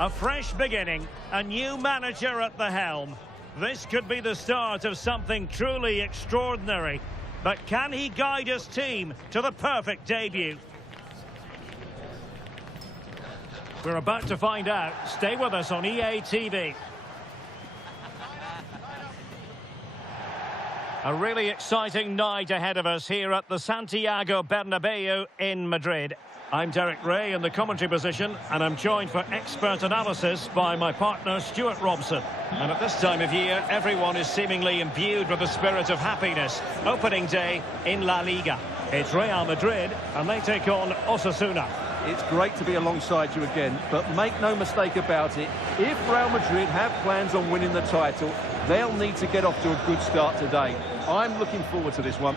A fresh beginning, a new manager at the helm. This could be the start of something truly extraordinary. But can he guide his team to the perfect debut? We're about to find out. Stay with us on EA TV. A really exciting night ahead of us here at the Santiago Bernabeu in Madrid. I'm Derek Ray in the commentary position, and I'm joined for expert analysis by my partner Stuart Robson. And at this time of year, everyone is seemingly imbued with the spirit of happiness. Opening day in La Liga. It's Real Madrid, and they take on Osasuna. It's great to be alongside you again, but make no mistake about it, if Real Madrid have plans on winning the title, they'll need to get off to a good start today. I'm looking forward to this one.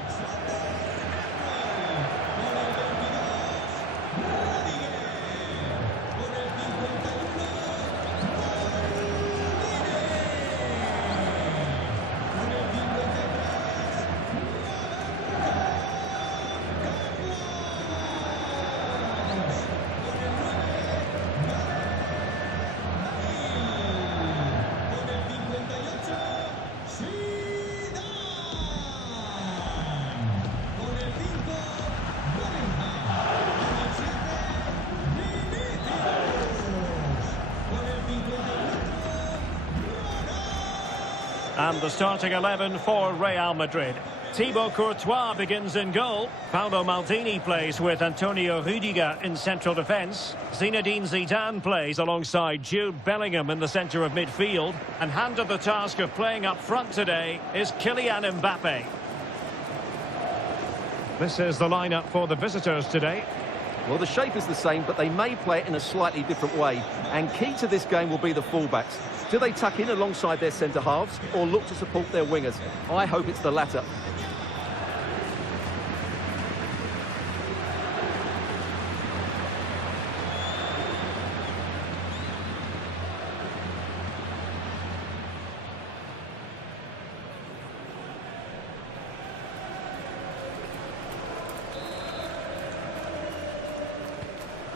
And the starting 11 for Real Madrid. Thibaut Courtois begins in goal. Paolo Maldini plays with Antonio Rudiger in central defence. Zinedine Zidane plays alongside Jude Bellingham in the centre of midfield. And handed the task of playing up front today is Kylian Mbappe. This is the lineup for the visitors today. Well, the shape is the same, but they may play it in a slightly different way. And key to this game will be the fullbacks. Do they tuck in alongside their centre-halves or look to support their wingers? I hope it's the latter.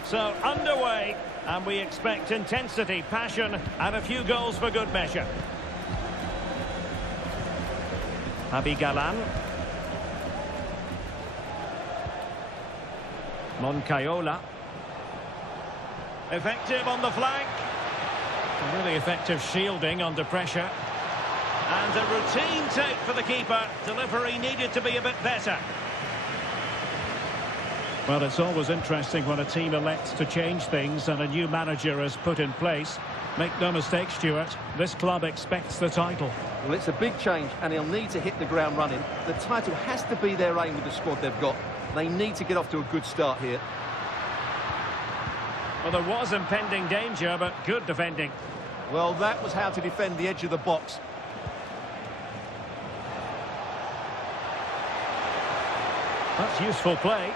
So, underway, and we expect intensity, passion, and a few goals for good measure. Javi Galán. Moncayola. Effective on the flank. Really effective shielding under pressure. And a routine take for the keeper. Delivery needed to be a bit better. Well, it's always interesting when a team elects to change things and a new manager is put in place. Make no mistake, Stuart, this club expects the title. Well, it's a big change and he'll need to hit the ground running. The title has to be their aim with the squad they've got. They need to get off to a good start here. Well, there was impending danger, but good defending. Well, that was how to defend the edge of the box. That's useful play.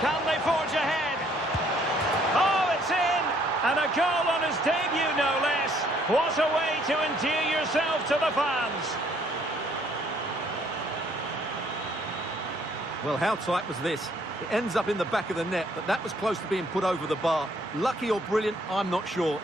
Can they forge ahead? Oh, it's in! And a goal on his debut, no less. What a way to endear yourself to the fans. Well, how tight was this? It ends up in the back of the net, but that was close to being put over the bar. Lucky or brilliant, I'm not sure.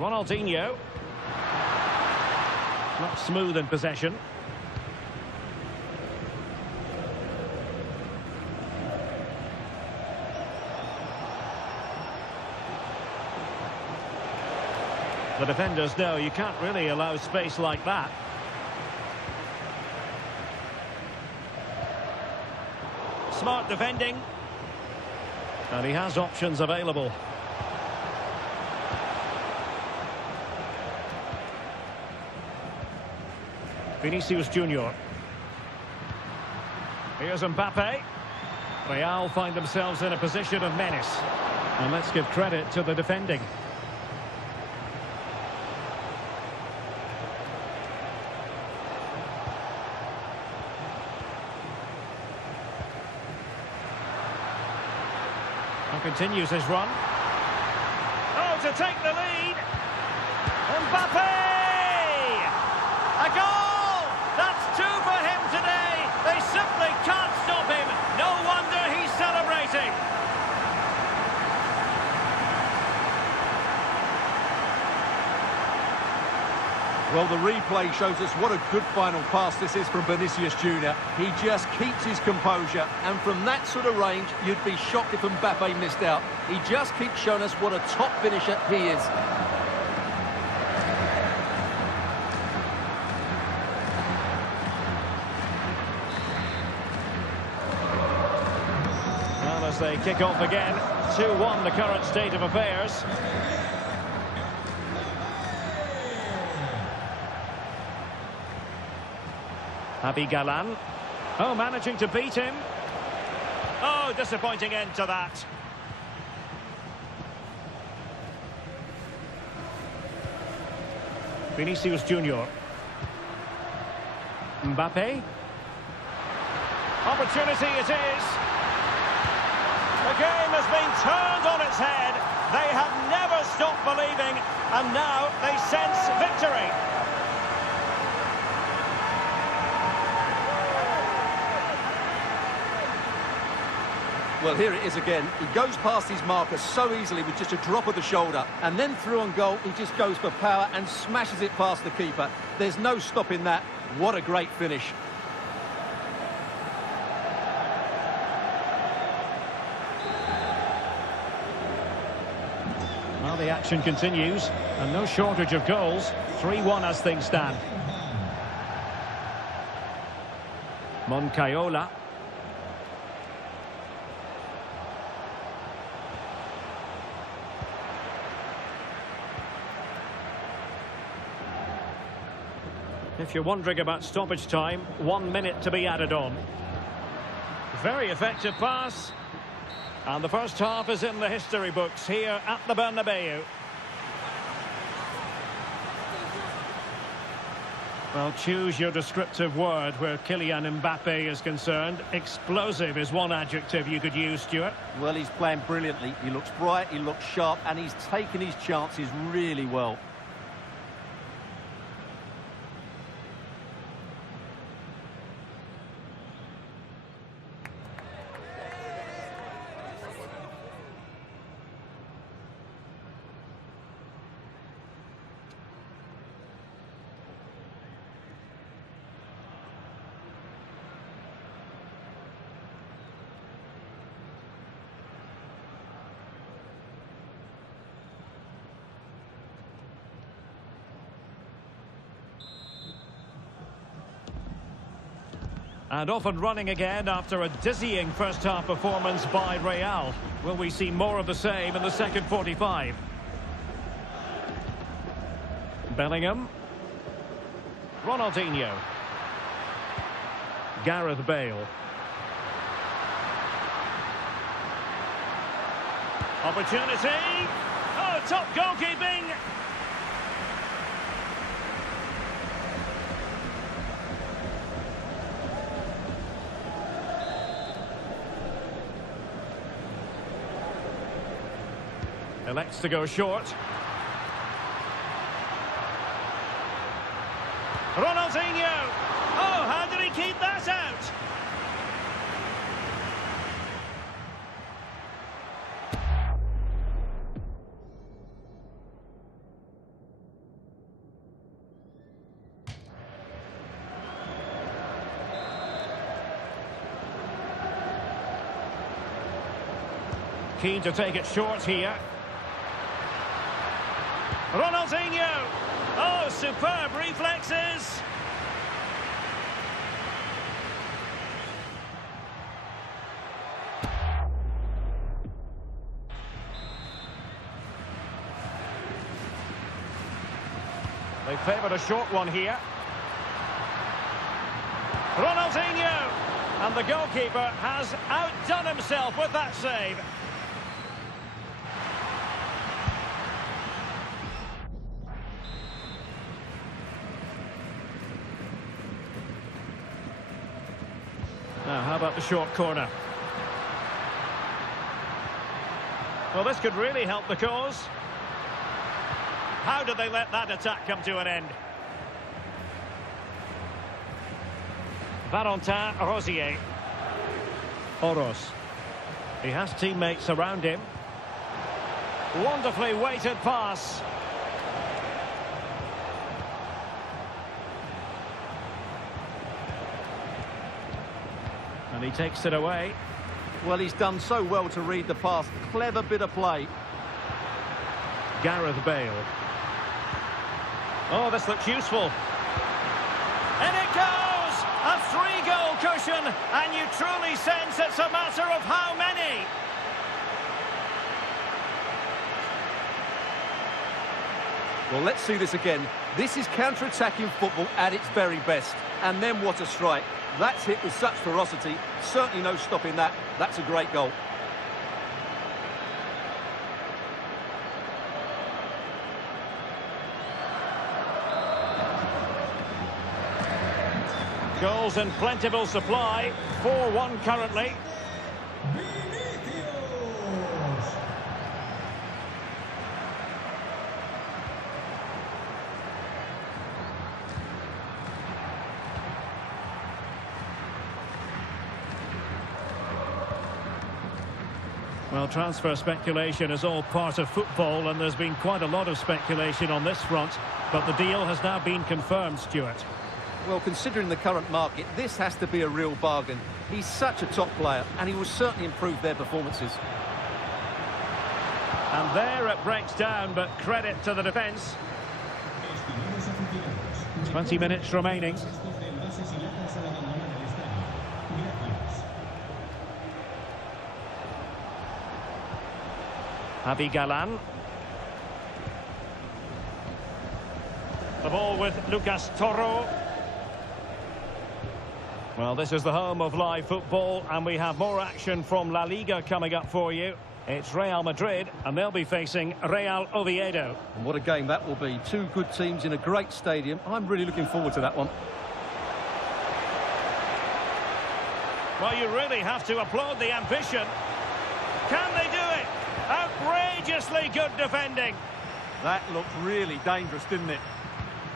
Ronaldinho. Not smooth in possession. The defenders know you can't really allow space like that. Smart defending. And he has options available. Vinicius Junior. Here's Mbappe. Real find themselves in a position of menace. And let's give credit to the defending. And continues his run. Oh, to take the lead. Mbappe! A goal! That's two for him today. They simply can't stop him. No wonder he's celebrating. Well, the replay shows us what a good final pass this is from Vinicius Junior. He just keeps his composure, and from that sort of range, you'd be shocked if Mbappe missed out. He just keeps showing us what a top finisher he is. Well, as they kick off again, 2-1 the current state of affairs. Javi Galán. Oh, managing to beat him. Oh, disappointing end to that. Vinicius Junior. Mbappe. Opportunity it is. The game has been turned on its head. They have never stopped believing, and now they sense victory. Well, here it is again. He goes past his marker so easily with just a drop of the shoulder. And then through on goal, he just goes for power and smashes it past the keeper. There's no stopping that. What a great finish. Well, the action continues, and no shortage of goals. 3-1 as things stand. Moncayola. If you're wondering about stoppage time, 1 minute to be added on. Very effective pass. And the first half is in the history books here at the Bernabeu. Well, choose your descriptive word where Kylian Mbappe is concerned. Explosive is one adjective you could use, Stuart. Well, he's playing brilliantly. He looks bright, he looks sharp, and he's taken his chances really well. And off and running again after a dizzying first-half performance by Real. Will we see more of the same in the second 45? Bellingham. Ronaldinho. Gareth Bale. Opportunity. Oh, top goalkeeping. Elects to go short. Ronaldinho! Oh, how did he keep that out? Keen to take it short here. Ronaldinho! Oh, superb reflexes! They favoured a short one here. Ronaldinho! And the goalkeeper has outdone himself with that save. Now, how about the short corner? Well, this could really help the cause. How did they let that attack come to an end? Valentin Rosier. Oros. He has teammates around him. Wonderfully weighted pass. And he takes it away. Well, he's done so well to read the pass. Clever bit of play. Gareth Bale. Oh, this looks useful. And it goes! A 3-goal cushion, and you truly sense it's a matter of how many. Well, let's see this again. This is counter-attacking football at its very best. And then what a strike. That's hit with such ferocity. Certainly no stopping that. That's a great goal. Goals in plentiful supply. 4-1 currently. Well, transfer speculation is all part of football, and there's been quite a lot of speculation on this front, but the deal has now been confirmed, Stuart. Well, considering the current market, this has to be a real bargain. He's such a top player, and he will certainly improve their performances. And there it breaks down, but credit to the defence. 20 minutes remaining. Javi Galán. The ball with Lucas Toro. Well, this is the home of live football, and we have more action from La Liga coming up for you. It's Real Madrid, and they'll be facing Real Oviedo. And what a game that will be. Two good teams in a great stadium. I'm really looking forward to that one. Well, you really have to applaud the ambition. Can they do it? Outrageously good defending. That looked really dangerous, didn't it?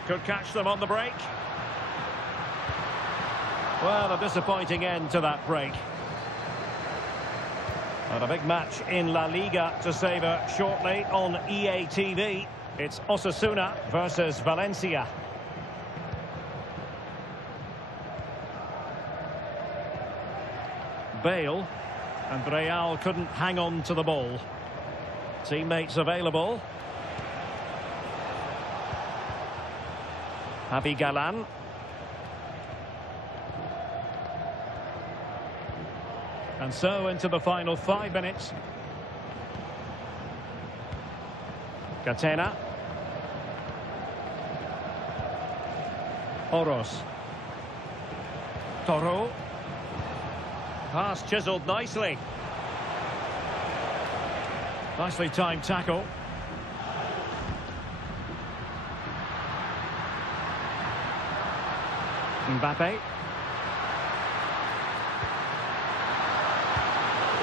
Could catch them on the break. Well, a disappointing end to that break. And a big match in La Liga to savour shortly on EA TV. It's Osasuna versus Valencia. Bale, and Real couldn't hang on to the ball. Teammates available. Javi Galán. And so into the final 5 minutes. Catena. Oros. Toro. Pass chiselled nicely. Nicely timed tackle. Mbappe.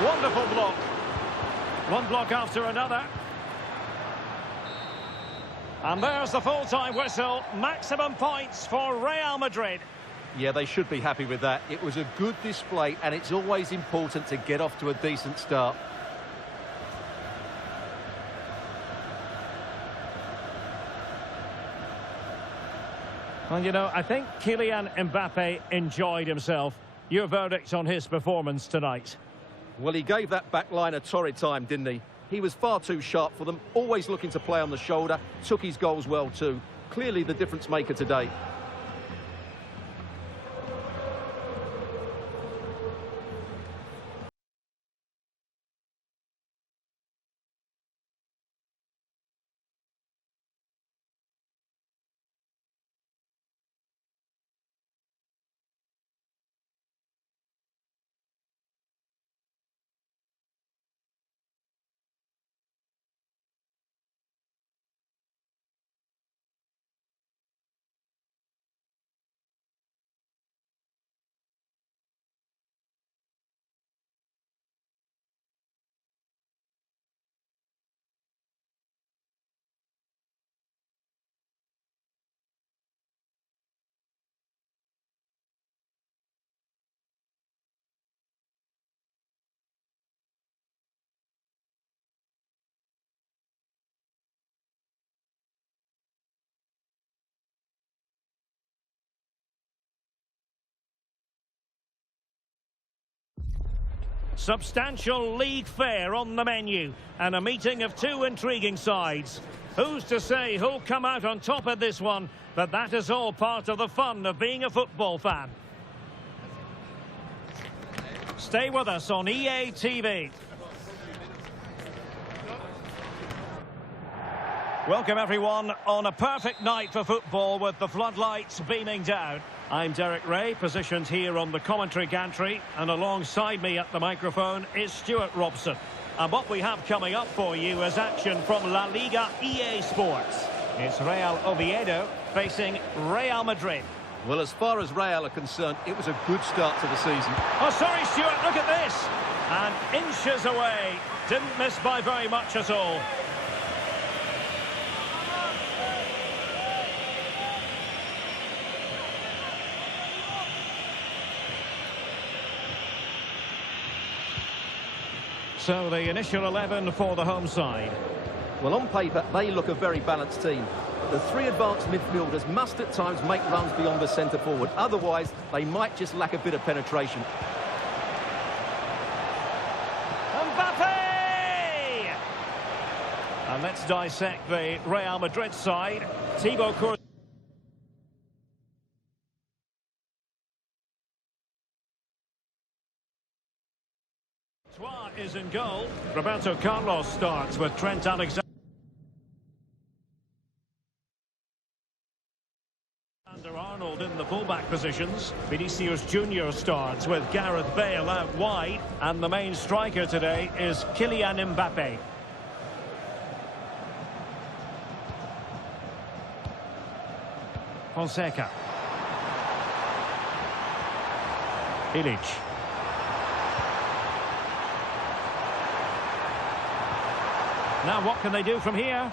Wonderful block. One block after another. And there's the full-time whistle. Maximum points for Real Madrid. Yeah, they should be happy with that. It was a good display, and it's always important to get off to a decent start. Well, you know, I think Kylian Mbappe enjoyed himself. Your verdict on his performance tonight? Well, he gave that back line a torrid time, didn't he? He was far too sharp for them, always looking to play on the shoulder, took his goals well too. Clearly the difference maker today. Substantial league fare on the menu and a meeting of two intriguing sides. Who's to say who'll come out on top of this one? But that is all part of the fun of being a football fan. Stay with us on EA TV. Welcome everyone on a perfect night for football with the floodlights beaming down. I'm Derek Ray, positioned here on the commentary gantry, and alongside me at the microphone is Stuart Robson. And what we have coming up for you is action from La Liga EA Sports. It's Real Oviedo facing Real Madrid. Well, as far as Real are concerned, it was a good start to the season. Oh, sorry, Stuart, look at this. And inches away. Didn't miss by very much at all. So the initial 11 for the home side. Well, on paper, they look a very balanced team. The three advanced midfielders must at times make runs beyond the centre forward. Otherwise, they might just lack a bit of penetration. Mbappe! And let's dissect the Real Madrid side. Thibaut Courtois is in goal. Roberto Carlos starts with Trent Alexander-Arnold in the fullback positions. Vinicius Junior starts with Gareth Bale out wide. And the main striker today is Kylian Mbappe. Fonseca. Illich. Now what can they do from here?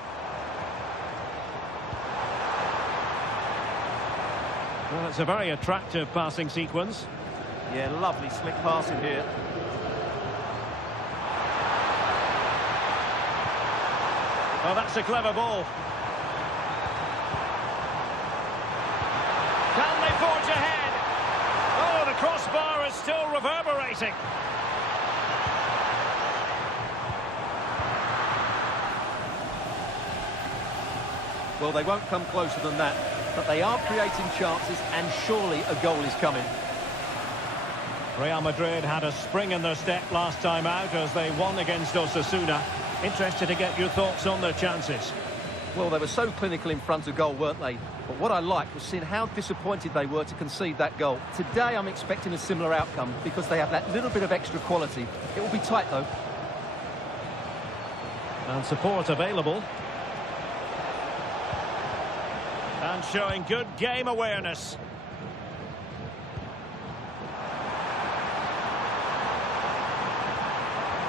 Well, it's a very attractive passing sequence. Yeah, lovely slick passing here. Oh, that's a clever ball. Can they forge ahead? Oh, the crossbar is still reverberating. Well, they won't come closer than that, but they are creating chances, and surely a goal is coming. Real Madrid had a spring in their step last time out as they won against Osasuna. Interested to get your thoughts on their chances. Well, they were so clinical in front of goal, weren't they? But what I liked was seeing how disappointed they were to concede that goal. Today, I'm expecting a similar outcome because they have that little bit of extra quality. It will be tight, though. And support available. And showing good game awareness.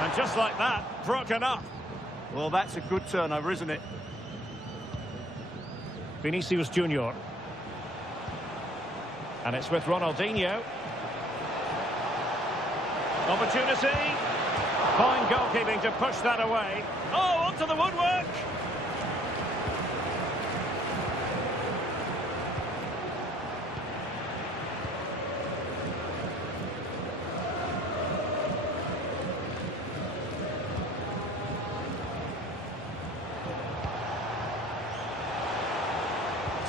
And just like that, broken up. Well, that's a good turnover, isn't it? Vinicius Junior. And it's with Ronaldinho. Opportunity. Fine goalkeeping to push that away. Oh, onto the woodwork.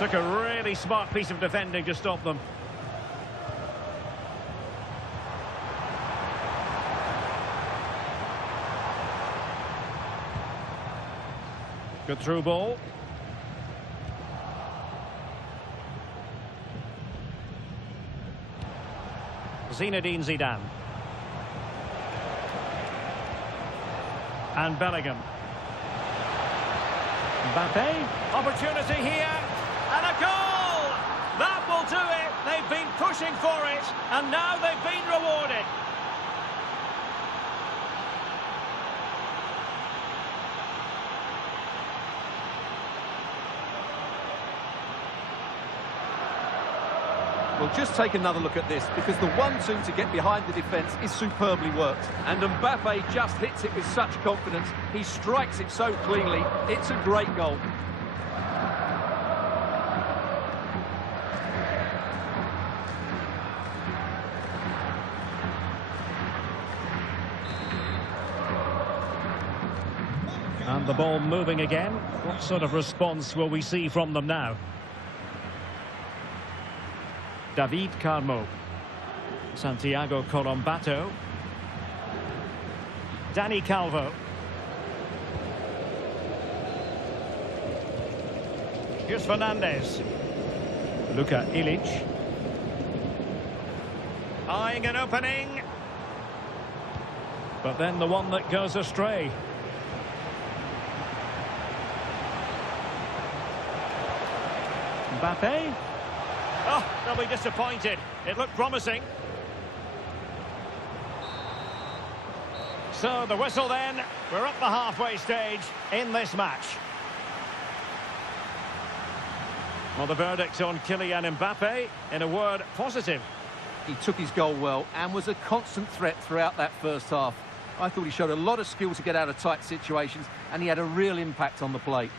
Took a really smart piece of defending to stop them. Good through ball. Zinedine Zidane. And Bellingham. Mbappe. Opportunity here. And a goal! That will do it. They've been pushing for it. And now they've been rewarded. Well, just take another look at this, because the 1-2 to get behind the defence is superbly worked. And Mbappe just hits it with such confidence. He strikes it so cleanly. It's a great goal. And the ball moving again. What sort of response will we see from them now? David Carmo. Santiago Colombato. Dani Calvo. Here's Fernandez. Luka Ilic. Eyeing an opening. But then the one that goes astray. Mbappe. Oh, they'll be disappointed. It looked promising. So the whistle then. We're up the halfway stage in this match. Well, the verdict on Kylian Mbappe, in a word, positive. He took his goal well and was a constant threat throughout that first half. I thought he showed a lot of skill to get out of tight situations, and he had a real impact on the plate.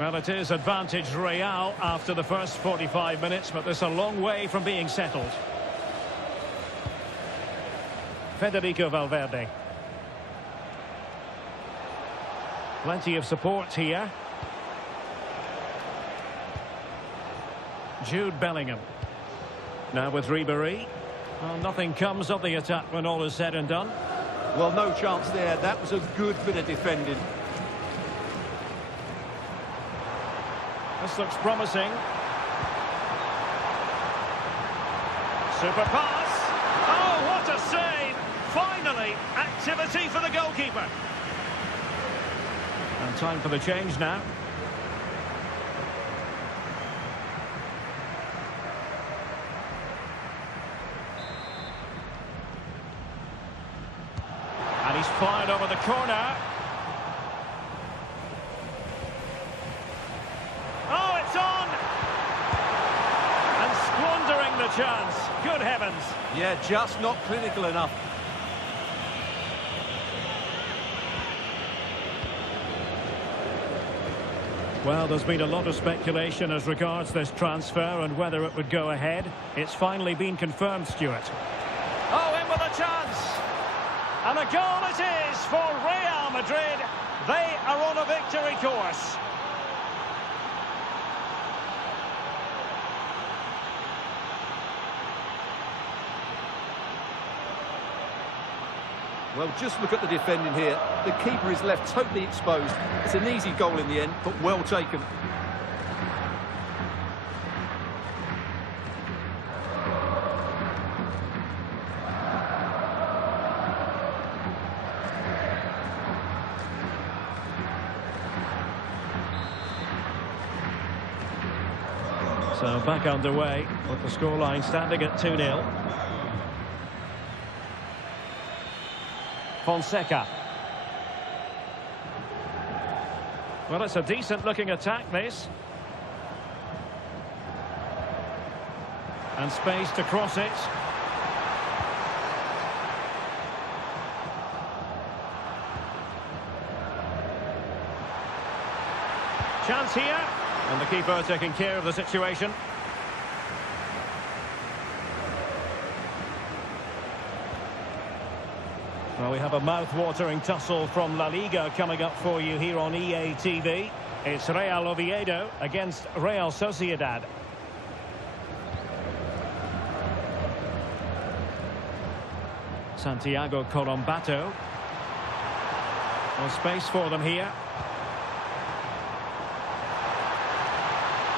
Well, it is advantage Real after the first 45 minutes, but there's a long way from being settled. Federico Valverde. Plenty of support here. Jude Bellingham. Now with Ribéry. Well, nothing comes of the attack when all is said and done. Well, no chance there. That was a good bit of defending. This looks promising. Super pass. Oh, what a save! Finally, activity for the goalkeeper. And time for the change now. And he's fired over the corner. chance. Good heavens. Yeah, just not clinical enough. Well, there's been a lot of speculation as regards this transfer and whether it would go ahead. It's finally been confirmed, Stuart. Oh, in with a chance! And a goal it is for Real Madrid. They are on a victory course. Well, just look at the defending here. The keeper is left totally exposed. It's an easy goal in the end, but well taken. So back underway with the scoreline standing at 2-0. Fonseca. Well, it's a decent-looking attack, this. And space to cross it. Chance here. And the keeper taking care of the situation. Well, we have a mouth-watering tussle from La Liga coming up for you here on EA TV. It's Real Oviedo against Real Sociedad. Santiago Colombato. No space for them here.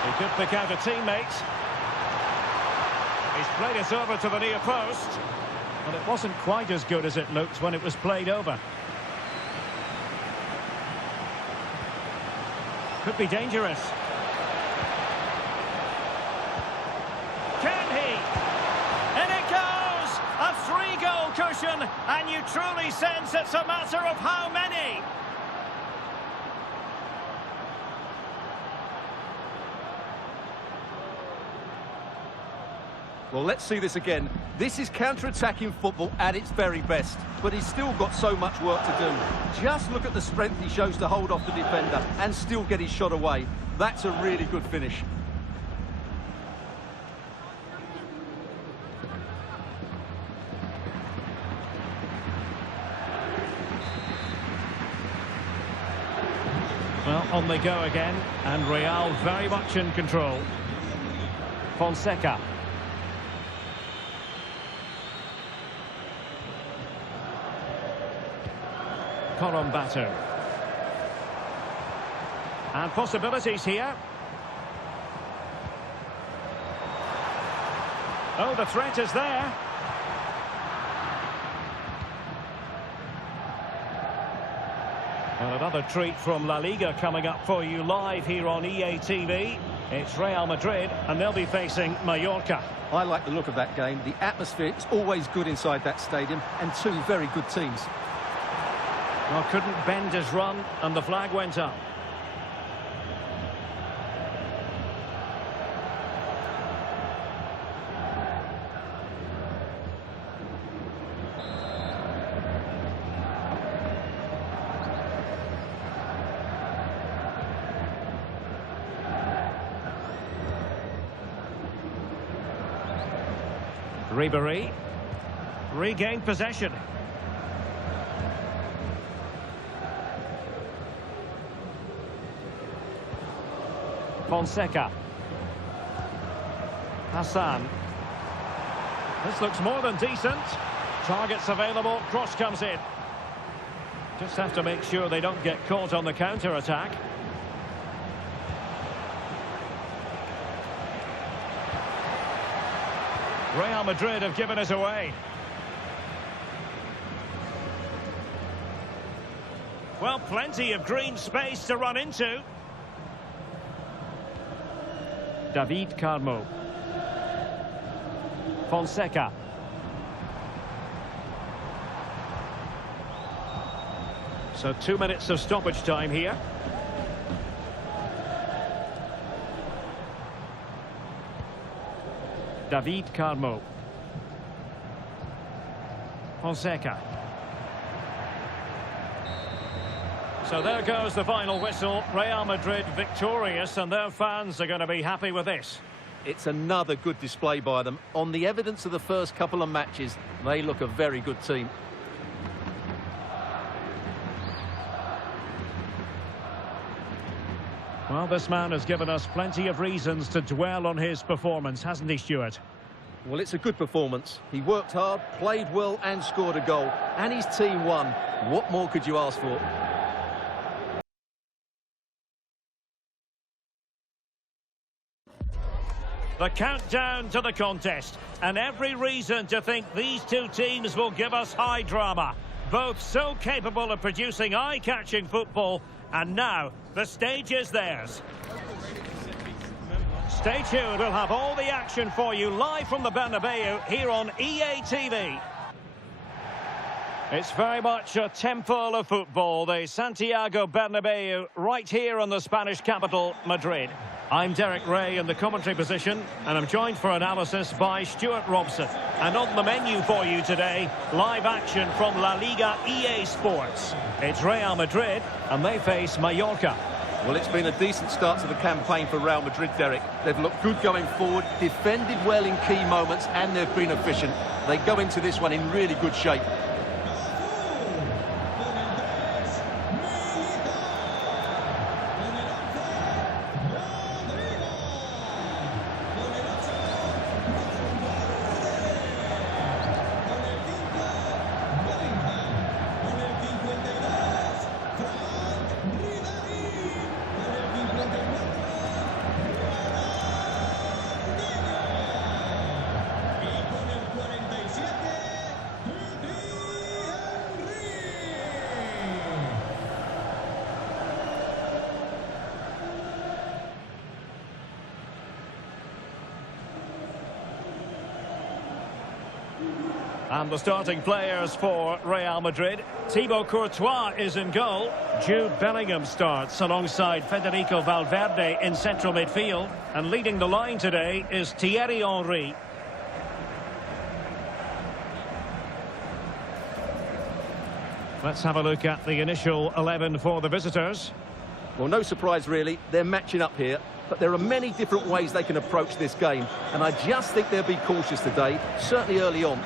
He could pick out a teammate. He's played it over to the near post. But it wasn't quite as good as it looked when it was played over. Could be dangerous. Can he? And it goes! A 3-goal cushion, and you truly sense it's a matter of how many. Well, let's see this again. This is counter-attacking football at its very best, but he's still got so much work to do. Just look at the strength he shows to hold off the defender and still get his shot away. That's a really good finish. Well, on they go again, and Real very much in control. Fonseca. Colombato. And possibilities here. Oh, the threat is there. And another treat from La Liga coming up for you live here on EA TV. It's Real Madrid, and they'll be facing Mallorca. I like the look of that game. The atmosphere is always good inside that stadium, and two very good teams. Well, couldn't bend his run, and the flag went up. Ribery regained possession. Fonseca. Hassan. This looks more than decent. Targets available, cross comes in. Just have to make sure they don't get caught on the counter-attack. Real Madrid have given it away. Well, plenty of green space to run into. David Carmo. Fonseca. So 2 minutes of stoppage time here. David Carmo. Fonseca. So there goes the final whistle. Real Madrid victorious, and their fans are going to be happy with this. It's another good display by them. On the evidence of the first couple of matches, they look a very good team. Well, this man has given us plenty of reasons to dwell on his performance, hasn't he, Stuart? Well, it's a good performance. He worked hard, played well and scored a goal. And his team won. What more could you ask for? The countdown to the contest, and every reason to think these two teams will give us high drama. Both so capable of producing eye-catching football, and now the stage is theirs. Stay tuned, we'll have all the action for you live from the Bernabeu here on EA TV. It's very much a temple of football, the Santiago Bernabeu, right here in the Spanish capital, Madrid. I'm Derek Ray in the commentary position, and I'm joined for analysis by Stuart Robson. And on the menu for you today, live action from La Liga EA Sports. It's Real Madrid, and they face Mallorca. Well, it's been a decent start to the campaign for Real Madrid, Derek. They've looked good going forward, defended well in key moments, and they've been efficient. They go into this one in really good shape. And the starting players for Real Madrid. Thibaut Courtois is in goal. Jude Bellingham starts alongside Federico Valverde in central midfield. And leading the line today is Thierry Henry. Let's have a look at the initial 11 for the visitors. Well, no surprise really, they're matching up here. But there are many different ways they can approach this game. And I just think they'll be cautious today, certainly early on.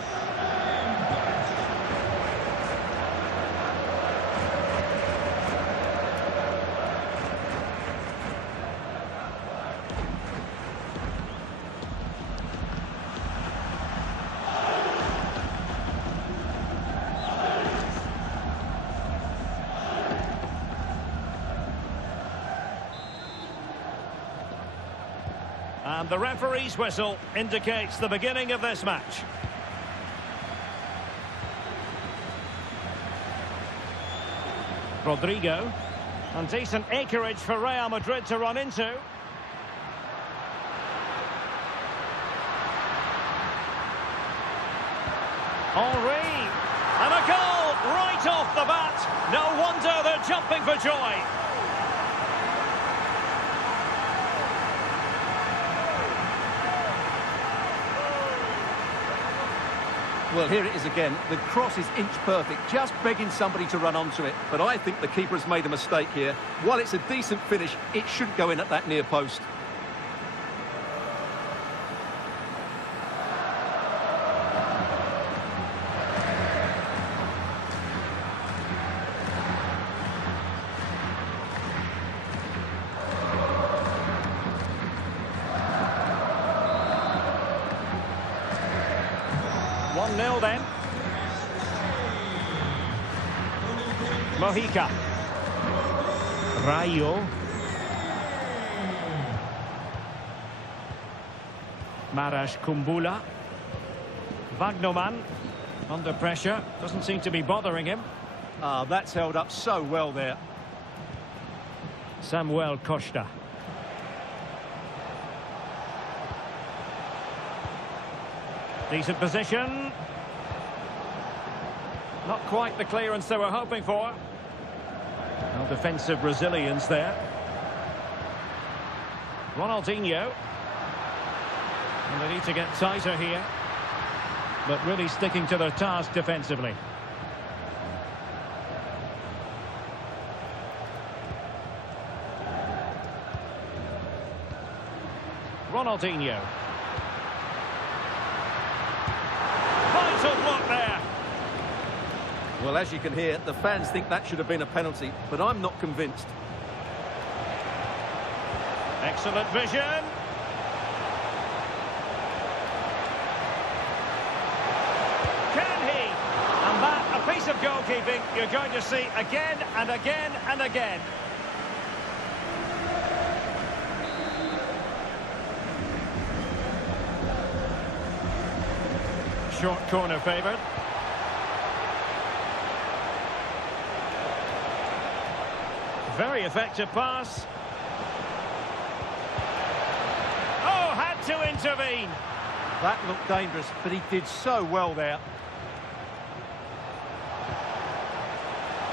And the referee's whistle indicates the beginning of this match. Rodrigo. And decent acreage for Real Madrid to run into. Henry. And a goal right off the bat. No wonder they're jumping for joy. Well, here it is again. The cross is inch perfect, just begging somebody to run onto it. But I think the keeper has made a mistake here. While it's a decent finish, it should go in at that near post. Then Mojica. Rayo. Marash Kumbula. Wagnerman under pressure, doesn't seem to be bothering him. That's held up so well there. Samuel Costa. Decent position. Not quite the clearance they were hoping for. No defensive resilience there. Ronaldinho. And they need to get tighter here, but really sticking to their task defensively. Ronaldinho. Vital block there. Well, as you can hear, the fans think that should have been a penalty, but I'm not convinced. Excellent vision. Can he? And that, a piece of goalkeeping you're going to see again and again and again. Short corner favoured. Very effective pass. Oh, had to intervene. That looked dangerous, but he did so well there.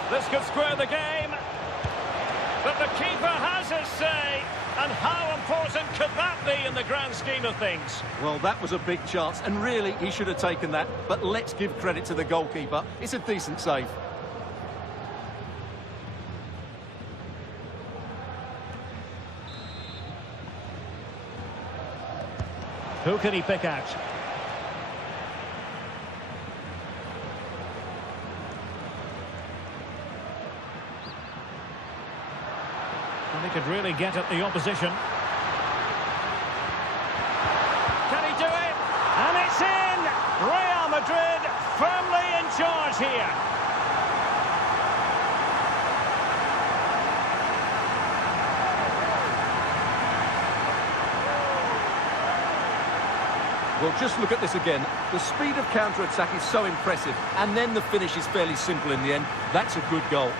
This could square the game. But the keeper has his say. And how important could that be in the grand scheme of things? Well, that was a big chance, and really, he should have taken that. But let's give credit to the goalkeeper. It's a decent save. Who can he pick out? And he could really get at the opposition. Can he do it? And it's in! Real Madrid firmly in charge here. Well, just look at this again. The speed of counter-attack is so impressive, and then the finish is fairly simple in the end. That's a good goal.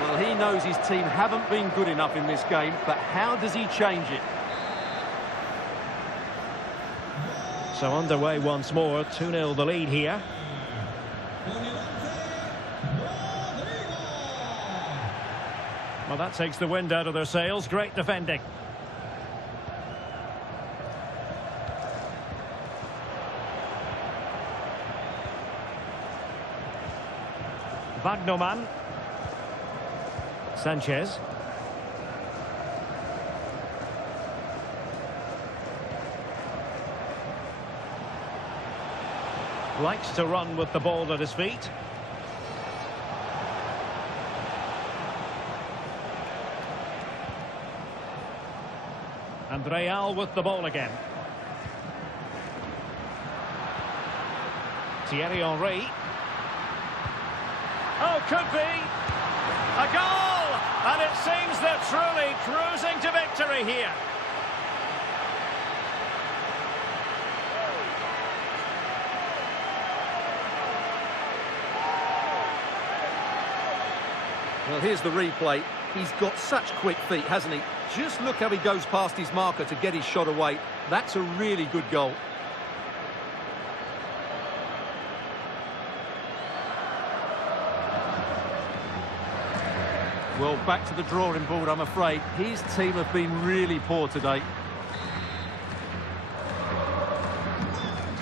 Well, he knows his team haven't been good enough in this game, but how does he change it? So underway once more, 2-0 the lead here. Well, that takes the wind out of their sails. Great defending. Wagnerman. Sanchez. Likes to run with the ball at his feet. And Real with the ball again. Thierry Henry. Oh, could be. A goal! And it seems they're truly cruising to victory here. Well, here's the replay. He's got such quick feet, hasn't he? Just look how he goes past his marker to get his shot away. That's a really good goal. Well, back to the drawing board, I'm afraid. His team have been really poor today.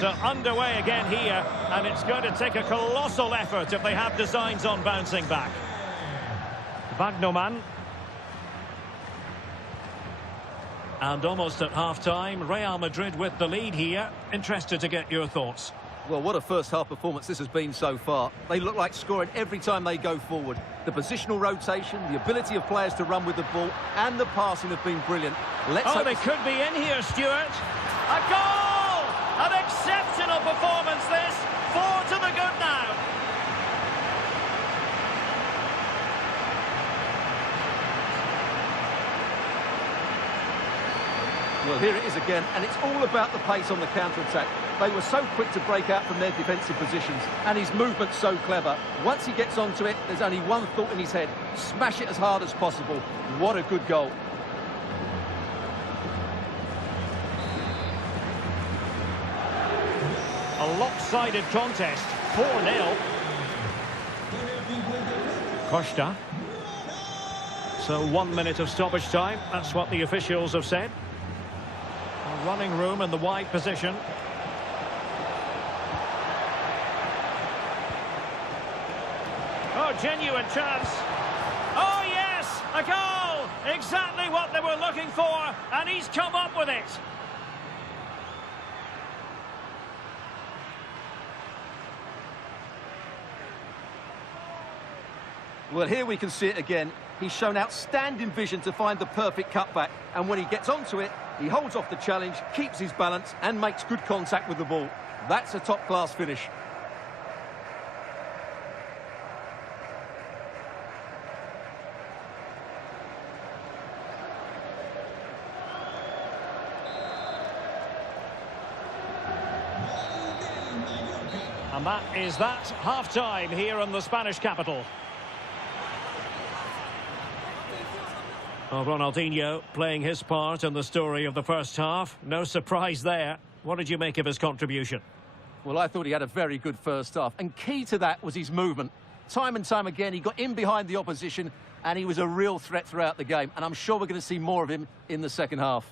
So underway again here, and it's going to take a colossal effort if they have designs on bouncing back. Wagnerman. And almost at half-time, Real Madrid with the lead here. Interested to get your thoughts. Well, what a first-half performance this has been so far. They look like scoring every time they go forward. The positional rotation, the ability of players to run with the ball, and the passing have been brilliant. Oh, they could be in here, Stuart. A goal! An exceptional performance, this. 4 to the good now. Well, here it is again, and it's all about the pace on the counter-attack. They were so quick to break out from their defensive positions, and his movement's so clever. Once he gets onto it, there's only one thought in his head: smash it as hard as possible. What a good goal. A lopsided contest, 4-0. Costa. So 1 minute of stoppage time. That's what the officials have said. A running room in the wide position. Oh, genuine chance. Oh, yes! A goal! Exactly what they were looking for, and he's come up with it. Well, here we can see it again. He's shown outstanding vision to find the perfect cutback. And when he gets onto it, he holds off the challenge, keeps his balance, and makes good contact with the ball. That's a top-class finish. And that is that, half-time here in the Spanish capital. Oh, Ronaldinho playing his part in the story of the first half. No surprise there. What did you make of his contribution? Well, I thought he had a very good first half, and key to that was his movement. Time and time again, he got in behind the opposition, and he was a real threat throughout the game, and I'm sure we're going to see more of him in the second half.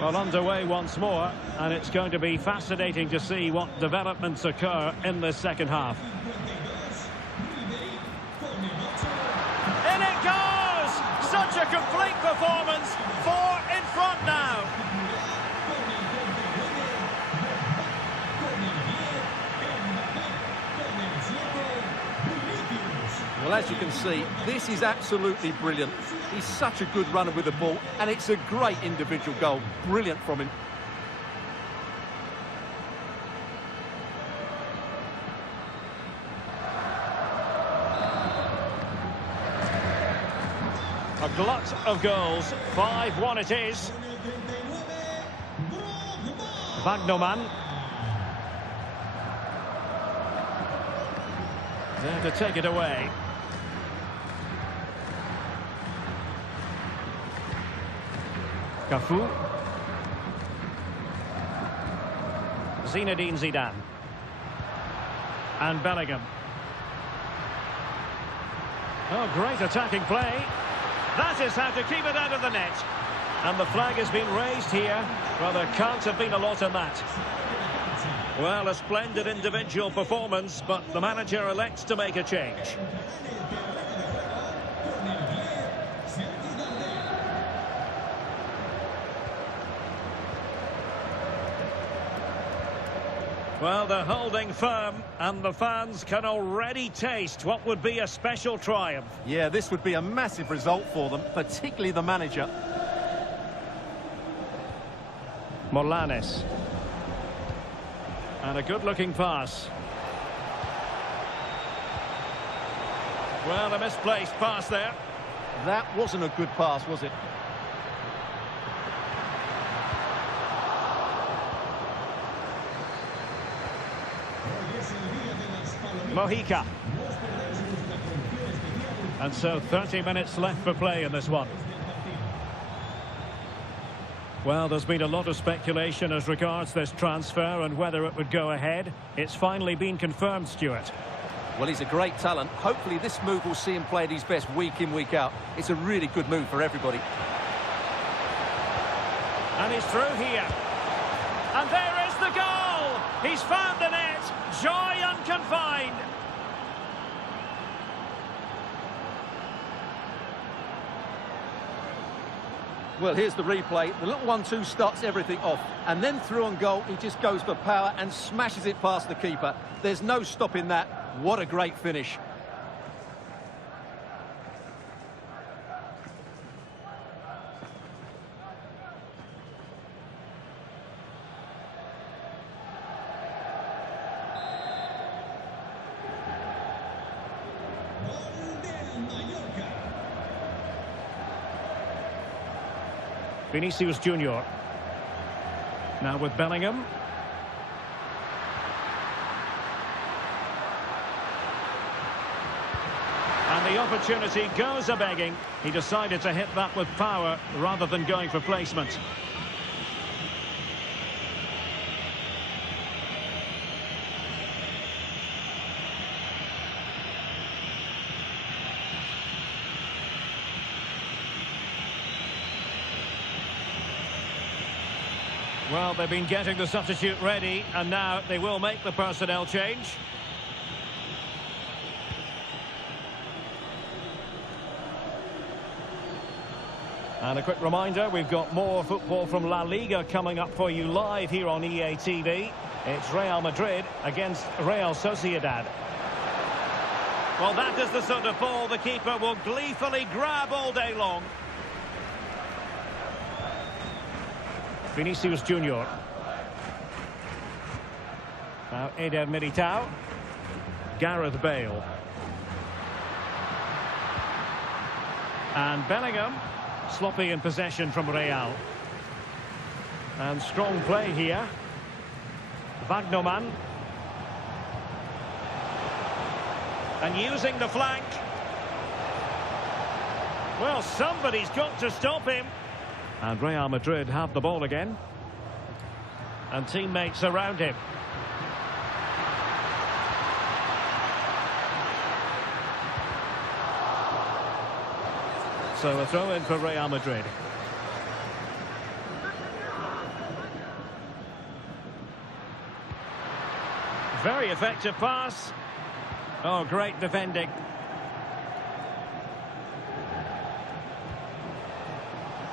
Well, underway once more, and it's going to be fascinating to see what developments occur in this second half. In it goes! Such a complete performance. 4 in front now. Well, as you can see, this is absolutely brilliant. He's such a good runner with the ball, and it's a great individual goal. Brilliant from him. A glut of goals. 5-1 it is. Wagnerman. There to take it away. Cafu. Zinedine Zidane. And Bellingham. Oh, great attacking play. That is how to keep it out of the net. And the flag has been raised here. Well, there can't have been a lot in that. Well, a splendid individual performance, but the manager elects to make a change. Well, they're holding firm, and the fans can already taste what would be a special triumph. Yeah, this would be a massive result for them, particularly the manager. Morlanes. And a good-looking pass. Well, a misplaced pass there. That wasn't a good pass, was it? Mojica. And so 30 minutes left for play in this one. Well, there's been a lot of speculation as regards this transfer and whether it would go ahead. It's finally been confirmed, Stuart. Well, he's a great talent. Hopefully this move will see him play at his best week in, week out. It's a really good move for everybody. And he's through here. And there is the goal! He's found the net. Joy unconfined. Well, here's the replay. The little 1-2 starts everything off. And then through on goal, he just goes for power and smashes it past the keeper. There's no stopping that. What a great finish. Vinicius Junior. Now with Bellingham. And the opportunity goes a-begging. He decided to hit that with power rather than going for placement. Well, they've been getting the substitute ready, and now they will make the personnel change. And a quick reminder, we've got more football from La Liga coming up for you live here on EA TV. It's Real Madrid against Real Sociedad. Well, that is the sort of ball the keeper will gleefully grab all day long. Vinicius Junior. Now Eder Militao. Gareth Bale. And Bellingham. Sloppy in possession from Real. And strong play here. Wagnerman. And using the flank. Well, somebody's got to stop him. And Real Madrid have the ball again. And teammates around him. So a throw in for Real Madrid. Very effective pass. Oh, great defending.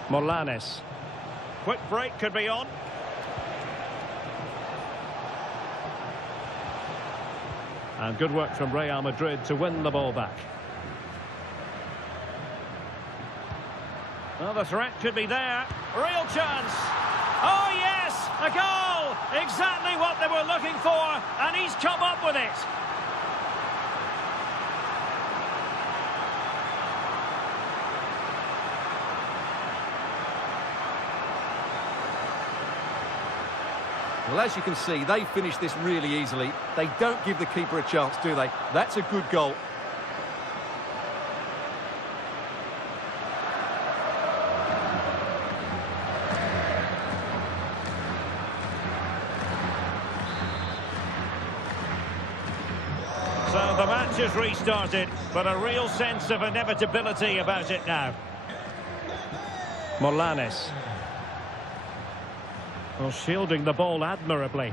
Morlanes. Quick break could be on. And good work from Real Madrid to win the ball back. Well, the threat could be there. Real chance. Oh, yes, a goal. Exactly what they were looking for, and he's come up with it. Well, as you can see, they finish this really easily. They don't give the keeper a chance, do they? That's a good goal. So the match has restarted, but a real sense of inevitability about it now. Morlanes. Well, shielding the ball admirably.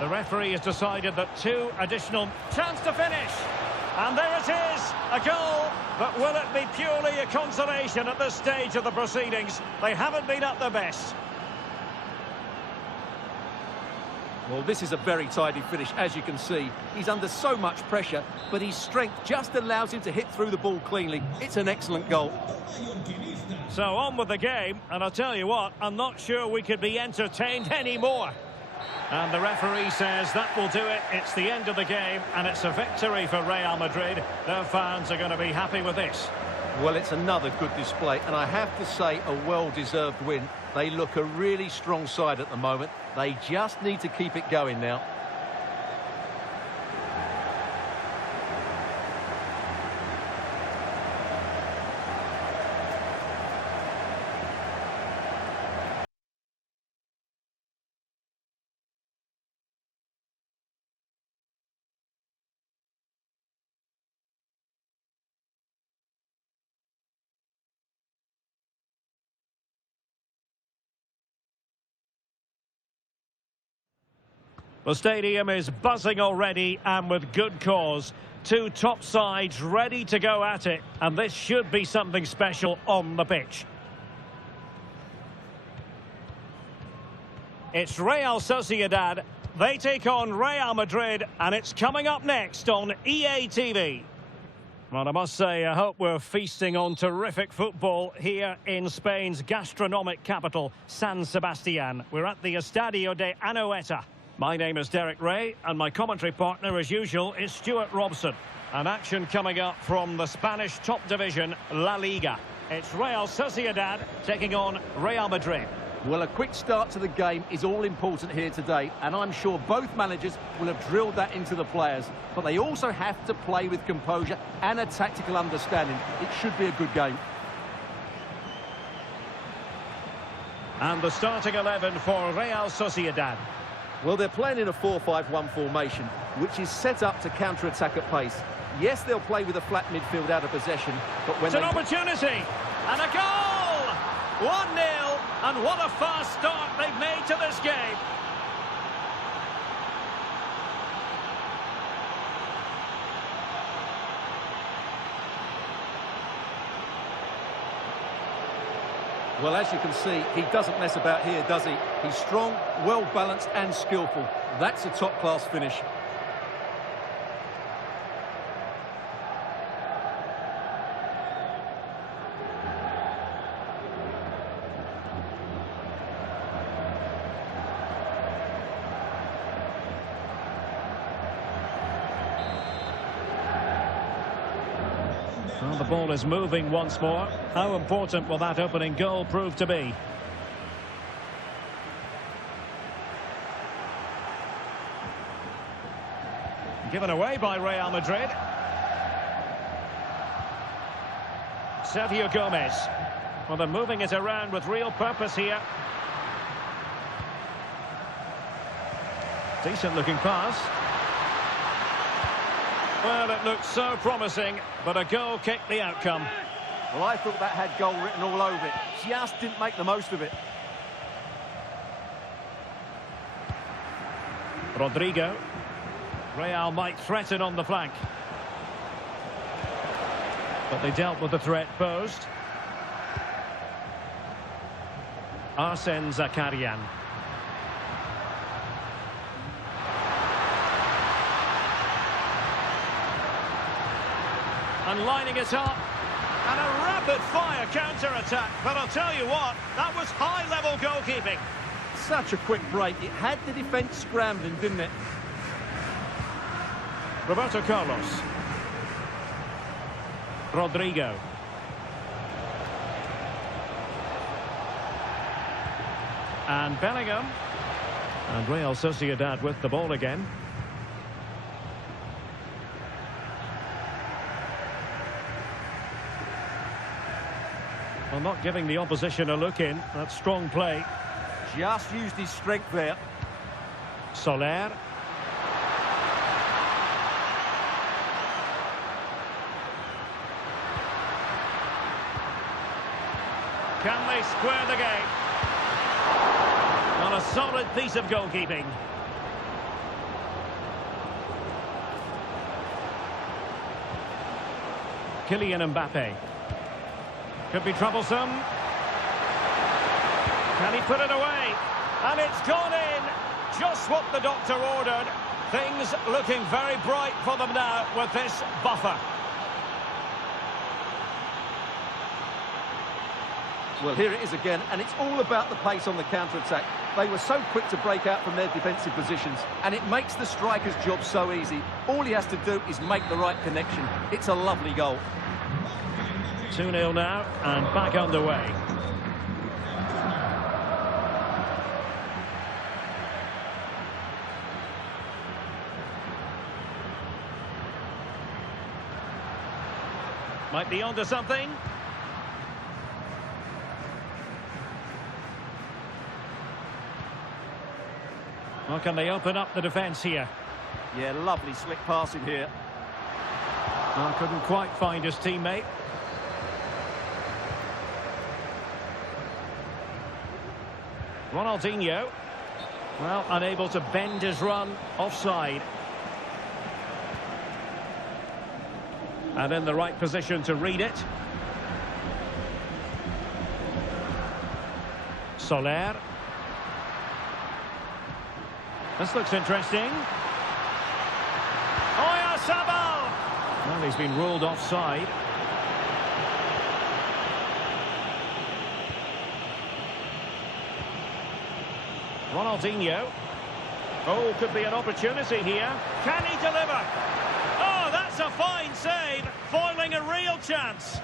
The referee has decided that 2 additional... Chance to finish! And there it is, a goal. But will it be purely a consolation at this stage of the proceedings? They haven't been at their best. Well, this is a very tidy finish, as you can see. He's under so much pressure, but his strength just allows him to hit through the ball cleanly. It's an excellent goal. So on with the game, and I'll tell you what, I'm not sure we could be entertained anymore. And the referee says that will do it. It's the end of the game, and it's a victory for Real Madrid. Their fans are going to be happy with this. Well, it's another good display, and I have to say a well-deserved win. They look a really strong side at the moment. They just need to keep it going now. The stadium is buzzing already, and with good cause. Two top sides ready to go at it, and this should be something special on the pitch. It's Real Sociedad. They take on Real Madrid, and it's coming up next on EA TV. Well, I must say, I hope we're feasting on terrific football here in Spain's gastronomic capital, San Sebastian. We're at the Estadio de Anoeta. My name is Derek Ray, and my commentary partner, as usual, is Stuart Robson. An action coming up from the Spanish top division, La Liga. It's Real Sociedad taking on Real Madrid. Well, a quick start to the game is all important here today, and I'm sure both managers will have drilled that into the players. But they also have to play with composure and a tactical understanding. It should be a good game. And the starting 11 for Real Sociedad. Well, they're playing in a 4-5-1 formation, which is set up to counter-attack at pace. Yes, they'll play with a flat midfield out of possession, but when it's an opportunity, and a goal! 1-0, and what a fast start they've made to this game. Well, as you can see, he doesn't mess about here, does he? He's strong, well-balanced and skillful. That's a top-class finish. Well, the ball is moving once more. How important will that opening goal prove to be? Given away by Real Madrid. Sergio Gomez. Well, they're moving it around with real purpose here. Decent looking pass. Well, it looked so promising, but a goal kicked the outcome. Well, I thought that had goal written all over it. Just didn't make the most of it. Rodrigo. Real might threaten on the flank. But they dealt with the threat posed. Arsene Zakarian. And lining it up. And a rapid-fire counter-attack. But I'll tell you what, that was high-level goalkeeping. Such a quick break. It had the defence scrambling, didn't it? Roberto Carlos. Rodrigo. And Bellingham. And Real Sociedad with the ball again. Well, not giving the opposition a look in. That's strong play. Just used his strength there. Soler. Can they square the game? On a solid piece of goalkeeping. Kylian Mbappe. Could be troublesome. Can he put it away? And it's gone in. Just what the doctor ordered. Things looking very bright for them now with this buffer. Well, here it is again, and it's all about the pace on the counter-attack. They were so quick to break out from their defensive positions, and it makes the striker's job so easy. All he has to do is make the right connection. It's a lovely goal. 2-0 now, and back underway. Might be onto something. Well, can they open up the defence here? Yeah, lovely slick passing here. Well, couldn't quite find his teammate. Ronaldinho. Well, unable to bend his run, offside. And in the right position to read it. Soler. This looks interesting. Oyarzabal! Well, he's been ruled offside. Ronaldinho. Oh, could be an opportunity here. Can he deliver? Oh, that's a fine save, foiling a real chance.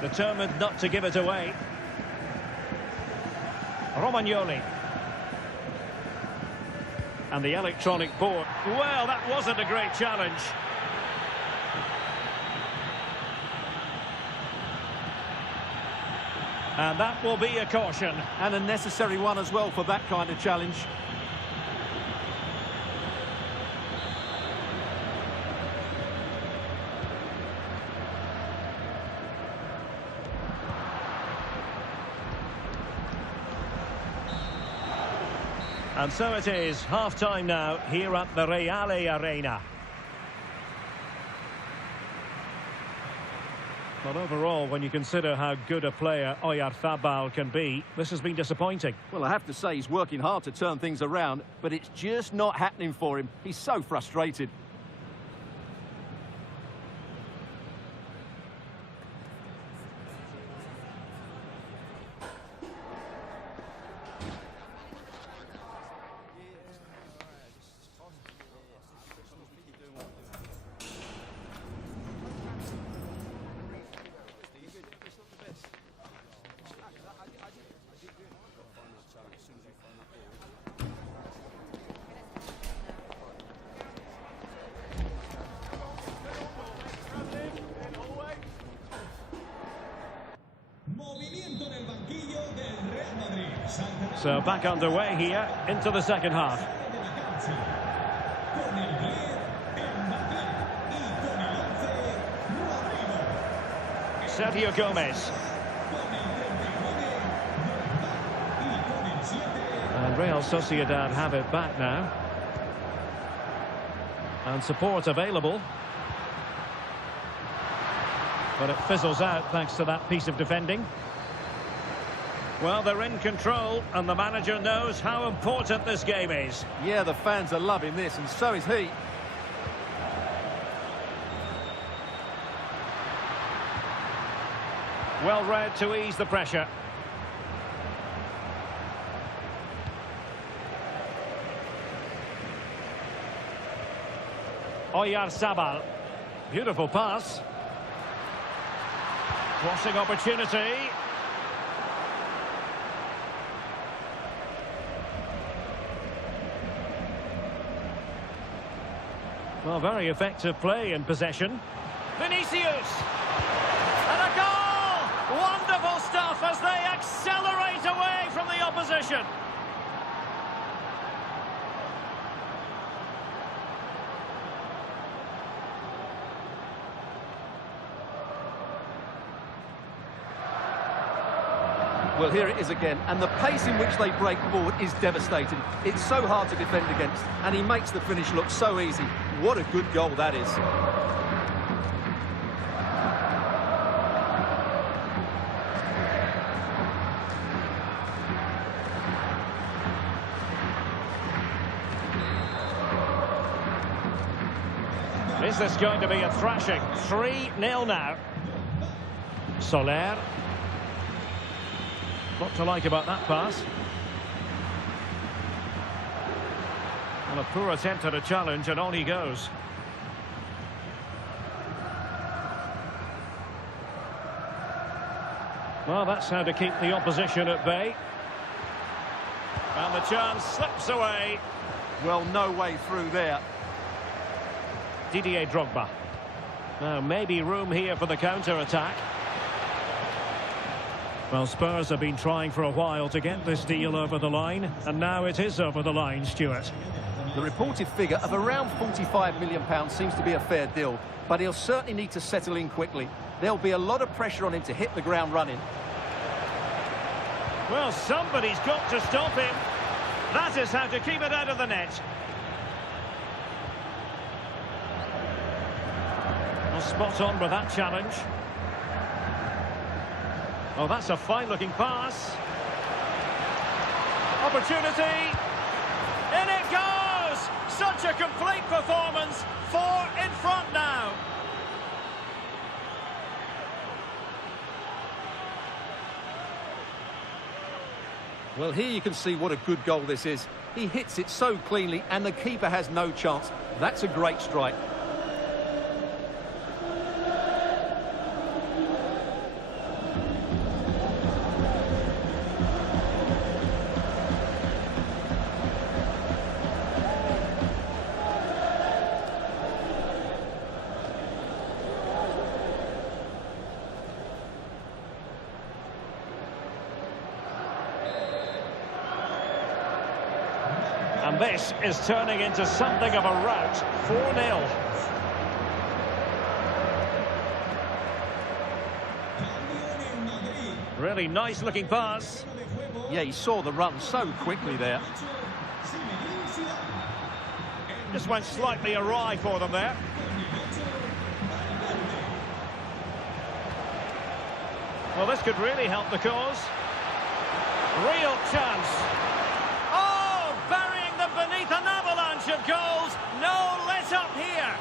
Determined not to give it away. Romagnoli. And the electronic board. Well, that wasn't a great challenge. And that will be a caution. And a necessary one as well for that kind of challenge. And so it is, half-time now, here at the Reale Arena. But overall, when you consider how good a player Oyarzabal can be, this has been disappointing. Well, I have to say he's working hard to turn things around, but it's just not happening for him. He's so frustrated. So back underway here into the second half. Sergio Gomez. And Real Sociedad have it back now. And support available. But it fizzles out thanks to that piece of defending. Well, they're in control, and the manager knows how important this game is. Yeah, the fans are loving this, and so is he. Well read to ease the pressure. Oyarzabal. Beautiful pass. Crossing opportunity. Well, very effective play in possession. Vinicius! And a goal! Wonderful stuff as they accelerate away from the opposition. Well, here it is again, and the pace in which they break forward is devastating. It's so hard to defend against, and he makes the finish look so easy. What a good goal that is. Is this going to be a thrashing? 3-0 now. Soler. What to like about that pass? And a poor attempt at a challenge, and on he goes. Well, that's how to keep the opposition at bay. And the chance slips away. Well, no way through there. Didier Drogba. Now, maybe room here for the counter-attack. Well, Spurs have been trying for a while to get this deal over the line, and now it is over the line, Stuart. The reported figure of around £45 million seems to be a fair deal, but he'll certainly need to settle in quickly. There'll be a lot of pressure on him to hit the ground running. Well, somebody's got to stop him. That is how to keep it out of the net. Well, spot on with that challenge. Oh, that's a fine-looking pass. Opportunity. In it goes! Such a complete performance. 4 in front now. Well, here you can see what a good goal this is. He hits it so cleanly and the keeper has no chance. That's a great strike. And this is turning into something of a rout. 4-0. Really nice looking pass. Yeah, he saw the run so quickly there. Just went slightly awry for them there. Well, this could really help the cause. Real chance. Beneath an avalanche of goals, no let up here.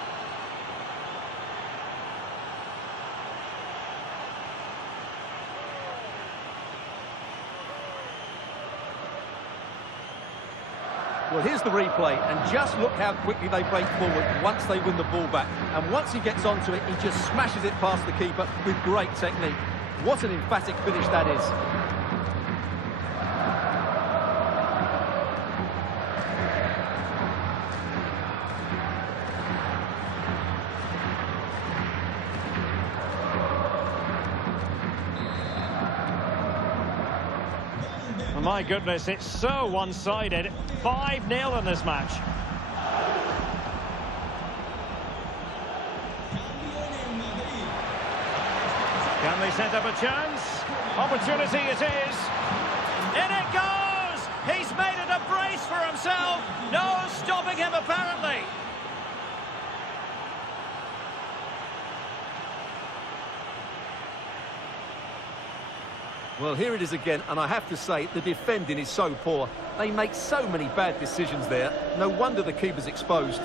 Well, here's the replay, and just look how quickly they break forward once they win the ball back. And once he gets onto it, he just smashes it past the keeper with great technique. What an emphatic finish that is. My goodness, it's so one-sided. 5-0 in this match. Can they set up a chance? Opportunity it is. In it goes! He's made it a brace for himself. No stopping him, apparently. Well, here it is again, and I have to say, the defending is so poor. They make so many bad decisions there. No wonder the keeper's exposed.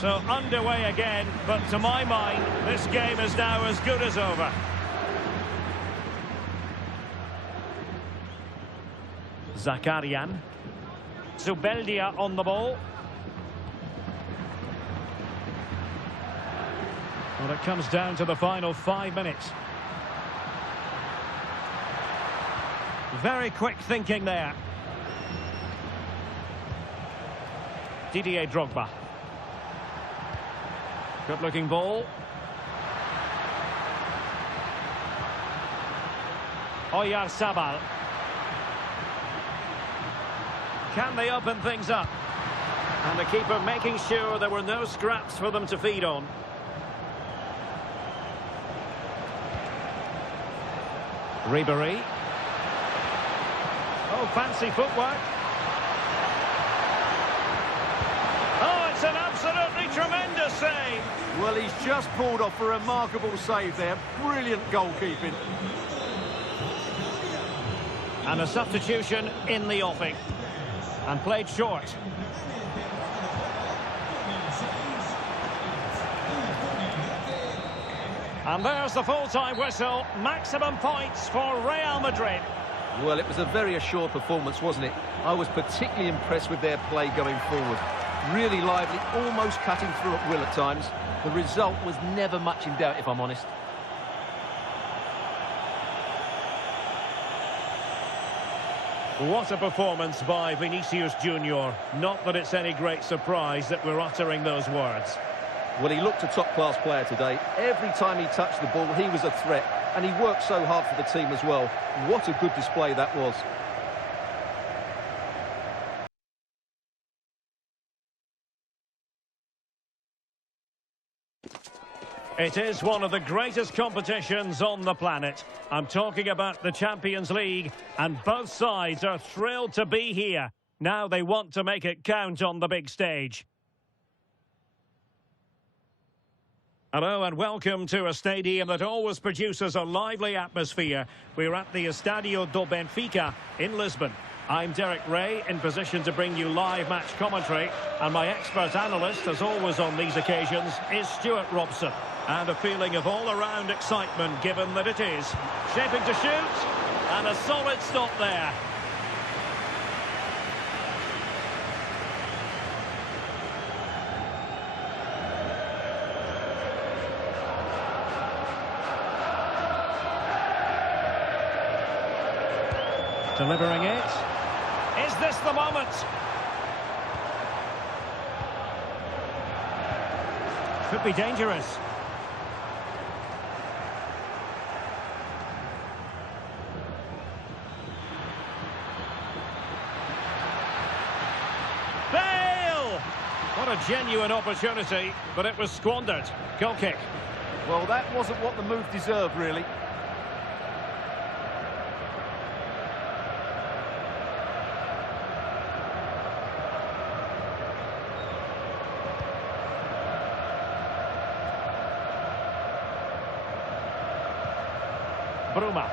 So underway again, but to my mind, this game is now as good as over. Zakarian. Zubeldia on the ball. Well, it comes down to the final 5 minutes. Very quick thinking there. Didier Drogba. Good-looking ball. Oyarzabal. Can they open things up? And the keeper making sure there were no scraps for them to feed on. Ribéry. Oh, fancy footwork. Oh, it's an absolutely tremendous save. Well, he's just pulled off a remarkable save there. Brilliant goalkeeping. And a substitution in the offing. And played short. And there's the full-time whistle. Maximum points for Real Madrid. Well, it was a very assured performance, wasn't it? I was particularly impressed with their play going forward. Really lively, almost cutting through at will at times. The result was never much in doubt, if I'm honest. What a performance by Vinicius Junior. Not that it's any great surprise that we're uttering those words. Well, he looked a top-class player today. Every time he touched the ball, he was a threat. And he worked so hard for the team as well. What a good display that was. It is one of the greatest competitions on the planet. I'm talking about the Champions League, and both sides are thrilled to be here. Now they want to make it count on the big stage. Hello and welcome to a stadium that always produces a lively atmosphere. We're at the Estadio do Benfica in Lisbon. I'm Derek Ray, in position to bring you live match commentary, and my expert analyst, as always on these occasions, is Stuart Robson. And a feeling of all-around excitement, given that it is shaping to shoot, and a solid stop there. Delivering it. Is this the moment? Could be dangerous. Bale! What a genuine opportunity, but it was squandered. Goal kick. Well, that wasn't what the move deserved, really. Bruma.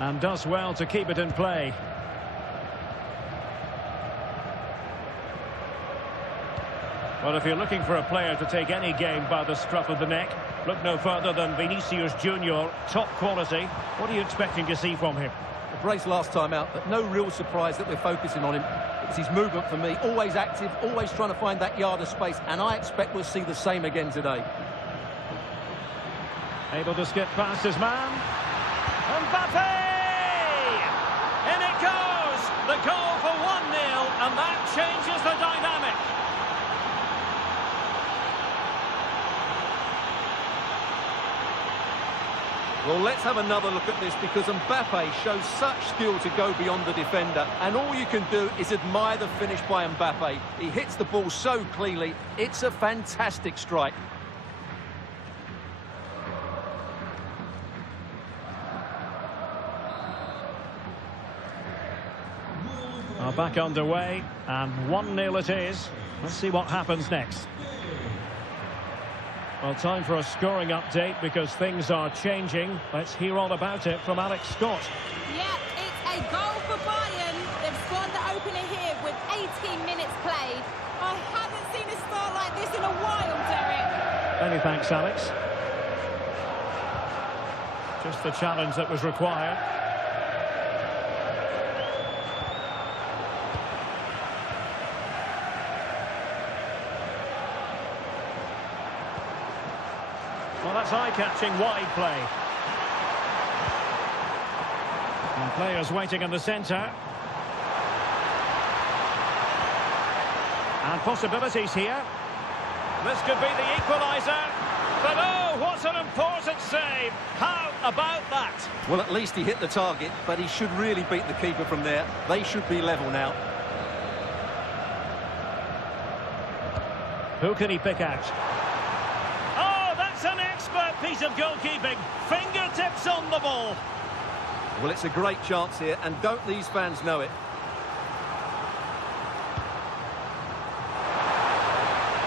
And does well to keep it in play. Well, if you're looking for a player to take any game by the scruff of the neck, look no further than Vinicius Junior, top quality. What are you expecting to see from him? The brace last time out, but no real surprise that we're focusing on him. It's his movement for me, always active, always trying to find that yard of space, and I expect we'll see the same again today. Able to skip past his man. Mbappe! In it goes! The goal for 1-0, and that changes the dynamic. Well, let's have another look at this, because Mbappe shows such skill to go beyond the defender, and all you can do is admire the finish by Mbappe. He hits the ball so cleanly, it's a fantastic strike. Are back underway, and 1-0 it is. Let's see what happens next. Well, time for a scoring update because things are changing. Let's hear all about it from Alex Scott. Yeah, it's a goal for Bayern. They've scored the opener here with 18 minutes played. I haven't seen a start like this in a while, Derek. Many thanks, Alex. Just the challenge that was required. Well, that's eye-catching wide play. And players waiting in the centre. And possibilities here. This could be the equaliser. But oh, what an important save. How about that? Well, at least he hit the target, but he should really beat the keeper from there. They should be level now. Who can he pick out? An expert piece of goalkeeping, fingertips on the ball. Well, it's a great chance here, and don't these fans know it?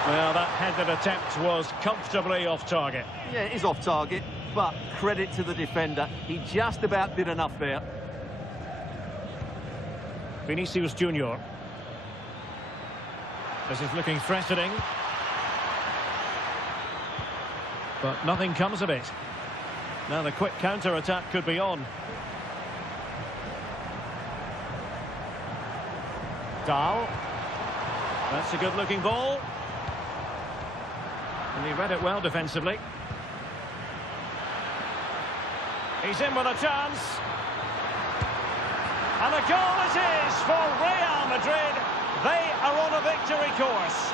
Well, that headed attempt was comfortably off target. Yeah, it is off target, but credit to the defender. He just about did enough there. Vinicius Junior. This is looking threatening. But nothing comes of it. Now the quick counter-attack could be on. Dahl. That's a good-looking ball. And he read it well defensively. He's in with a chance. And a goal it is for Real Madrid. They are on a victory course.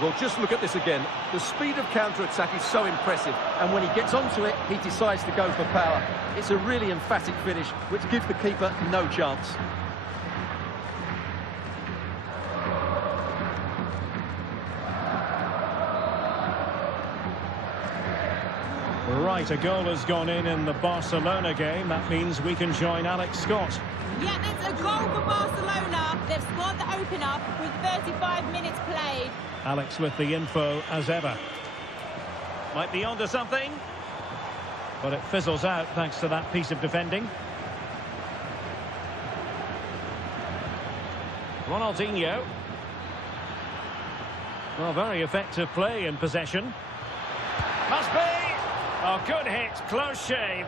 Well, just look at this again. The speed of counter-attack is so impressive, and when he gets onto it, he decides to go for power. It's a really emphatic finish, which gives the keeper no chance. Right, a goal has gone in the Barcelona game. That means we can join Alex Scott. Yeah, it's a goal for Barcelona. They've scored the opener with 35 minutes played. Alex with the info as ever. Might be onto something, but it fizzles out thanks to that piece of defending. Ronaldinho. Well, very effective play in possession. Must be! Oh, good hit, close shave.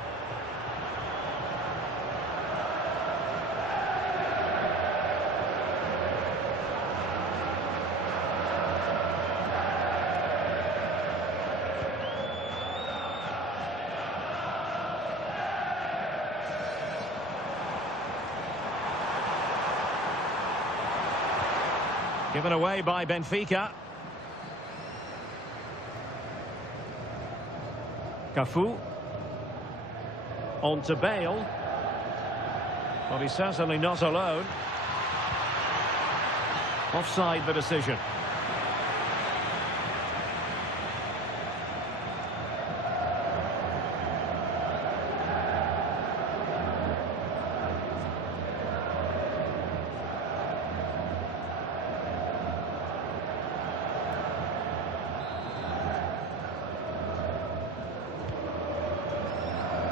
Given away by Benfica. Cafu. On to Bale. Well, he's certainly not alone. Offside the decision.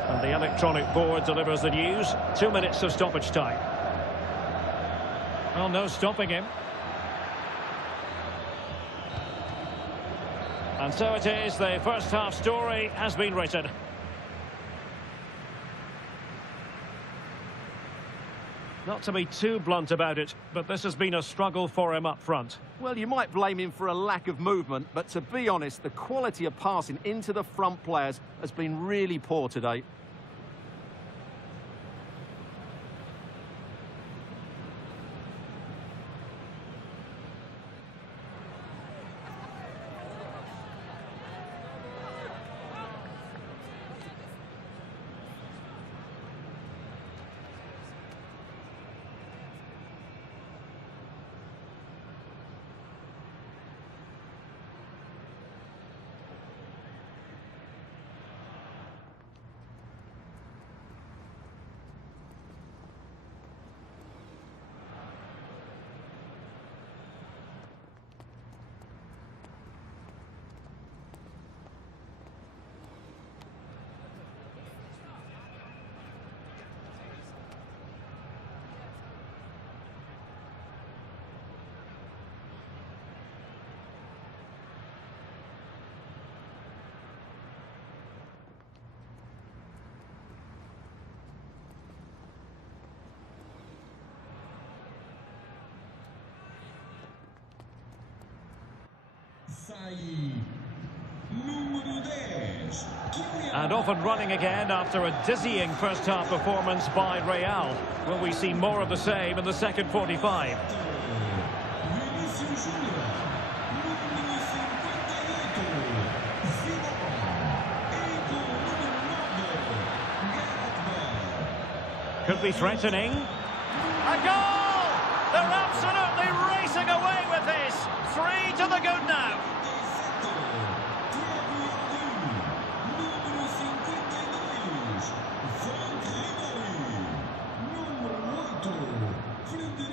And the electronic board delivers the news. 2 minutes of stoppage time. Well, no stopping him. And so it is, the first half story has been written. Not to be too blunt about it, but this has been a struggle for him up front. Well, you might blame him for a lack of movement, but to be honest, the quality of passing into the front players has been really poor today. And off and running again after a dizzying first half performance by Real. Will we see more of the same in the second 45? Could be threatening. A goal! They're absolutely racing away with this. 3 to the good now.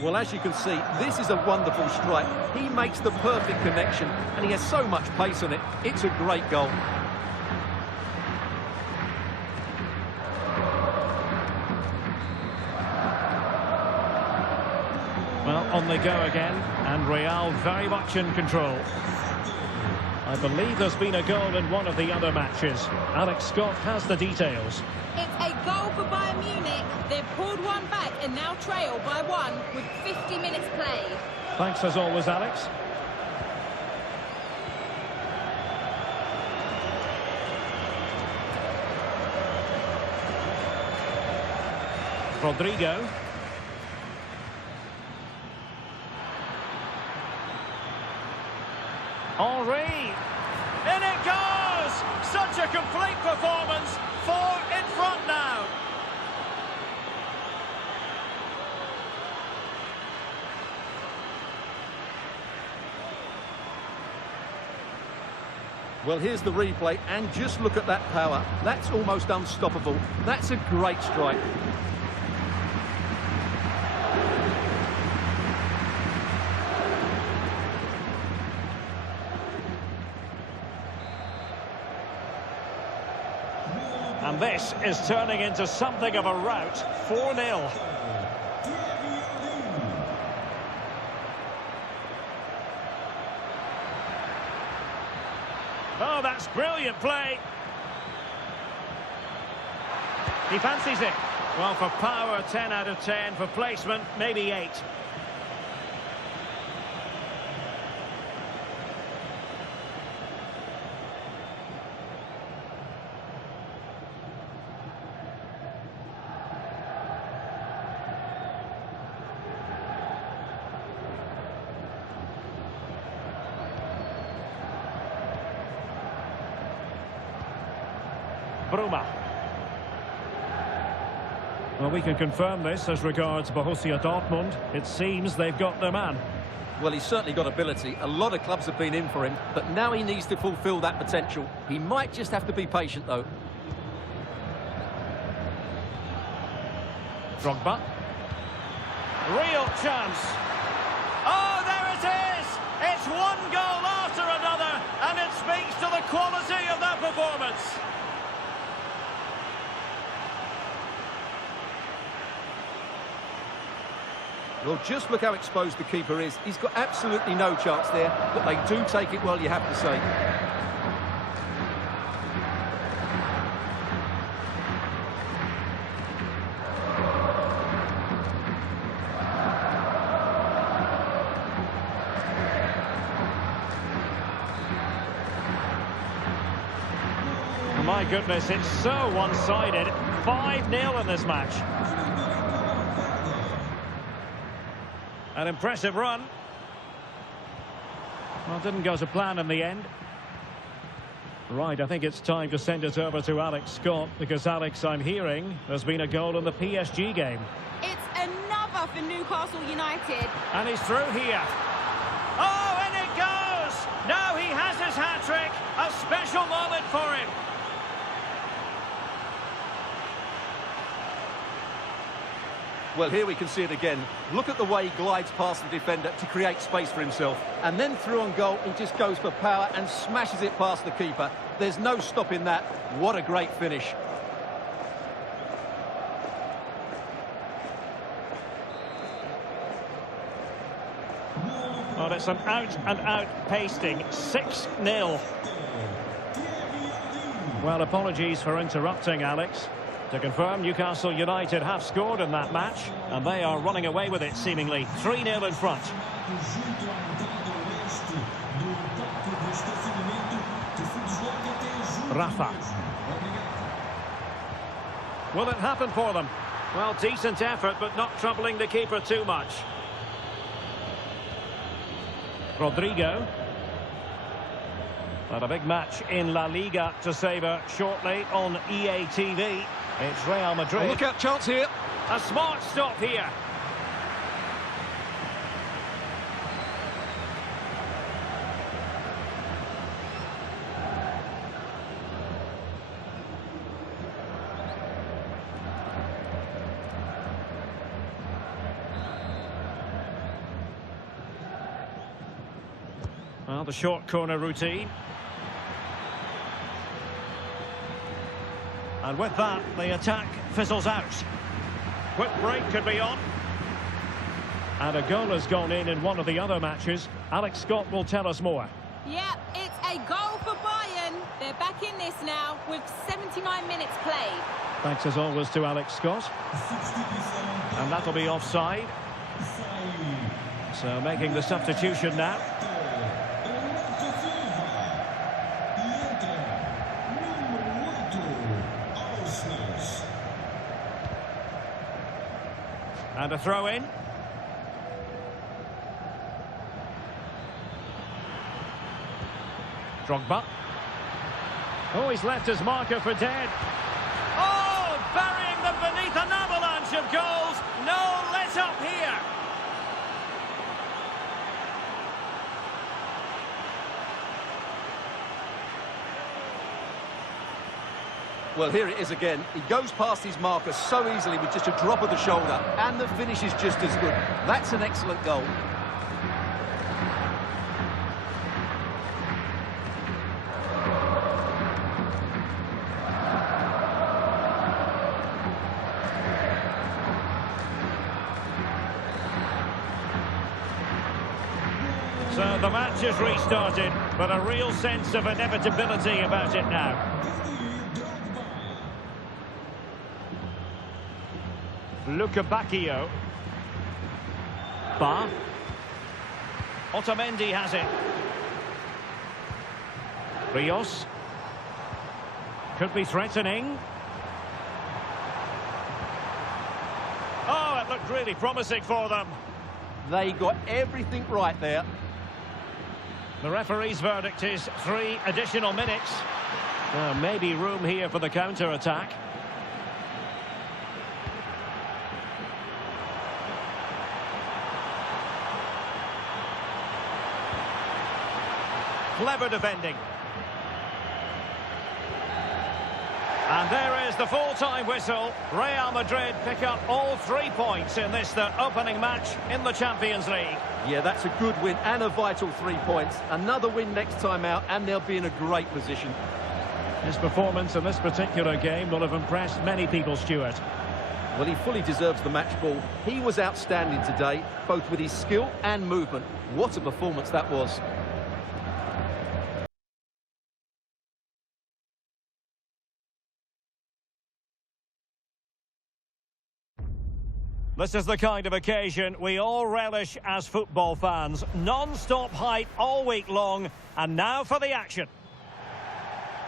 Well, as you can see, this is a wonderful strike. He makes the perfect connection, and he has so much pace on it. It's a great goal. Well, on they go again, and Real very much in control. I believe there's been a goal in one of the other matches. Alex Scott has the details. It's a goal for Bayern Munich. They've pulled one back and now trail by 1 with 50 minutes played. Thanks as always, Alex. Rodrigo. Henry. In it goes! Such a complete performance. 4 in front now. Well, here's the replay, and just look at that power. That's almost unstoppable. That's a great strike. And this is turning into something of a rout. 4-0. Oh, that's brilliant play. He fancies it. Well, for power, 10 out of 10. For placement, maybe 8. Bruma. Well, we can confirm this as regards Borussia Dortmund. It seems they've got their man. Well, he's certainly got ability. A lot of clubs have been in for him, but now he needs to fulfil that potential. He might just have to be patient, though. Drogba. Real chance. Oh, there it is! It's one goal after another, and it speaks to the quality of that performance. Well, just look how exposed the keeper is. He's got absolutely no chance there, but they do take it well, you have to say. My goodness, it's so one-sided. 5-0 in this match. An impressive run. Well, didn't go to plan in the end. Right, I think it's time to send it over to Alex Scott, because Alex, I'm hearing, there's been a goal in the PSG game. It's another for Newcastle United. And he's through here. Oh, and it goes! Now he has his hat-trick. A special moment for him. Well, here we can see it again. Look at the way he glides past the defender to create space for himself. And then through on goal, he just goes for power and smashes it past the keeper. There's no stopping that. What a great finish. Well, it's an out-and-out pasting. 6-0. Well, apologies for interrupting, Alex. To confirm, Newcastle United have scored in that match, and they are running away with it, seemingly. 3-0 in front. Rafa. Will it happen for them? Well, decent effort, but not troubling the keeper too much. Rodrigo. And a big match in La Liga to savour shortly on EA TV. It's Real Madrid. Oh, look out, chance here. A smart stop here. Well, the short corner routine. And with that, the attack fizzles out. Quick break could be on. And a goal has gone in one of the other matches. Alex Scott will tell us more. Yeah, it's a goal for Bayern. They're back in this now with 79 minutes played. Thanks as always to Alex Scott. And that'll be offside. So making the substitution now. And a throw in. Drogba. Oh, he's left his marker for dead. Oh, burying them beneath an avalanche of goals. No let up here. Well, here it is again. He goes past his marker so easily with just a drop of the shoulder, and the finish is just as good. That's an excellent goal. So the match has restarted, but a real sense of inevitability about it now. Luca Bacchio. Ba. Otamendi has it. Rios. Could be threatening. Oh, it looked really promising for them. They got everything right there. The referee's verdict is 3 additional minutes. Maybe room here for the counter-attack. Clever defending. And there is the full-time whistle. Real Madrid pick up all 3 points in this, their opening match in the Champions League. Yeah, that's a good win and a vital 3 points. Another win next time out, and they'll be in a great position. His performance in this particular game will have impressed many people, Stuart. Well, he fully deserves the match ball. He was outstanding today, both with his skill and movement. What a performance that was. This is the kind of occasion we all relish as football fans. Non-stop hype all week long, and now for the action.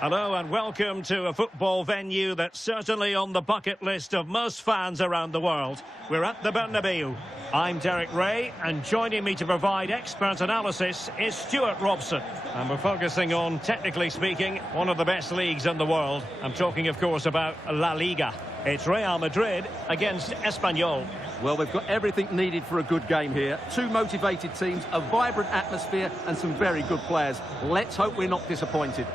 Hello and welcome to a football venue that's certainly on the bucket list of most fans around the world. We're at the Bernabeu. I'm Derek Ray, and joining me to provide expert analysis is Stuart Robson. And we're focusing on, technically speaking, one of the best leagues in the world. I'm talking, of course, about La Liga. It's Real Madrid against Espanyol. Well, they've got everything needed for a good game here. 2 motivated teams, a vibrant atmosphere, and some very good players. Let's hope we're not disappointed.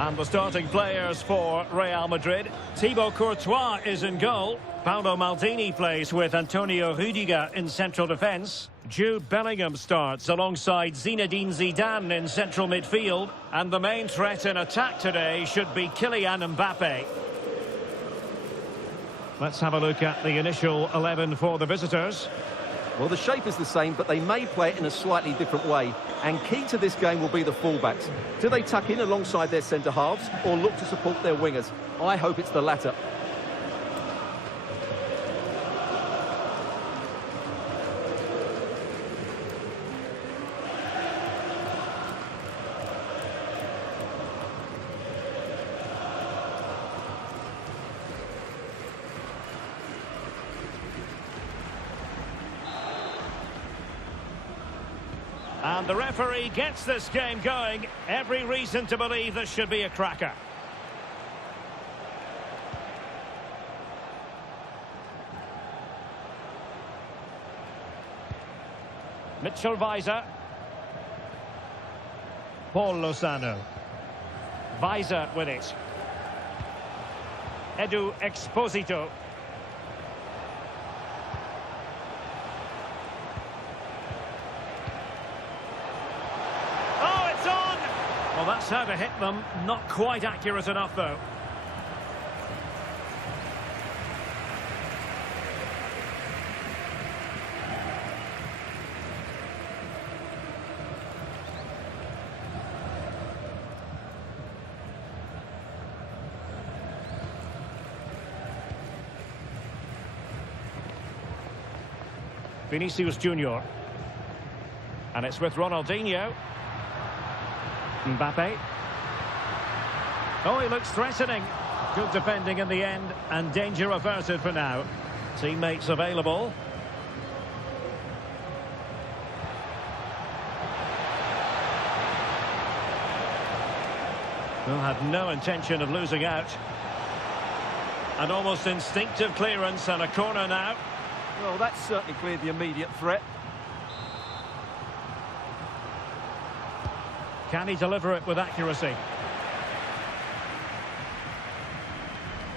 And the starting players for Real Madrid. Thibaut Courtois is in goal. Paolo Maldini plays with Antonio Rudiger in central defence. Jude Bellingham starts alongside Zinedine Zidane in central midfield. And the main threat in attack today should be Kylian Mbappe. Let's have a look at the initial 11 for the visitors. Well, the shape is the same, but they may play it in a slightly different way. And key to this game will be the fullbacks. Do they tuck in alongside their centre-halves or look to support their wingers? I hope it's the latter. And And the referee gets this game going. Every reason to believe this should be a cracker. Mitchell Weiser. Paul Lozano. Weiser with it. Edu Exposito. Oh, it's on! Well, that's how to hit them. Not quite accurate enough, though. Vinicius Junior. And it's with Ronaldinho. Mbappe. Oh, he looks threatening. Good defending in the end, and danger averted for now. Teammates available. Well, had no intention of losing out. An almost instinctive clearance and a corner now. Well, that's certainly cleared the immediate threat. Can he deliver it with accuracy?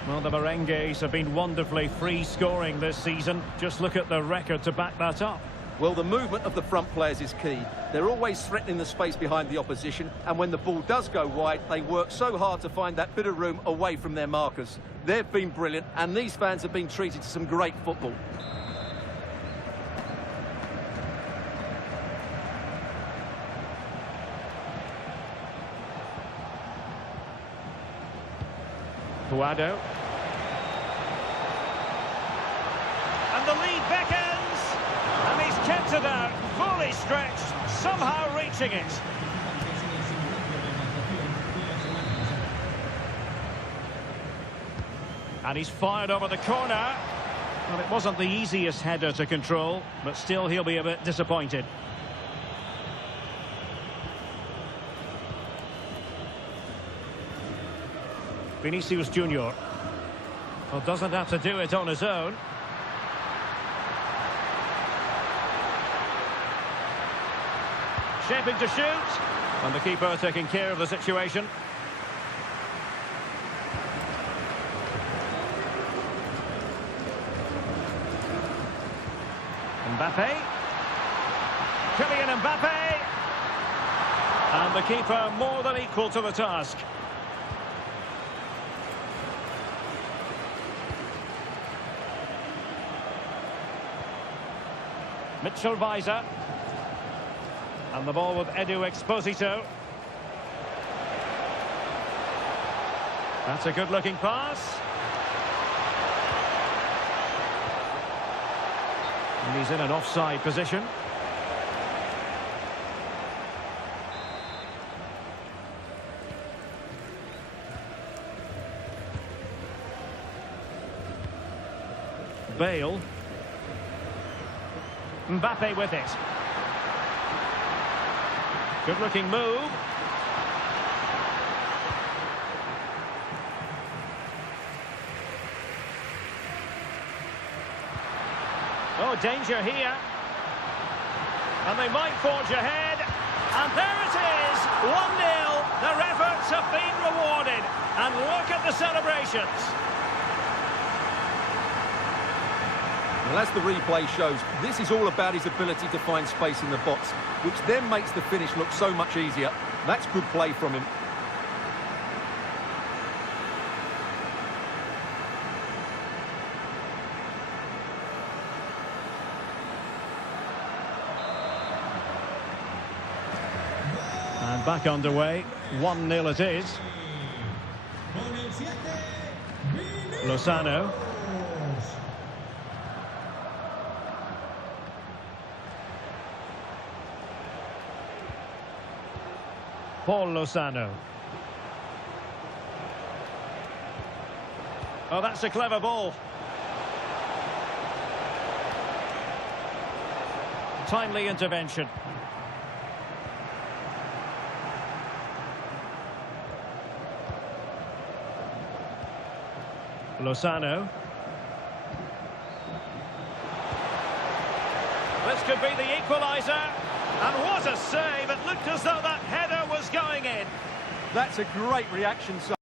Well, the Merengues have been wonderfully free-scoring this season. Just look at the record to back that up. Well, the movement of the front players is key. They're always threatening the space behind the opposition, and when the ball does go wide, they work so hard to find that bit of room away from their markers. They've been brilliant, and these fans have been treated to some great football. Puado. And the lead beckons. And he's kept it out, fully stretched, somehow reaching it. And he's fired over the corner. Well, it wasn't the easiest header to control, but still he'll be a bit disappointed. Vinicius Junior. Well, doesn't have to do it on his own. Shaping to shoot. And the keeper taking care of the situation. Mbappe. Kylian Mbappe. And the keeper more than equal to the task. Mitchell Weiser. And the ball with Edu Exposito. That's a good-looking pass. And he's in an offside position. Bale. Mbappe with it. Good-looking move. Oh, danger here. And they might forge ahead. And there it is, 1-0. Their efforts have been rewarded. And look at the celebrations. Well, as the replay shows, this is all about his ability to find space in the box, which then makes the finish look so much easier. That's good play from him. And back underway, 1-0 it is. Lozano. Paul Lozano. Oh, that's a clever ball. Timely intervention. Lozano. This could be the equaliser. And what a save. It looked as though that header was going in. That's a great reaction, son.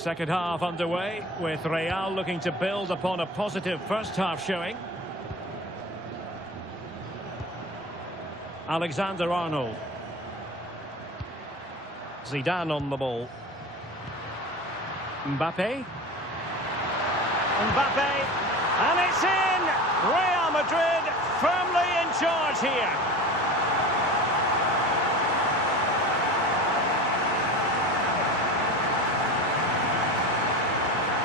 Second half underway, with Real looking to build upon a positive first half showing. Alexander-Arnold. Zidane on the ball. Mbappe. Mbappe. And it's in! Real Madrid firmly in charge here.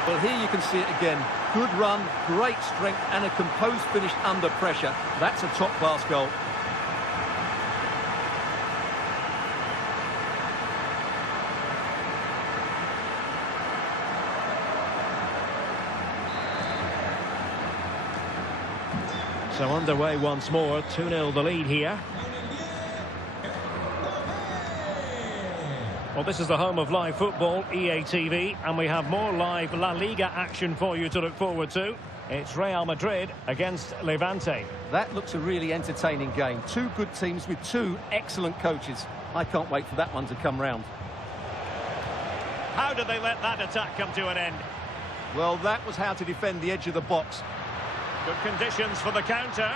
Well, here you can see it again. Good run, great strength, and a composed finish under pressure. That's a top-class goal. So underway once more, 2-0 the lead here. Well, this is the home of live football, EA TV, and we have more live La Liga action for you to look forward to. It's Real Madrid against Levante. That looks a really entertaining game. Two good teams with two excellent coaches. I can't wait for that one to come round. How did they let that attack come to an end? Well, that was how to defend the edge of the box. Good conditions for the counter.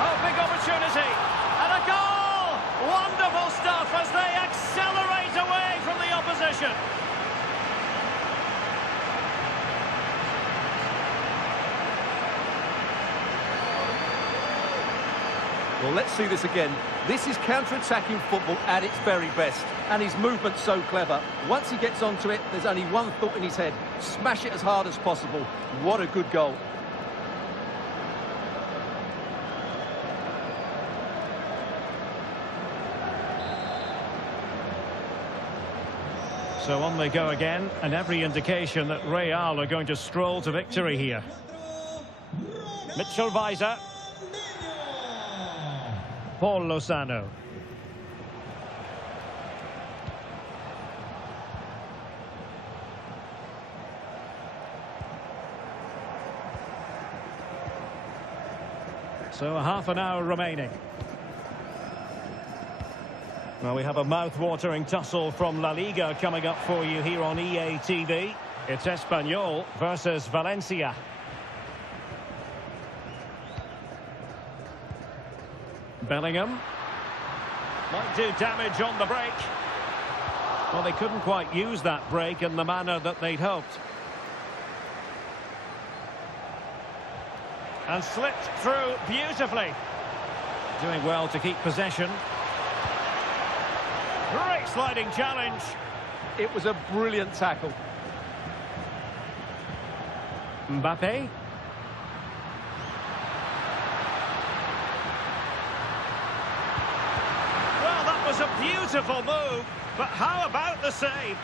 Oh, big opportunity. And a goal! Wonderful stuff as they accelerate away from the opposition. Well, let's see this again. This is counter-attacking football at its very best. And his movement's so clever. Once he gets onto it, there's only one thought in his head. Smash it as hard as possible. What a good goal. So on they go again, and every indication that Real are going to stroll to victory here. Mitchell Weiser. Paul Lozano. So half an hour remaining. Well, we have a mouth-watering tussle from La Liga coming up for you here on EA TV. It's Espanyol versus Valencia. Bellingham. Might do damage on the break. Well, they couldn't quite use that break in the manner that they'd hoped. And slipped through beautifully. Doing well to keep possession. Great sliding challenge. It was a brilliant tackle. Mbappe. Well, that was a beautiful move, but how about the save?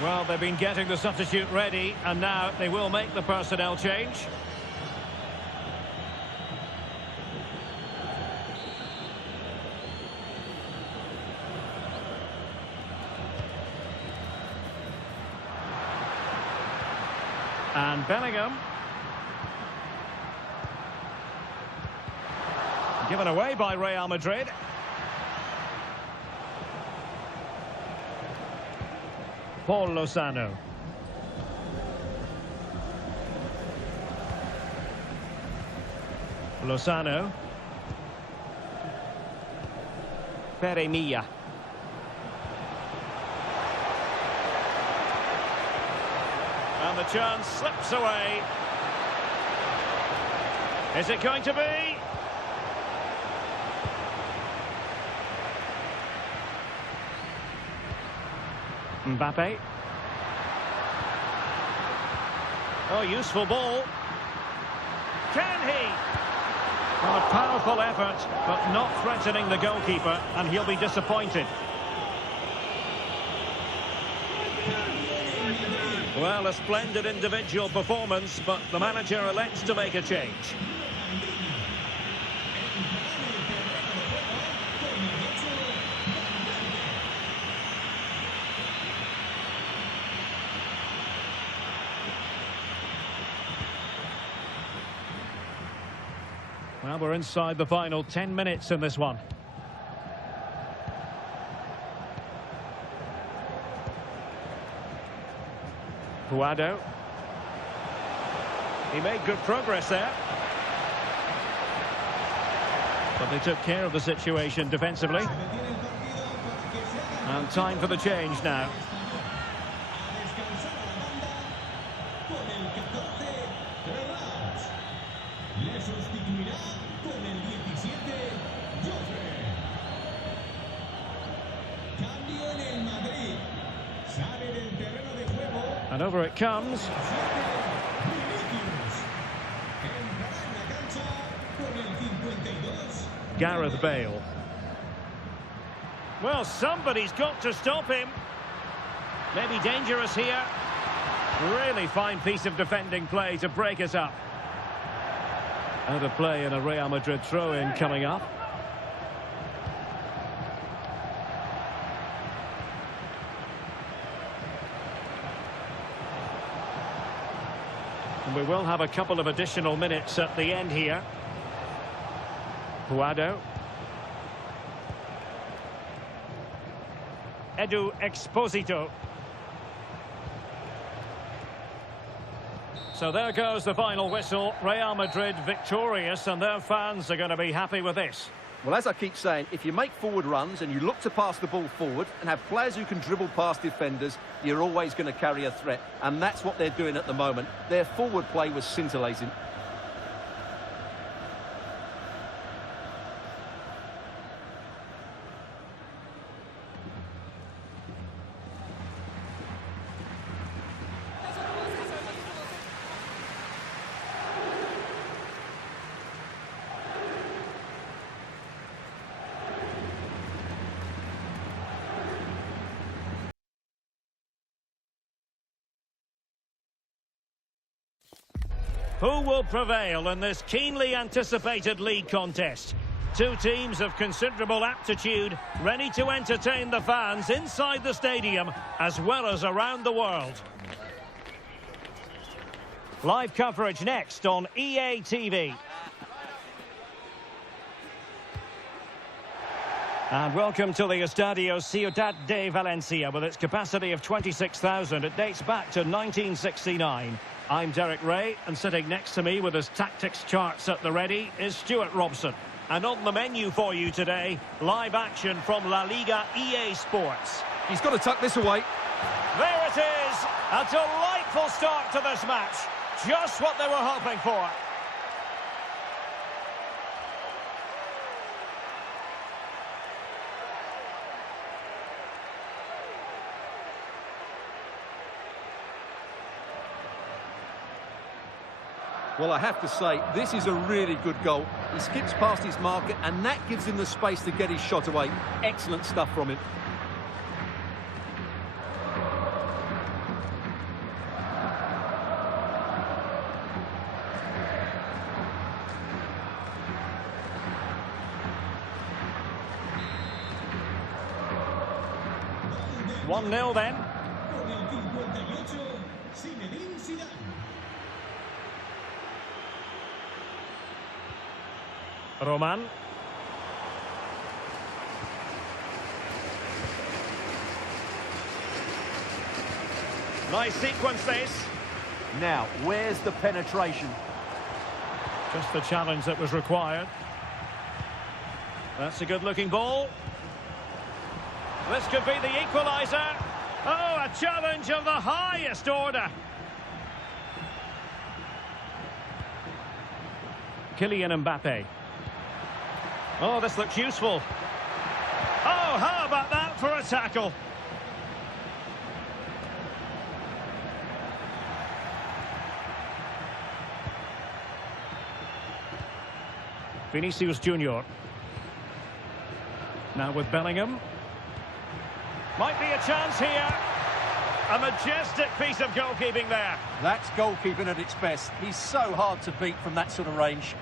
Well, they've been getting the substitute ready, and now they will make the personnel change. And Bellingham. Given away by Real Madrid. Paul Lozano. Lozano. Peremilla. And the chance slips away. Is it going to be? Mbappe. Oh, useful ball. Can he? Well, a powerful effort, but not threatening the goalkeeper, and he'll be disappointed. Well, a splendid individual performance, but the manager elects to make a change. Well, we're inside the final 10 minutes in this one. Guado. He made good progress there. But they took care of the situation defensively. And time for the change now. And over it comes. Gareth Bale. Well, somebody's got to stop him. Maybe dangerous here. Really fine piece of defending play to break us up. Out of play and a Real Madrid throw-in coming up. And we will have a couple of additional minutes at the end here. Guado. Edu Exposito. So there goes the final whistle. Real Madrid victorious, and their fans are going to be happy with this. Well, as I keep saying, if you make forward runs and you look to pass the ball forward and have players who can dribble past defenders, you're always going to carry a threat. And that's what they're doing at the moment. Their forward play was scintillating. Who will prevail in this keenly anticipated league contest? Two teams of considerable aptitude, ready to entertain the fans inside the stadium as well as around the world. Live coverage next on EA TV. And welcome to the Estadio Ciudad de Valencia with its capacity of 26,000. It dates back to 1969. I'm Derek Ray, and sitting next to me with his tactics charts at the ready is Stuart Robson. And on the menu for you today, live action from La Liga EA Sports. He's got to tuck this away. There it is! A delightful start to this match. Just what they were hoping for. Well, I have to say, this is a really good goal. He skips past his marker, and that gives him the space to get his shot away. Excellent stuff from him. One 1-0 then. Roman. Nice sequence this. Now, where's the penetration? Just the challenge that was required. That's a good-looking ball. This could be the equaliser. Oh, a challenge of the highest order. Kylian Mbappe. Oh, this looks useful. Oh, how about that for a tackle? Vinicius Junior. Now with Bellingham. Might be a chance here. A majestic piece of goalkeeping there. That's goalkeeping at its best. He's so hard to beat from that sort of range.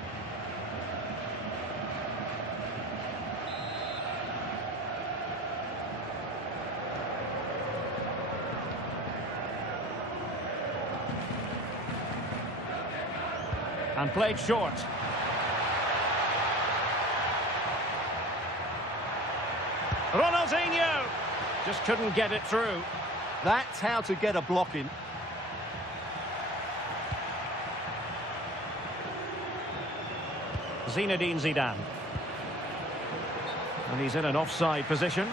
And played short. Ronaldinho just couldn't get it through. That's how to get a block in. Zinedine Zidane. And he's in an offside position.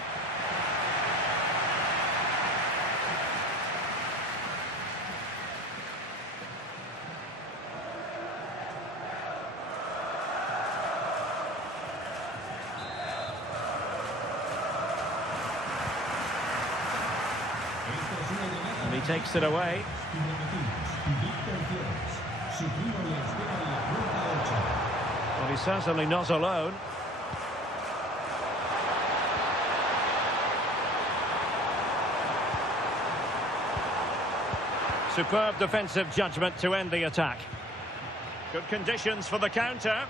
And he takes it away. Well, he's certainly not alone. Superb defensive judgment to end the attack. Good conditions for the counter.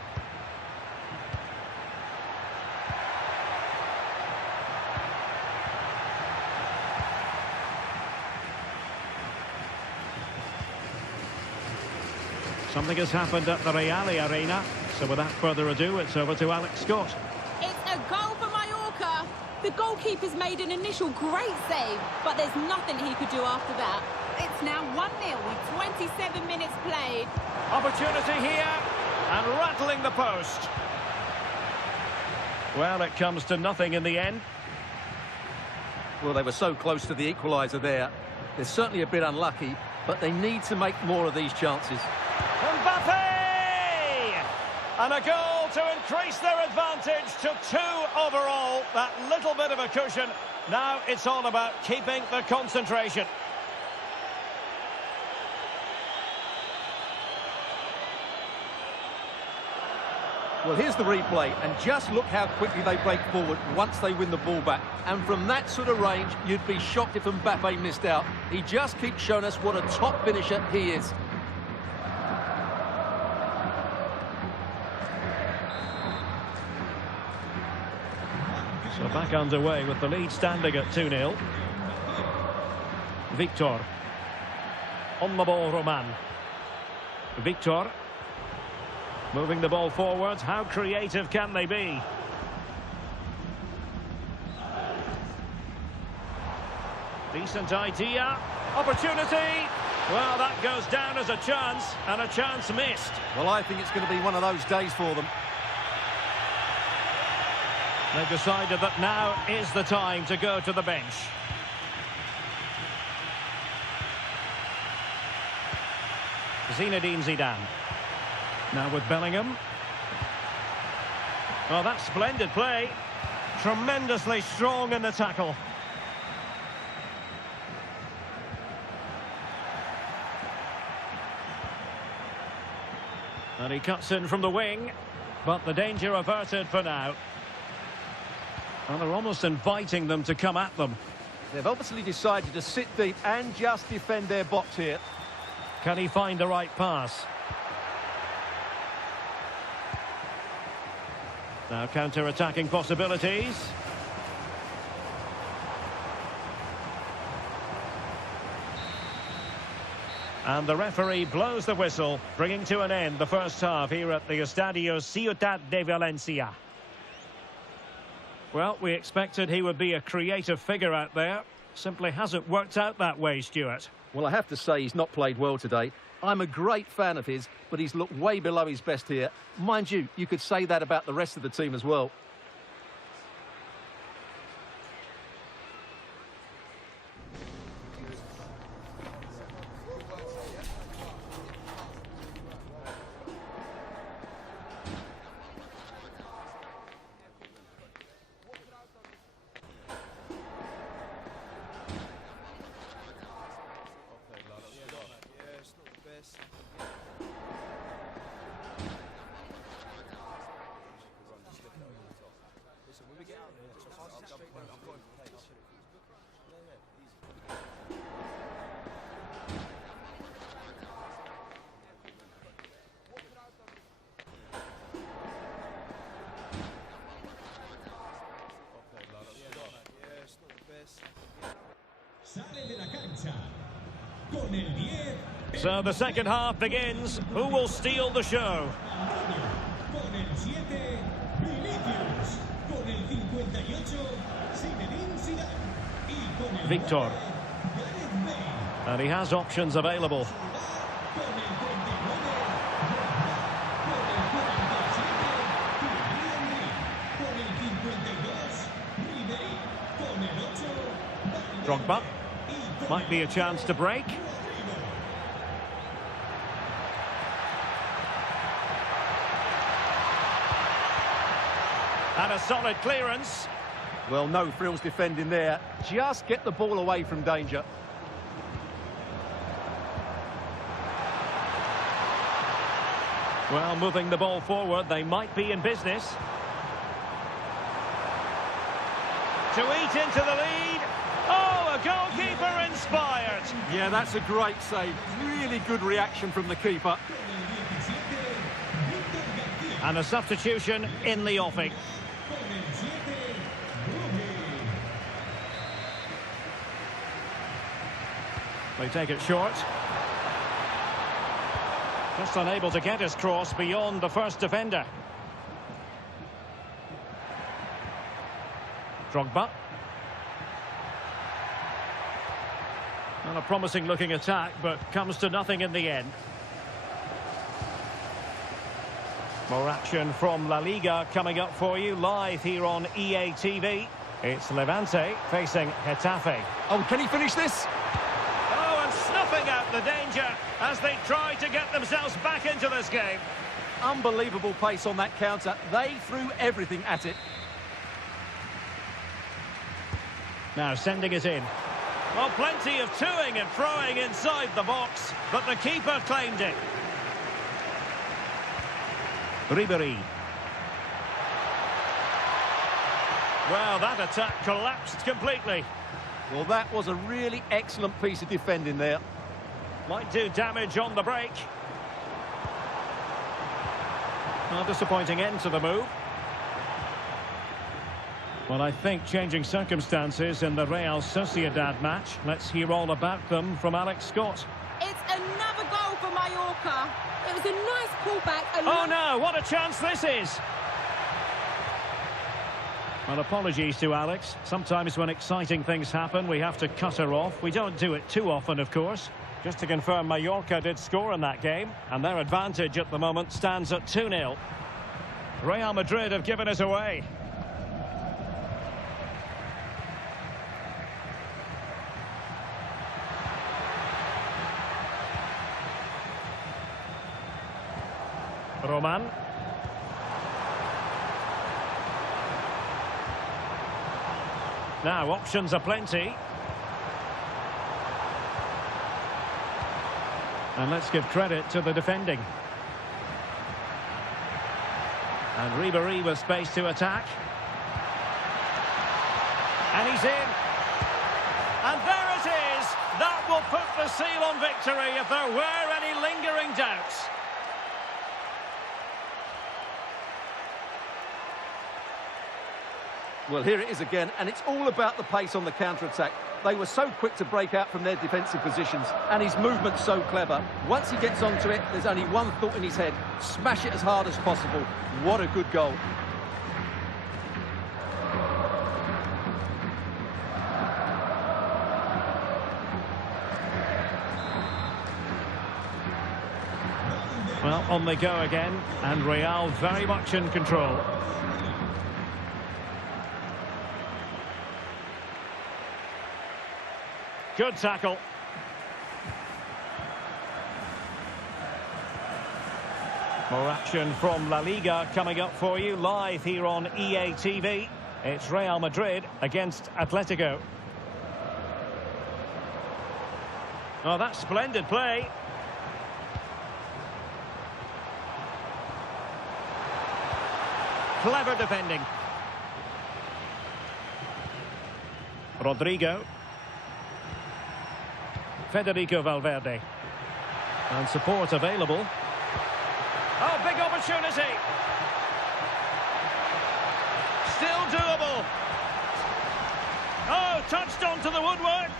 Something has happened at the Real Arena, so without further ado, it's over to Alex Scott. It's a goal for Mallorca. The goalkeeper's made an initial great save, but there's nothing he could do after that. It's now 1-0 with 27 minutes played. Opportunity here, and rattling the post. Well, it comes to nothing in the end. Well, they were so close to the equaliser there. They're certainly a bit unlucky, but they need to make more of these chances. Mbappe! And a goal to increase their advantage to 2 overall. That little bit of a cushion. Now it's all about keeping the concentration. Well, here's the replay, and just look how quickly they break forward once they win the ball back. And from that sort of range, you'd be shocked if Mbappe missed out. He just keeps showing us what a top finisher he is. So back underway with the lead standing at 2-0. Victor. On the ball, Roman. Victor. Moving the ball forward. How creative can they be? Decent idea. Opportunity. Well, that goes down as a chance, and a chance missed. Well, I think it's going to be one of those days for them. They've decided that now is the time to go to the bench. Zinedine Zidane. Now with Bellingham. Oh, that's splendid play. Tremendously strong in the tackle. And he cuts in from the wing, but the danger averted for now. And they're almost inviting them to come at them. They've obviously decided to sit deep and just defend their box here. Can he find the right pass? Now counter-attacking possibilities. And the referee blows the whistle, bringing to an end the first half here at the Estadio Sociedad de Valencia. Well, we expected he would be a creative figure out there. Simply hasn't worked out that way, Stuart. Well, I have to say he's not played well today. I'm a great fan of his, but he's looked way below his best here. Mind you, you could say that about the rest of the team as well. So the second half begins. Who will steal the show? Victor. And he has options available. Drogba. Might be a chance to break. And a solid clearance. Well, no frills defending there. Just get the ball away from danger. Well, moving the ball forward, they might be in business. To eat into the lead. Oh, a goalkeeper inspired. Yeah, that's a great save. Really good reaction from the keeper. And a substitution in the offing. They take it short. Just unable to get his cross beyond the first defender. Drogba. And a promising looking attack, but comes to nothing in the end. More action from La Liga coming up for you live here on EA TV. It's Levante facing Getafe. Oh, can he finish this? Oh, and snuffing out the danger as they try to get themselves back into this game. Unbelievable pace on that counter. They threw everything at it. Now sending it in. Well, plenty of toing and throwing inside the box, but the keeper claimed it. Ribery. Well, that attack collapsed completely. Well, that was a really excellent piece of defending there. Might do damage on the break. Well, disappointing end to the move. Well, I think changing circumstances in the Real Sociedad match. Let's hear all about them from Alex Scott. It's another goal for Mallorca. It was a nice pullback. Oh no, what a chance this is. Well, apologies to Alex. Sometimes when exciting things happen, we have to cut her off. We don't do it too often, of course. Just to confirm, Mallorca did score in that game, and their advantage at the moment stands at 2-0. Real Madrid have given it away. Roman. Now, options are plenty. And let's give credit to the defending. And Ribéry with space to attack. And he's in. And there it is. That will put the seal on victory if there were any lingering doubts. Well, here it is again, and it's all about the pace on the counter-attack. They were so quick to break out from their defensive positions, and his movement's so clever. Once he gets onto it, there's only one thought in his head: smash it as hard as possible. What a good goal. Well, on they go again, and Real very much in control. Good tackle. More action from La Liga coming up for you live here on EA TV. It's Real Madrid against Atletico. Oh, that's splendid play. Clever defending. Rodrigo. Federico Valverde. And support available. Oh, big opportunity. Still doable. Oh, touched onto the woodwork.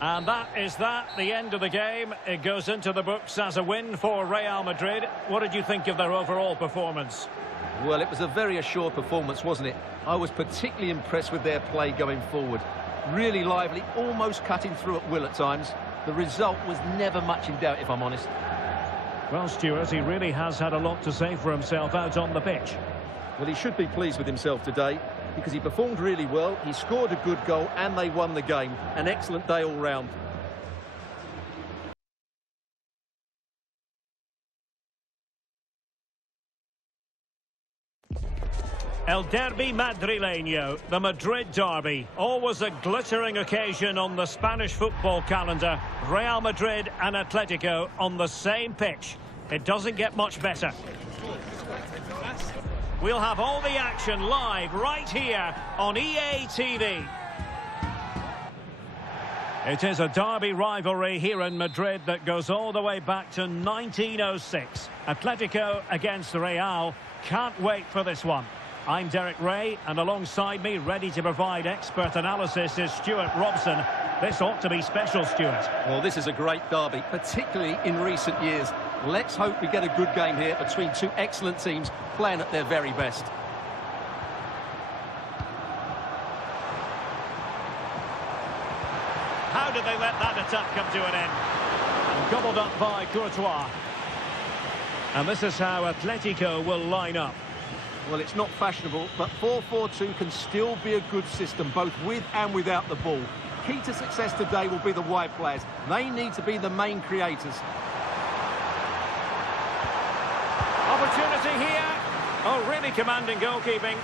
And that is the end of the game. It goes into the books as a win for Real Madrid. What did you think of their overall performance? Well, it was a very assured performance, wasn't it? I was particularly impressed with their play going forward. Really lively, almost cutting through at will at times. The result was never much in doubt, if I'm honest. Well, Stuart, he really has had a lot to say for himself out on the pitch. Well, he should be pleased with himself today, because he performed really well, he scored a good goal, and they won the game. An excellent day all round. El Derbi Madrileño, the Madrid derby. Always a glittering occasion on the Spanish football calendar. Real Madrid and Atletico on the same pitch. It doesn't get much better. We'll have all the action live right here on EA TV. It is a derby rivalry here in Madrid that goes all the way back to 1906. Atletico against Real. Can't wait for this one. I'm Derek Ray, and alongside me, ready to provide expert analysis, is Stuart Robson. This ought to be special, Stuart. Well, this is a great derby, particularly in recent years. Let's hope we get a good game here between two excellent teams playing at their very best. How did they let that attack come to an end? And gobbled up by Courtois. And this is how Atletico will line up. Well, it's not fashionable, but 4-4-2 can still be a good system, both with and without the ball. Key to success today will be the wide players. They need to be the main creators. Opportunity here. Oh, really commanding goalkeeping.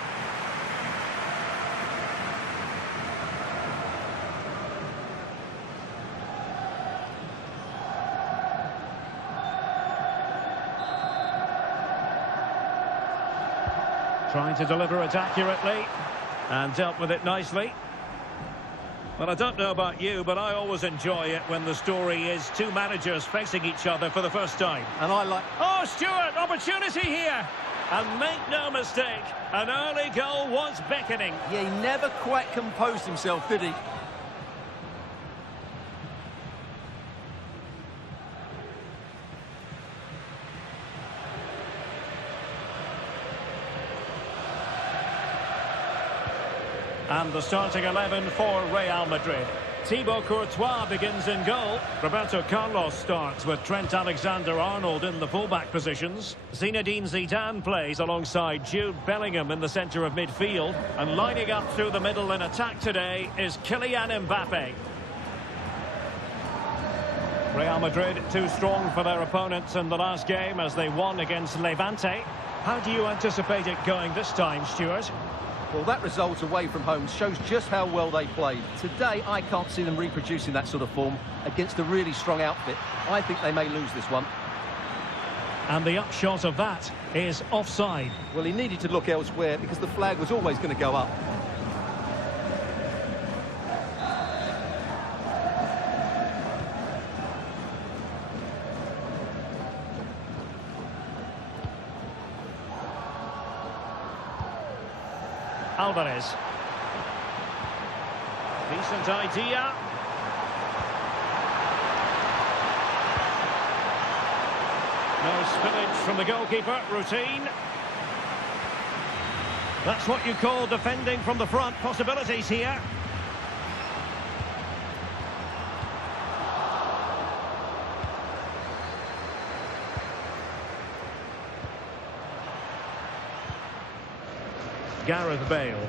Trying to deliver it accurately and dealt with it nicely. Well, I don't know about you, but I always enjoy it when the story is two managers facing each other for the first time. And I like... Oh, Stuart, opportunity here. And make no mistake, an early goal was beckoning. Yeah, he never quite composed himself, did he? And the starting 11 for Real Madrid. Thibaut Courtois begins in goal. Roberto Carlos starts with Trent Alexander-Arnold in the fullback positions. Zinedine Zidane plays alongside Jude Bellingham in the centre of midfield. And lining up through the middle in attack today is Kylian Mbappe. Real Madrid too strong for their opponents in the last game as they won against Levante. How do you anticipate it going this time, Stuart? Well, that result away from home shows just how well they played. Today, I can't see them reproducing that sort of form against a really strong outfit. I think they may lose this one. And the upshot of that is offside. Well, he needed to look elsewhere because the flag was always going to go up. Alvarez. Decent idea. No spillage from the goalkeeper. Routine. That's what you call defending from the front. Possibilities here. Gareth Bale.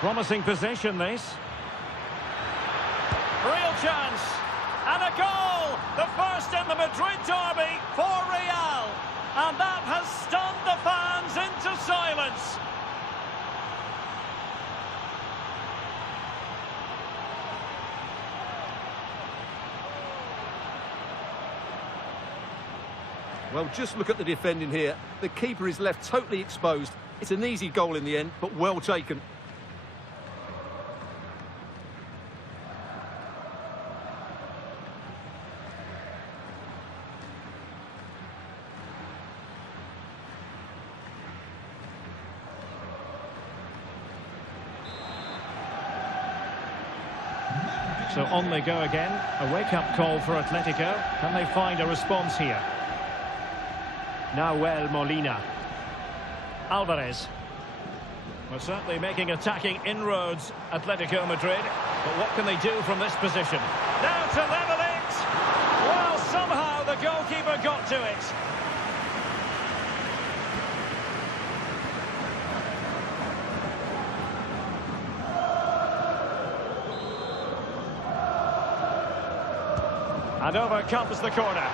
Promising possession, this. Real chance. And a goal! The first in the Madrid derby for Real. And that has stunned the fans into silence. Well, just look at the defending here. The keeper is left totally exposed. It's an easy goal in the end, but well taken. So on they go again. A wake-up call for Atletico. Can they find a response here? Nahuel Molina. Alvarez. Well, certainly making attacking inroads, Atletico Madrid. But what can they do from this position? Now to level it! Well, somehow the goalkeeper got to it. And over comes the corner.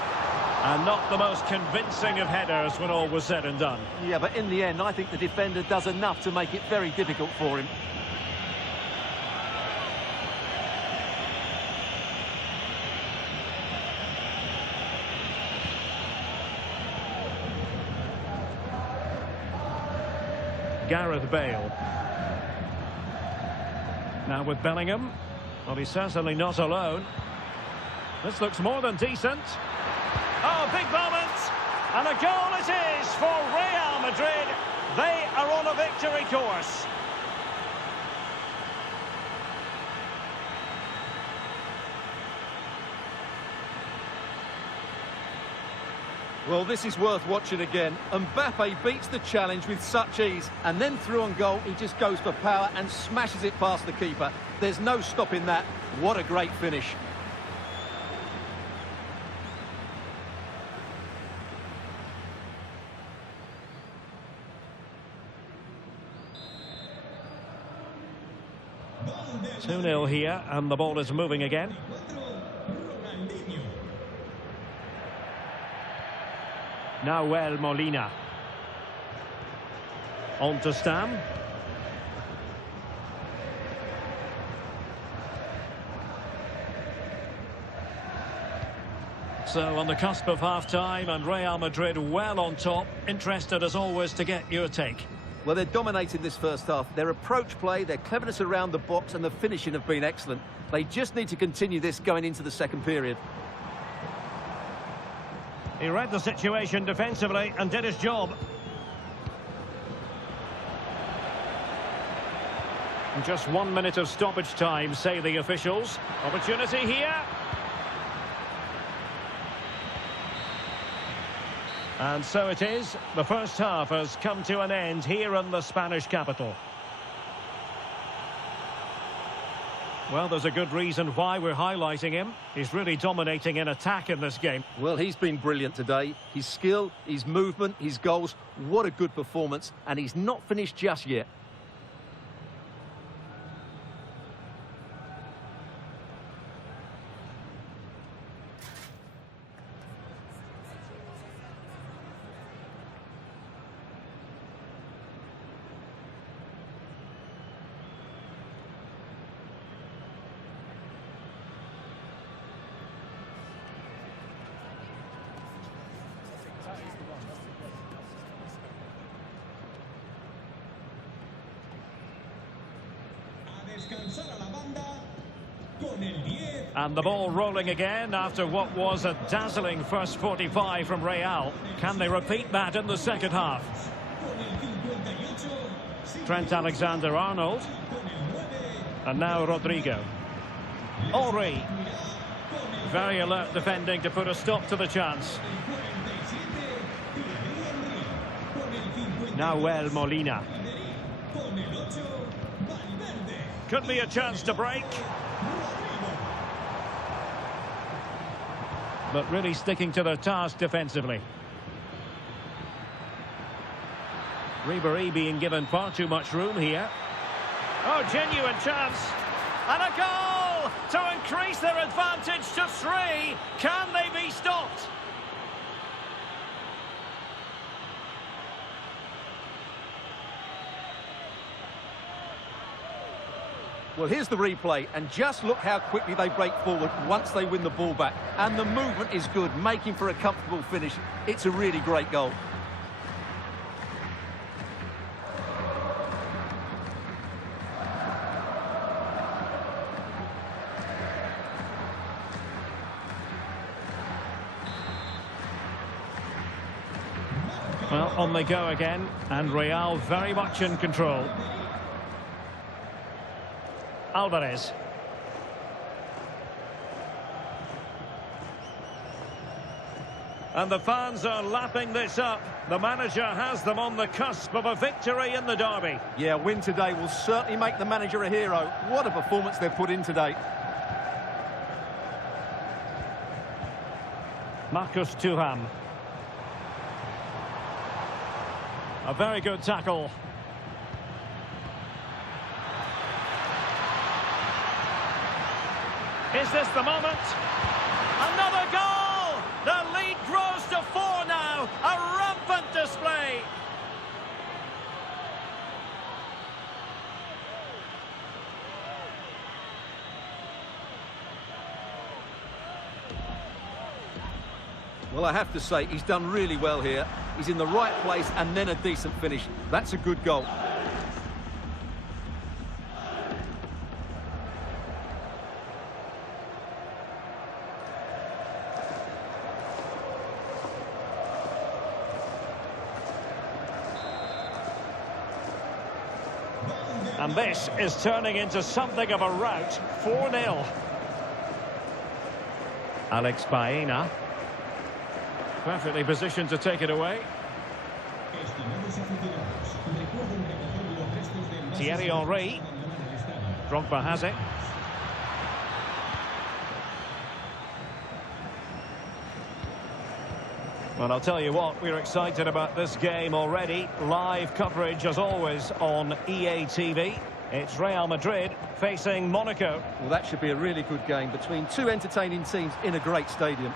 And not the most convincing of headers when all was said and done. Yeah, but in the end, I think the defender does enough to make it very difficult for him. Gareth Bale. Now with Bellingham. Well, he's certainly not alone. This looks more than decent. Oh, big moment! And a goal it is for Real Madrid. They are on a victory course. Well, this is worth watching again. Mbappe beats the challenge with such ease. And then through on goal, he just goes for power and smashes it past the keeper. There's no stopping that. What a great finish. Two 2-0 here, and the ball is moving again. Nahuel Molina. On to Stam. So on the cusp of half-time, and Real Madrid well on top. Interested as always to get your take. Well, they're dominating this first half. Their approach play, their cleverness around the box and the finishing have been excellent. They just need to continue this going into the second period. He read the situation defensively and did his job. Just 1 minute of stoppage time, say the officials. Opportunity here. And so it is. The first half has come to an end here in the Spanish capital. Well, there's a good reason why we're highlighting him. He's really dominating in attack in this game. Well, he's been brilliant today. His skill, his movement, his goals, what a good performance. And he's not finished just yet. And the ball rolling again after what was a dazzling first 45 from Real. Can they repeat that in the second half? Trent Alexander-Arnold. And now Rodrigo. Henry. Very alert defending to put a stop to the chance. Nahuel Molina. Could be a chance to break. But really sticking to their task defensively. Ribéry being given far too much room here. Oh, genuine chance. And a goal to increase their advantage to 3. Can they be stopped? Well, here's the replay, and just look how quickly they break forward once they win the ball back. And the movement is good, making for a comfortable finish. It's a really great goal. Well, on they go again, and Real very much in control. Alvarez. And the fans are lapping this up. The manager has them on the cusp of a victory in the derby. Yeah, a win today will certainly make the manager a hero. What a performance they've put in today. Marcus Thuram. A very good tackle. Is this the moment? Another goal! The lead grows to 4 now. A rampant display. Well, I have to say, he's done really well here. He's in the right place and then a decent finish. That's a good goal. And this is turning into something of a rout. 4-0. Alex Baena. Perfectly positioned to take it away. Thierry Henry. Drogba has it. Well, I'll tell you what, we're excited about this game already. Live coverage, as always, on EA TV. It's Real Madrid facing Monaco. Well, that should be a really good game between two entertaining teams in a great stadium.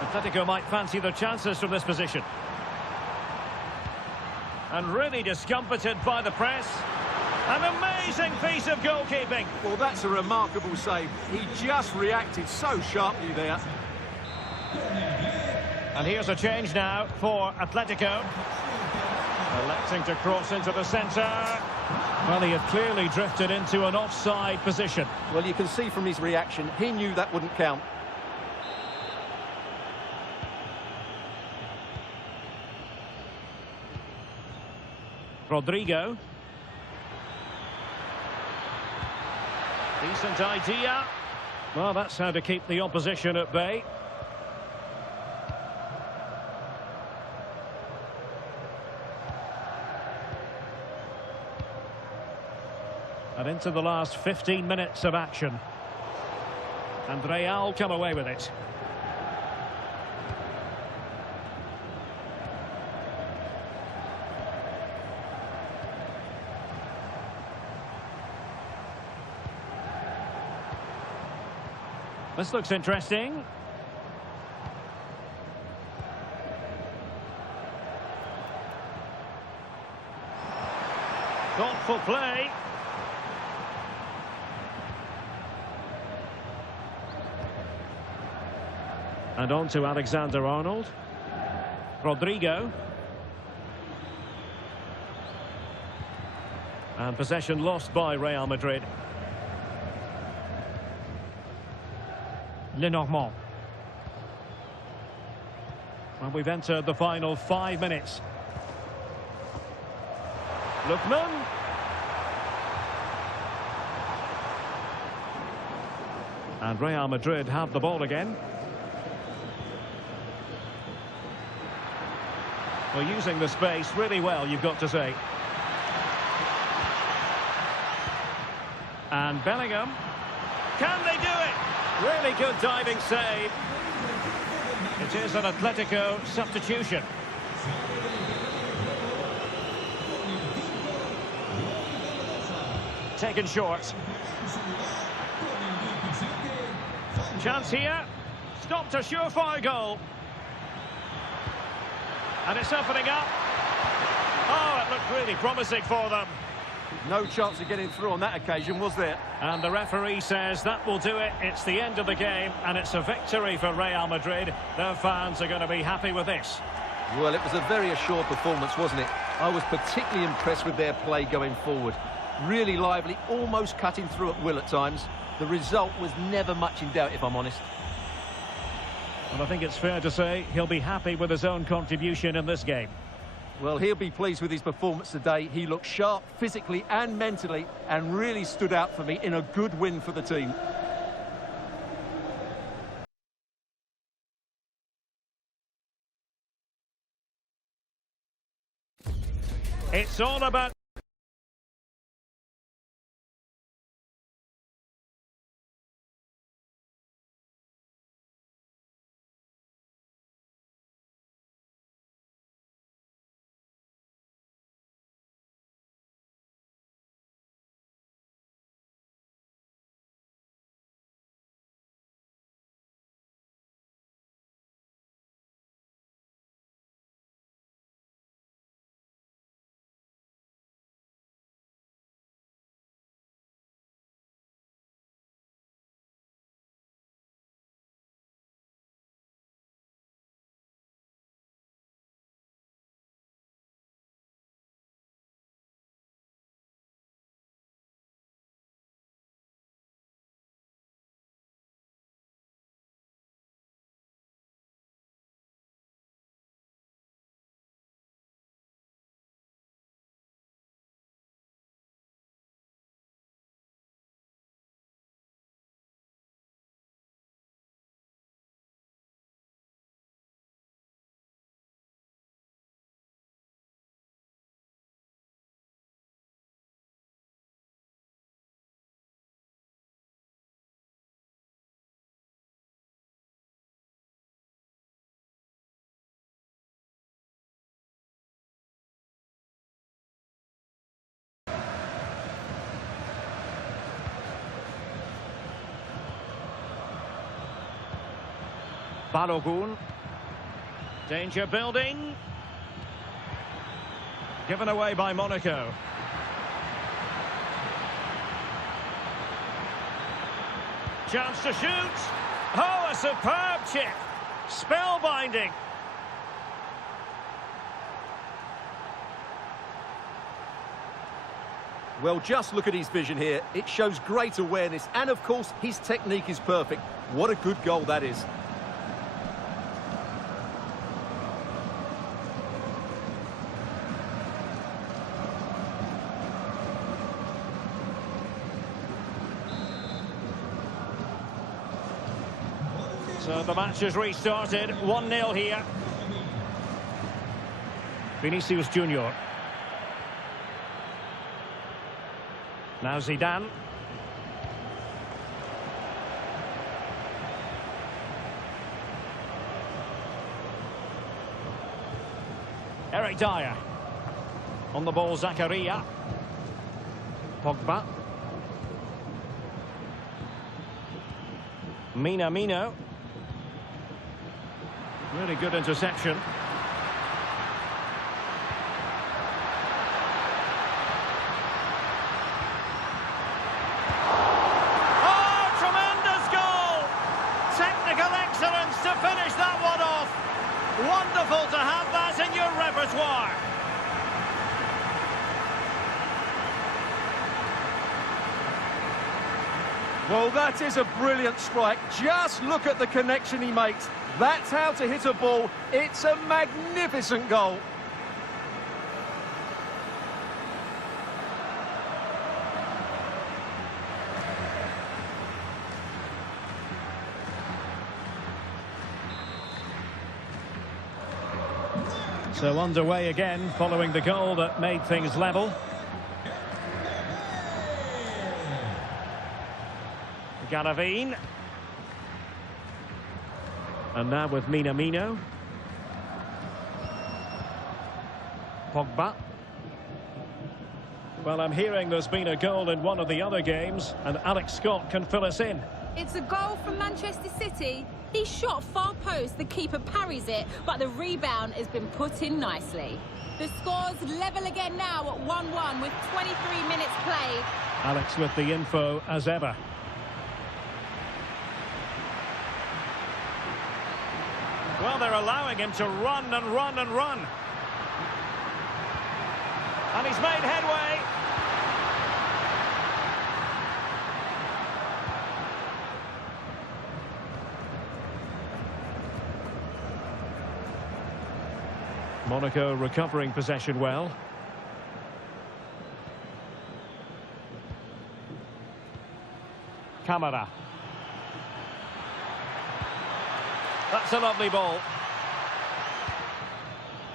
Atletico might fancy their chances from this position. And really discomfited by the press. An amazing piece of goalkeeping. Well, that's a remarkable save. He just reacted so sharply there. And here's a change now for Atletico. Electing to cross into the centre. Well, he had clearly drifted into an offside position. Well, you can see from his reaction, he knew that wouldn't count. Rodrigo. Decent idea. Well, that's how to keep the opposition at bay. And into the last 15 minutes of action. And Real come away with it. This looks interesting. Thoughtful play. And on to Alexander-Arnold. Rodrigo. And possession lost by Real Madrid. Lenormand. And we've entered the final 5 minutes. Lookman. And Real Madrid have the ball again. Well, using the space really well, you've got to say. And Bellingham. Can they do it? Really good diving save. It is an Atletico substitution. Taken short. Chance here. Stopped a surefire goal. And it's opening up. Oh, it looked really promising for them. No chance of getting through on that occasion, was there? And the referee says that will do it. It's the end of the game, and it's a victory for Real Madrid. Their fans are going to be happy with this. Well, it was a very assured performance, wasn't it? I was particularly impressed with their play going forward. Really lively, almost cutting through at will at times. The result was never much in doubt, if I'm honest. And I think it's fair to say he'll be happy with his own contribution in this game. Well, he'll be pleased with his performance today. He looked sharp physically and mentally and really stood out for me in a good win for the team. It's all about... Balogun. Danger building. Given away by Monaco. Chance to shoot. Oh, a superb chip. Spellbinding. Well, just look at his vision here. It shows great awareness and, of course, his technique is perfect. What a good goal that is. So the match has restarted. 1-0 here. Vinicius Junior. Now Zidane. Eric Dyer. On the ball, Zakaria. Pogba. Minamino. Really good interception. Oh, tremendous goal! Technical excellence to finish that one off. Wonderful to have that in your repertoire. Well, that is a brilliant strike. Just look at the connection he makes. That's how to hit a ball. It's a magnificent goal. So underway again, following the goal that made things level. Garavine. And now with Minamino. Pogba. Well, I'm hearing there's been a goal in one of the other games, and Alex Scott can fill us in. It's a goal from Manchester City. He shot far post, the keeper parries it, but the rebound has been put in nicely. The score's level again now at 1-1 with 23 minutes played. Alex with the info as ever. Well, they're allowing him to run and run and run. And he's made headway. Monaco recovering possession well. Camara. That's a lovely ball.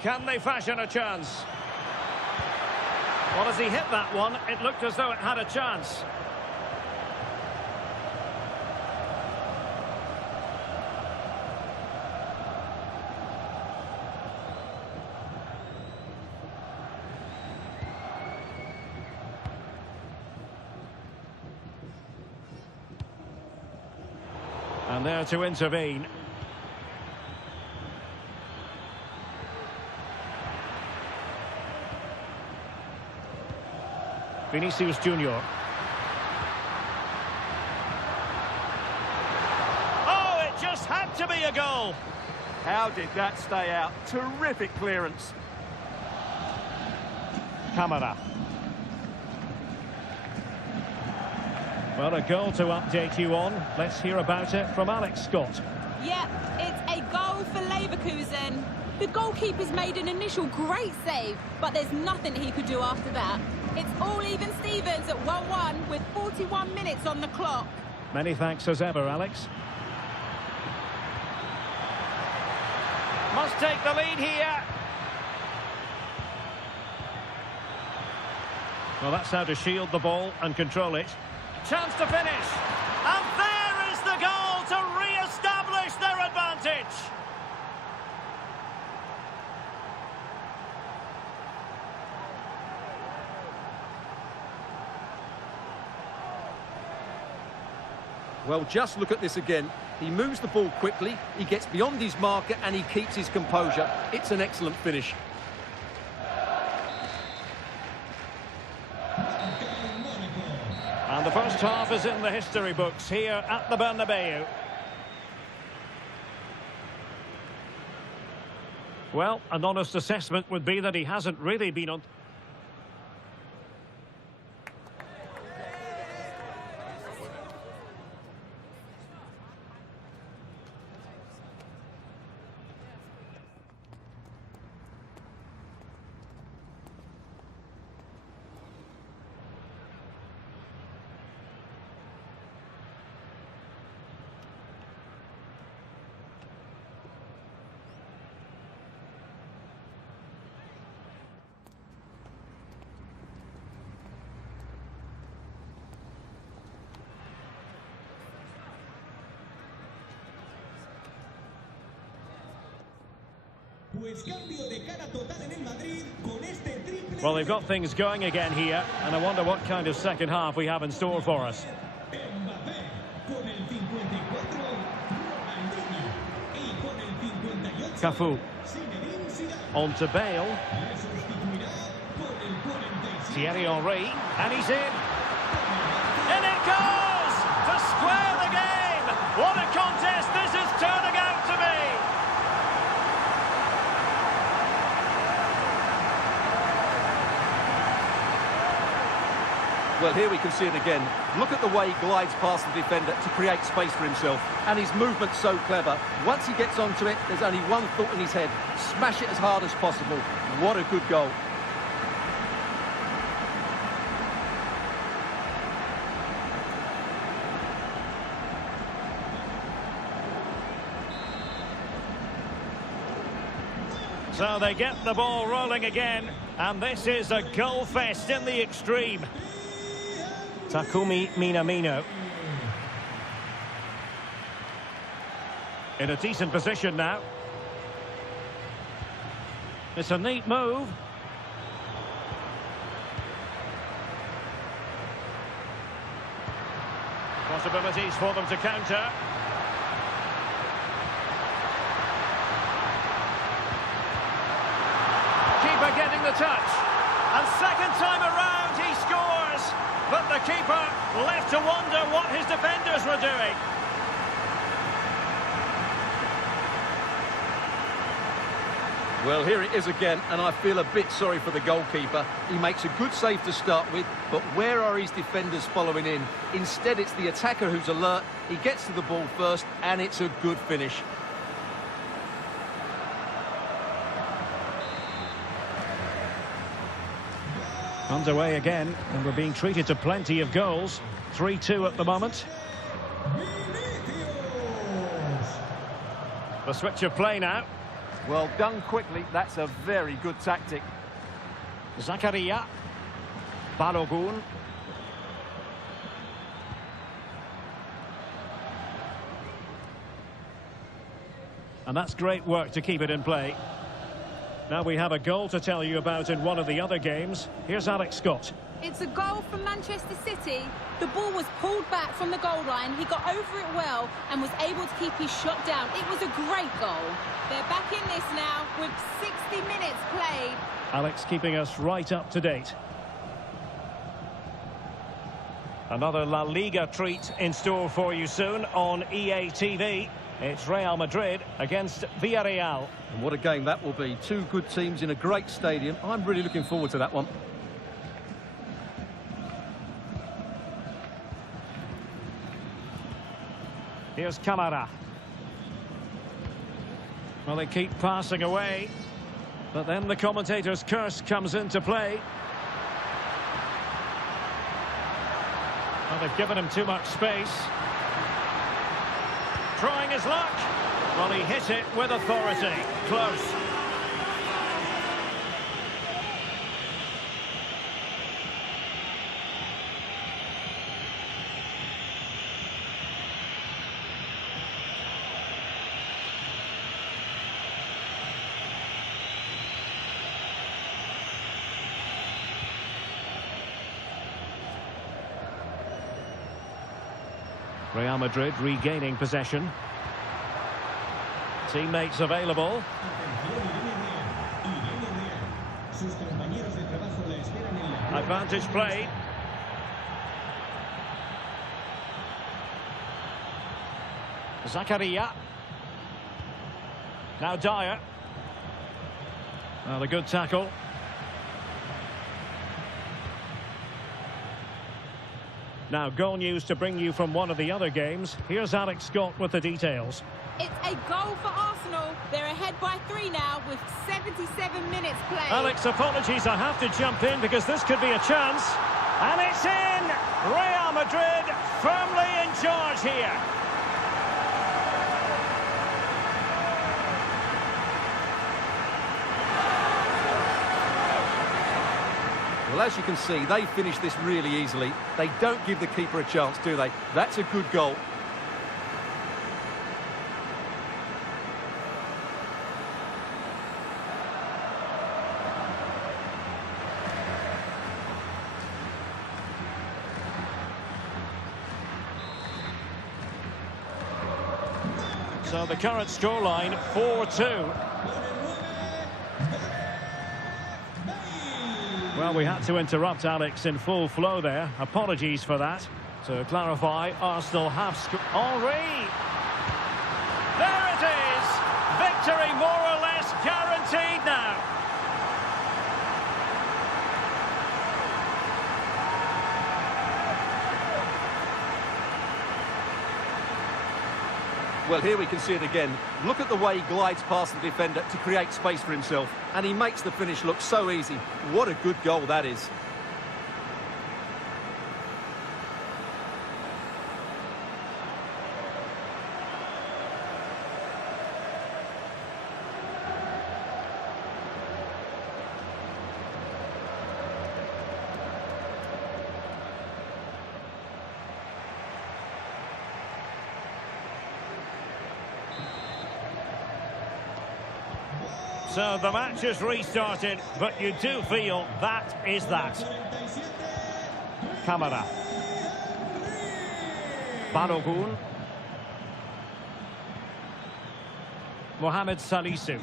Can they fashion a chance? Well, as he hit that one, it looked as though it had a chance. And there to intervene. Vinicius Junior. Oh, it just had to be a goal. How did that stay out? Terrific clearance. Camara. Well, a goal to update you on. Let's hear about it from Alex Scott. Yep, it's a goal for Leverkusen. The goalkeeper's made an initial great save, but there's nothing he could do after that. It's all even Stevens at 1-1 with 41 minutes on the clock. Many thanks as ever, Alex. Must take the lead here. Well, that's how to shield the ball and control it. Chance to finish. And there is the goal to re-establish their advantage. Well, just look at this again. He moves the ball quickly, he gets beyond his marker and he keeps his composure. It's an excellent finish. And the first half is in the history books here at the Bernabeu. Well, an honest assessment would be that he hasn't really been on... Well, they've got things going again here, and I wonder what kind of second half we have in store for us. Cafu. On to Bale. Thierry Henry. And he's in. In it goes! To square the game! What a contest this is turning out to be! Well, here we can see it again. Look at the way he glides past the defender to create space for himself. And his movement's so clever. Once he gets onto it, there's only one thought in his head. Smash it as hard as possible. What a good goal. So they get the ball rolling again, and this is a goal fest in the extreme. Takumi Minamino. In a decent position now. It's a neat move. Possibilities for them to counter. Keeper getting the touch. And second time around he scores. But the keeper left to wonder what his defenders were doing. Well, here it is again, and I feel a bit sorry for the goalkeeper. He makes a good save to start with, but where are his defenders following in? Instead, it's the attacker who's alert. He gets to the ball first, and it's a good finish. Underway again, and we're being treated to plenty of goals. 3-2 at the moment. The switch of play now. Well, done quickly. That's a very good tactic. Zakaria. Balogun. And that's great work to keep it in play. Now we have a goal to tell you about in one of the other games. Here's Alex Scott. It's a goal from Manchester City. The ball was pulled back from the goal line. He got over it well and was able to keep his shot down. It was a great goal. They're back in this now with 60 minutes played. Alex keeping us right up to date. Another La Liga treat in store for you soon on EA TV. It's Real Madrid against Villarreal. And what a game that will be. Two good teams in a great stadium. I'm really looking forward to that one. Here's Camara. Well, they keep passing away, but then the commentator's curse comes into play. Well, they've given him too much space. Trying his luck. Well, he hit it with authority. Close. Real Madrid regaining possession. Teammates available. Advantage play. Zakaria. Now Dyer. Well, a good tackle. Now, goal news to bring you from one of the other games. Here's Alex Scott with the details. It's a goal for Arsenal. They're ahead by 3 now with 77 minutes played. Alex, apologies, I have to jump in because this could be a chance. And it's in! Real Madrid firmly in charge here. Well, as you can see, they finish this really easily. They don't give the keeper a chance, do they? That's a good goal. So the current scoreline, 4-2. Well, we had to interrupt, Alex, in full flow there. Apologies for that. To clarify, Arsenal have Henry! There it is! Victory more or less guaranteed now. Well, here we can see it again. Look at the way he glides past the defender to create space for himself. And he makes the finish look so easy. What a good goal that is. So the match is restarted, but you do feel that is that. Camara. Balogun. Mohamed Salisu.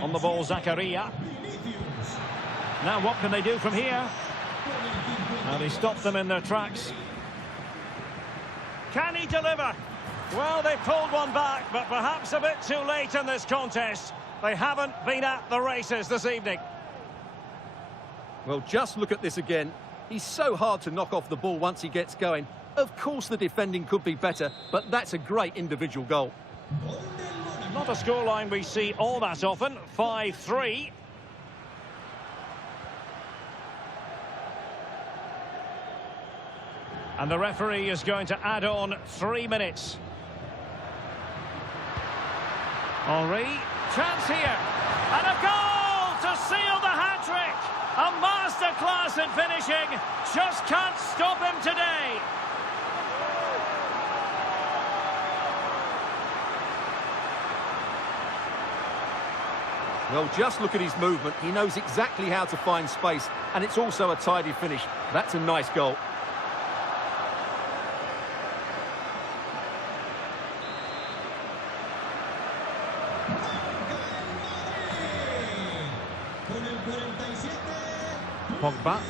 On the ball, Zakaria. Now what can they do from here? And he stopped them in their tracks. Can he deliver? Well, they pulled one back, but perhaps a bit too late in this contest. They haven't been at the races this evening. Well, just look at this again. He's so hard to knock off the ball once he gets going. Of course the defending could be better, but that's a great individual goal. Not a scoreline we see all that often. 5-3. And the referee is going to add on 3 minutes. Henry, chance here, and a goal to seal the hat-trick. A masterclass in finishing, just can't stop him today. Well, just look at his movement. He knows exactly how to find space, and it's also a tidy finish. That's a nice goal. Pogba.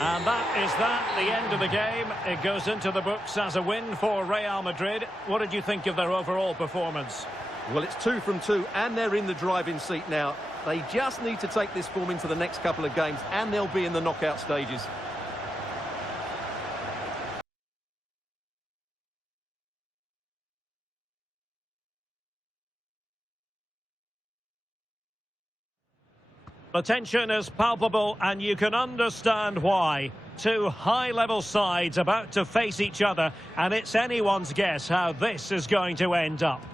And that is the end of the game. It goes into the books as a win for Real Madrid. What did you think of their overall performance? Well, it's 2 from 2, and they're in the driving seat now. They just need to take this form into the next couple of games, and they'll be in the knockout stages. The tension is palpable, and you can understand why. Two high-level sides about to face each other, and it's anyone's guess how this is going to end up.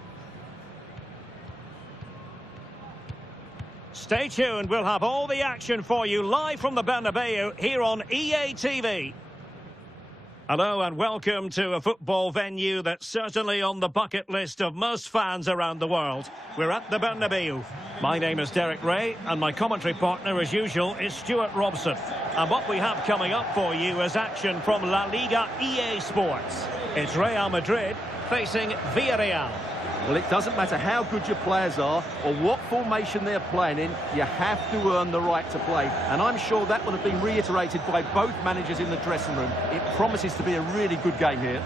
Stay tuned, we'll have all the action for you live from the Bernabeu here on EA TV. Hello and welcome to a football venue that's certainly on the bucket list of most fans around the world. We're at the Bernabeu. My name is Derek Ray, and my commentary partner, as usual, is Stuart Robson. And what we have coming up for you is action from La Liga EA Sports. It's Real Madrid facing Villarreal. Well, it doesn't matter how good your players are or what formation they're playing in, you have to earn the right to play. And I'm sure that will have been reiterated by both managers in the dressing room. It promises to be a really good game here.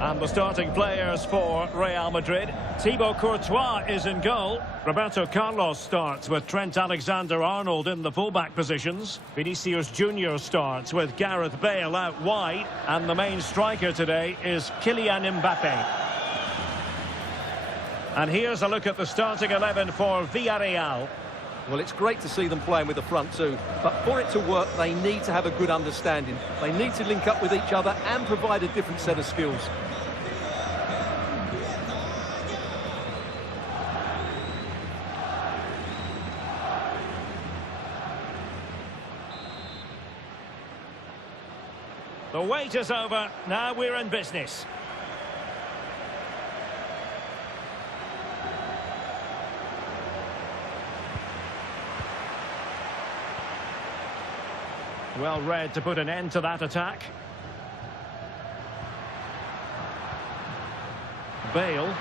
And the starting players for Real Madrid. Thibaut Courtois is in goal. Roberto Carlos starts with Trent Alexander-Arnold in the fullback positions. Vinicius Junior starts with Gareth Bale out wide. And the main striker today is Kylian Mbappe. And here's a look at the starting 11 for Villarreal. Well, it's great to see them playing with the front two, but for it to work, they need to have a good understanding. They need to link up with each other and provide a different set of skills. The wait is over. Now we're in business. Well read to put an end to that attack. Bale.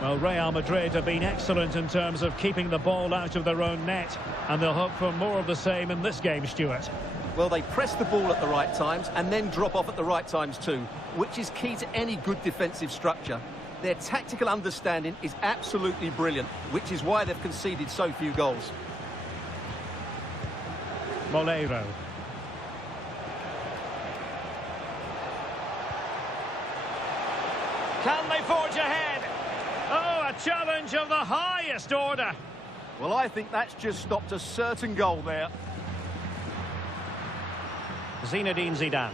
Well, Real Madrid have been excellent in terms of keeping the ball out of their own net, and they'll hope for more of the same in this game, Stuart. Well, they press the ball at the right times and then drop off at the right times too, which is key to any good defensive structure. Their tactical understanding is absolutely brilliant, which is why they've conceded so few goals. Molero. Can they forge ahead? Oh, a challenge of the highest order. Well, I think that's just stopped a certain goal there. Zinedine Zidane.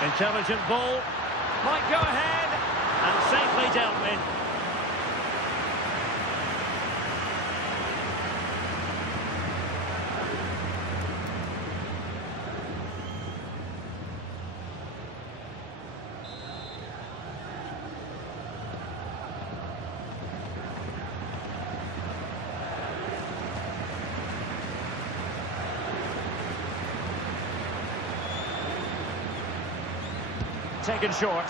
Intelligent ball. Might go ahead. And safely dealt with. Taken short.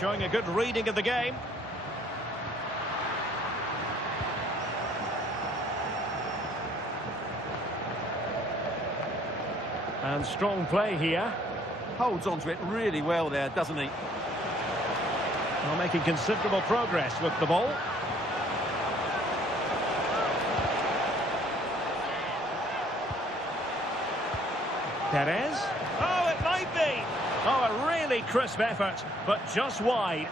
Showing a good reading of the game. And strong play here. Holds on to it really well there, doesn't he? Well, making considerable progress with the ball. Perez. Oh, it might be. Oh, a really crisp effort, but just wide.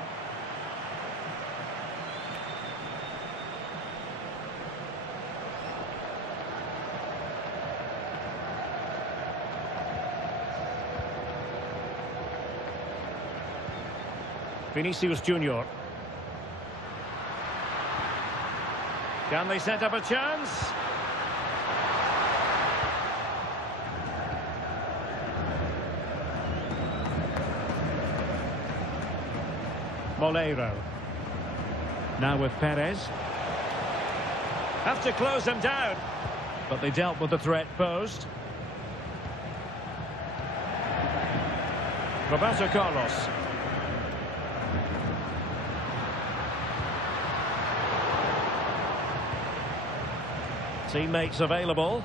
Vinicius Junior. Can they set up a chance? Molero. Now with Perez. Have to close them down. But they dealt with the threat posed. Roberto Carlos. Teammates available.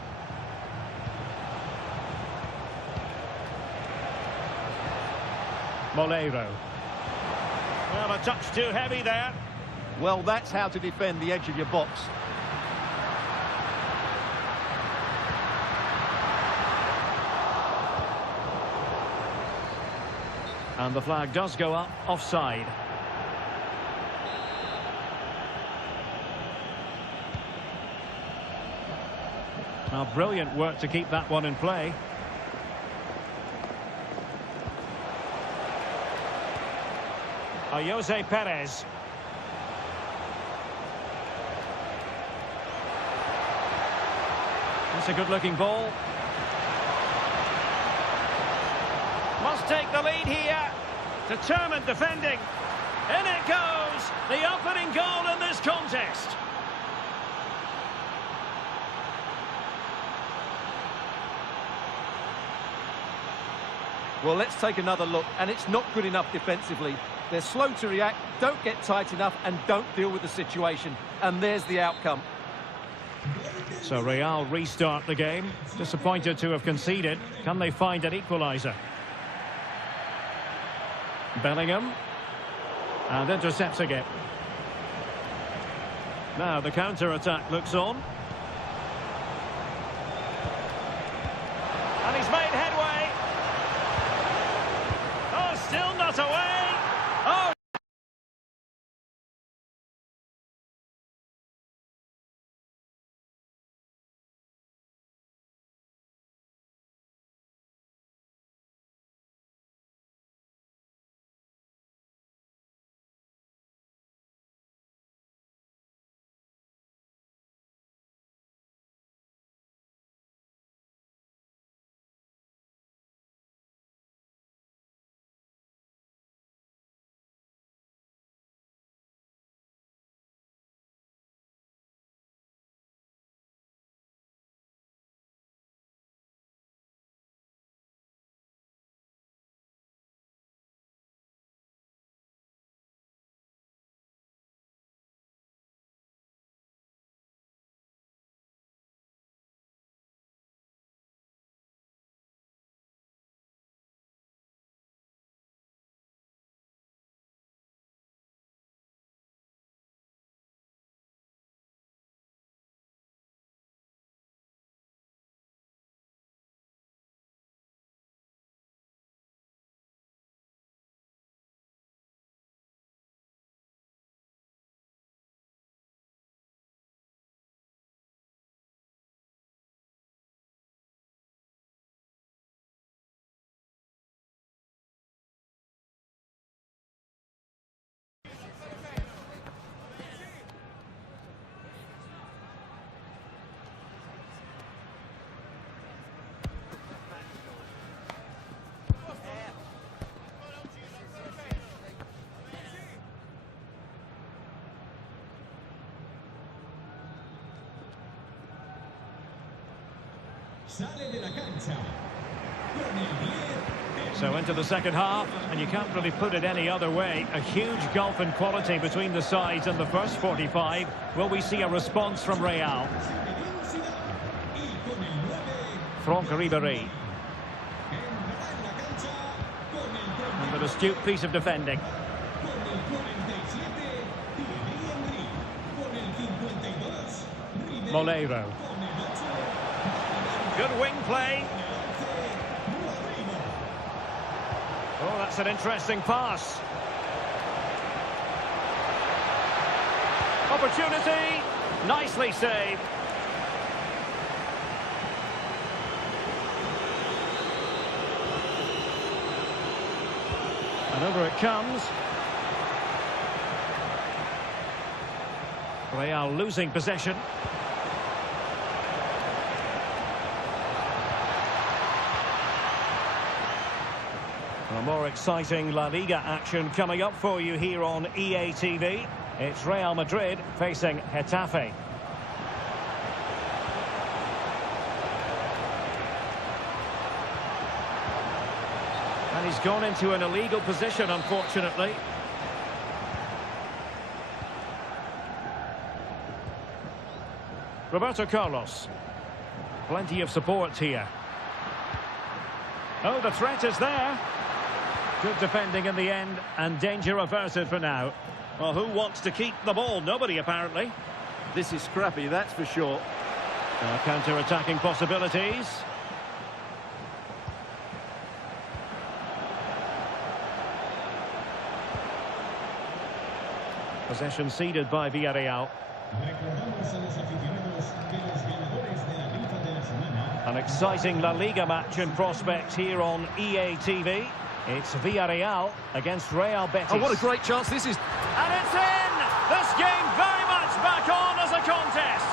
Molero. Well, a touch too heavy there. Well, that's how to defend the edge of your box. And the flag does go up, offside. Now, brilliant work to keep that one in play. Jose Perez. That's a good-looking ball. Must take the lead here. Determined defending. In it goes. The opening goal in this contest. Well, let's take another look, and it's not good enough defensively. They're slow to react, don't get tight enough, and don't deal with the situation. And there's the outcome. So Real restart the game. Disappointed to have conceded. Can they find an equalizer? Bellingham. And intercepts again. Now the counter-attack looks on. And he's made headway. Oh, still not away. Oh! So into the second half, and you can't really put it any other way. A huge gulf in quality between the sides in the first 45. Will we see a response from Real? Franck Ribéry. And an astute piece of defending. Moleiro. Good wing play. Oh, that's an interesting pass. Opportunity. Nicely saved. And over it comes. Real losing possession. A more exciting La Liga action coming up for you here on EA TV. It's Real Madrid facing Getafe. And he's gone into an illegal position, unfortunately. Roberto Carlos. Plenty of support here. Oh, the threat is there. Good defending in the end, and danger averted for now. Well, who wants to keep the ball? Nobody, apparently. This is scrappy, that's for sure. Counter-attacking possibilities. Possession ceded by Villarreal. An exciting La Liga match in prospect here on EA TV. It's Villarreal against Real Betis. Oh, what a great chance this is. And it's in! This game very much back on as a contest.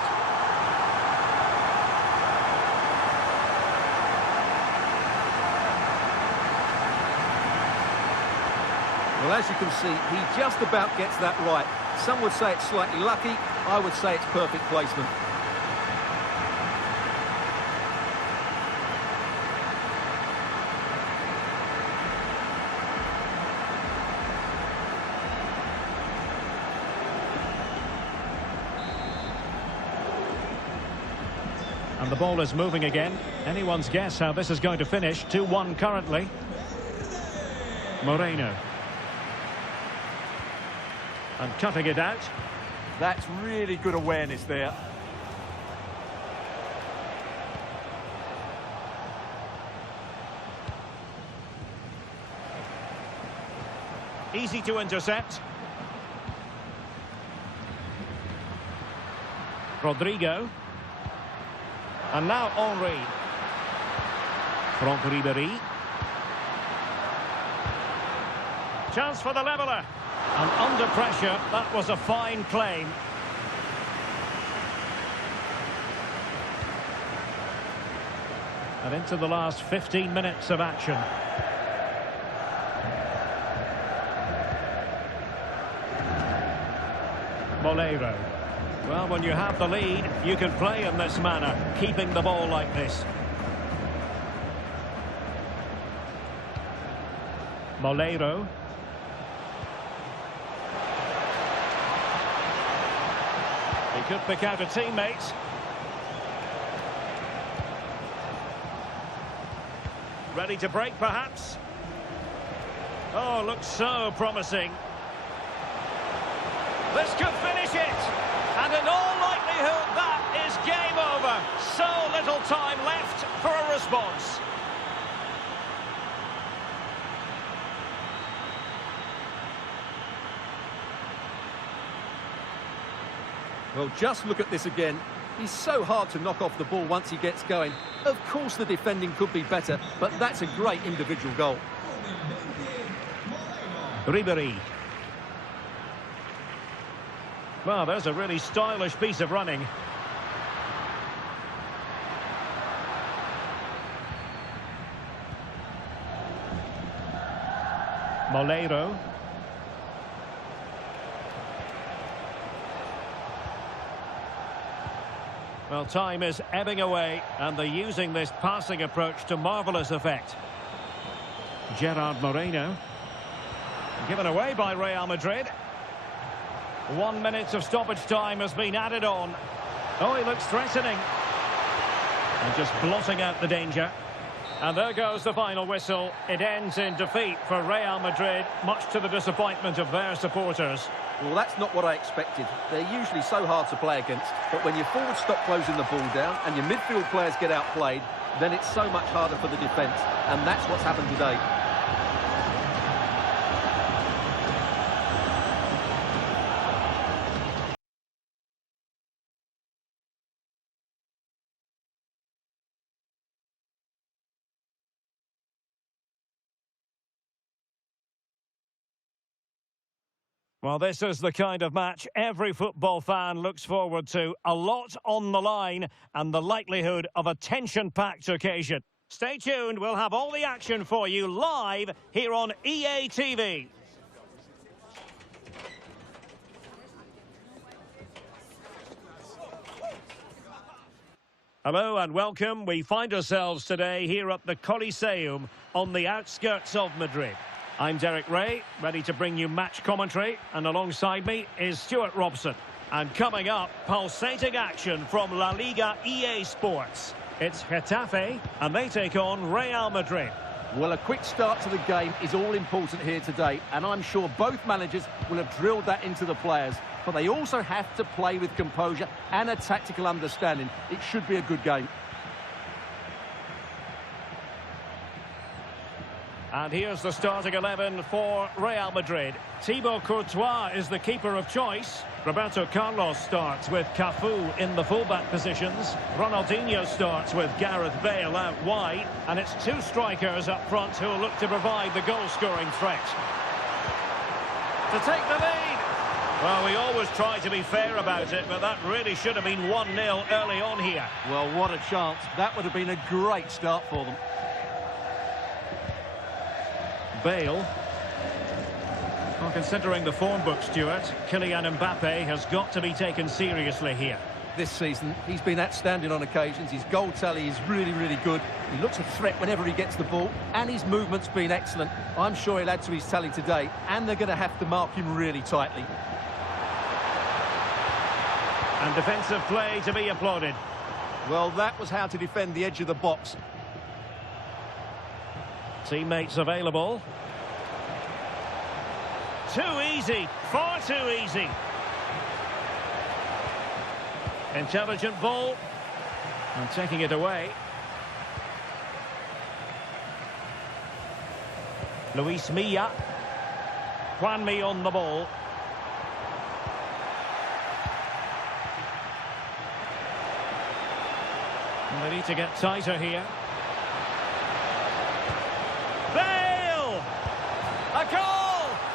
Well, as you can see, he just about gets that right. Some would say it's slightly lucky. I would say it's perfect placement. And the ball is moving again. Anyone's guess how this is going to finish. 2-1 currently. Moreno. And cutting it out. That's really good awareness there. Easy to intercept. Rodrigo. And now Henry. Franck Ribéry. Chance for the leveller. And under pressure, that was a fine claim. And into the last 15 minutes of action. Moleiro. Well, when you have the lead, you can play in this manner, keeping the ball like this. Moleiro. He could pick out a teammate. Ready to break, perhaps? Oh, looks so promising. This could finish it. And in all likelihood, that is game over. So little time left for a response. Well, just look at this again. He's so hard to knock off the ball once he gets going. Of course the defending could be better, but that's a great individual goal. Ribéry. Well, there's a really stylish piece of running. Moleiro. Well, time is ebbing away, and they're using this passing approach to marvellous effect. Gerard Moreno. Given away by Real Madrid. 1 minute of stoppage time has been added on. Oh, he looks threatening. And just blotting out the danger. And there goes the final whistle. It ends in defeat for Real Madrid, much to the disappointment of their supporters. Well, that's not what I expected. They're usually so hard to play against, but when your forwards stop closing the ball down and your midfield players get outplayed, then it's so much harder for the defence, and that's what's happened today. Well, this is the kind of match every football fan looks forward to. A lot on the line and the likelihood of a tension-packed occasion. Stay tuned, we'll have all the action for you live here on EA TV. Hello and welcome. We find ourselves today here at the Coliseum on the outskirts of Madrid. I'm Derek Ray, ready to bring you match commentary, and alongside me is Stuart Robson. And coming up, pulsating action from La Liga EA Sports. It's Getafe, and they take on Real Madrid. Well, a quick start to the game is all important here today, and I'm sure both managers will have drilled that into the players. But they also have to play with composure and a tactical understanding. It should be a good game. And here's the starting 11 for Real Madrid. Thibaut Courtois is the keeper of choice. Roberto Carlos starts with Cafu in the fullback positions. Ronaldinho starts with Gareth Bale out wide. And it's two strikers up front who will look to provide the goal-scoring threat. To take the lead. Well, we always try to be fair about it, but that really should have been 1-0 early on here. Well, what a chance. That would have been a great start for them. Bale. Well, considering the form book, Stuart, Kylian Mbappe has got to be taken seriously here. This season, he's been outstanding on occasions. His goal tally is really, really good. He looks a threat whenever he gets the ball, and his movement's been excellent. I'm sure he'll add to his tally today, and they're going to have to mark him really tightly. And defensive play to be applauded. Well, that was how to defend the edge of the box. Teammates available. Too easy, far too easy. Intelligent ball. And taking it away. Luis Milla. Juanmi on the ball. And they need to get tighter here. Bale! A goal!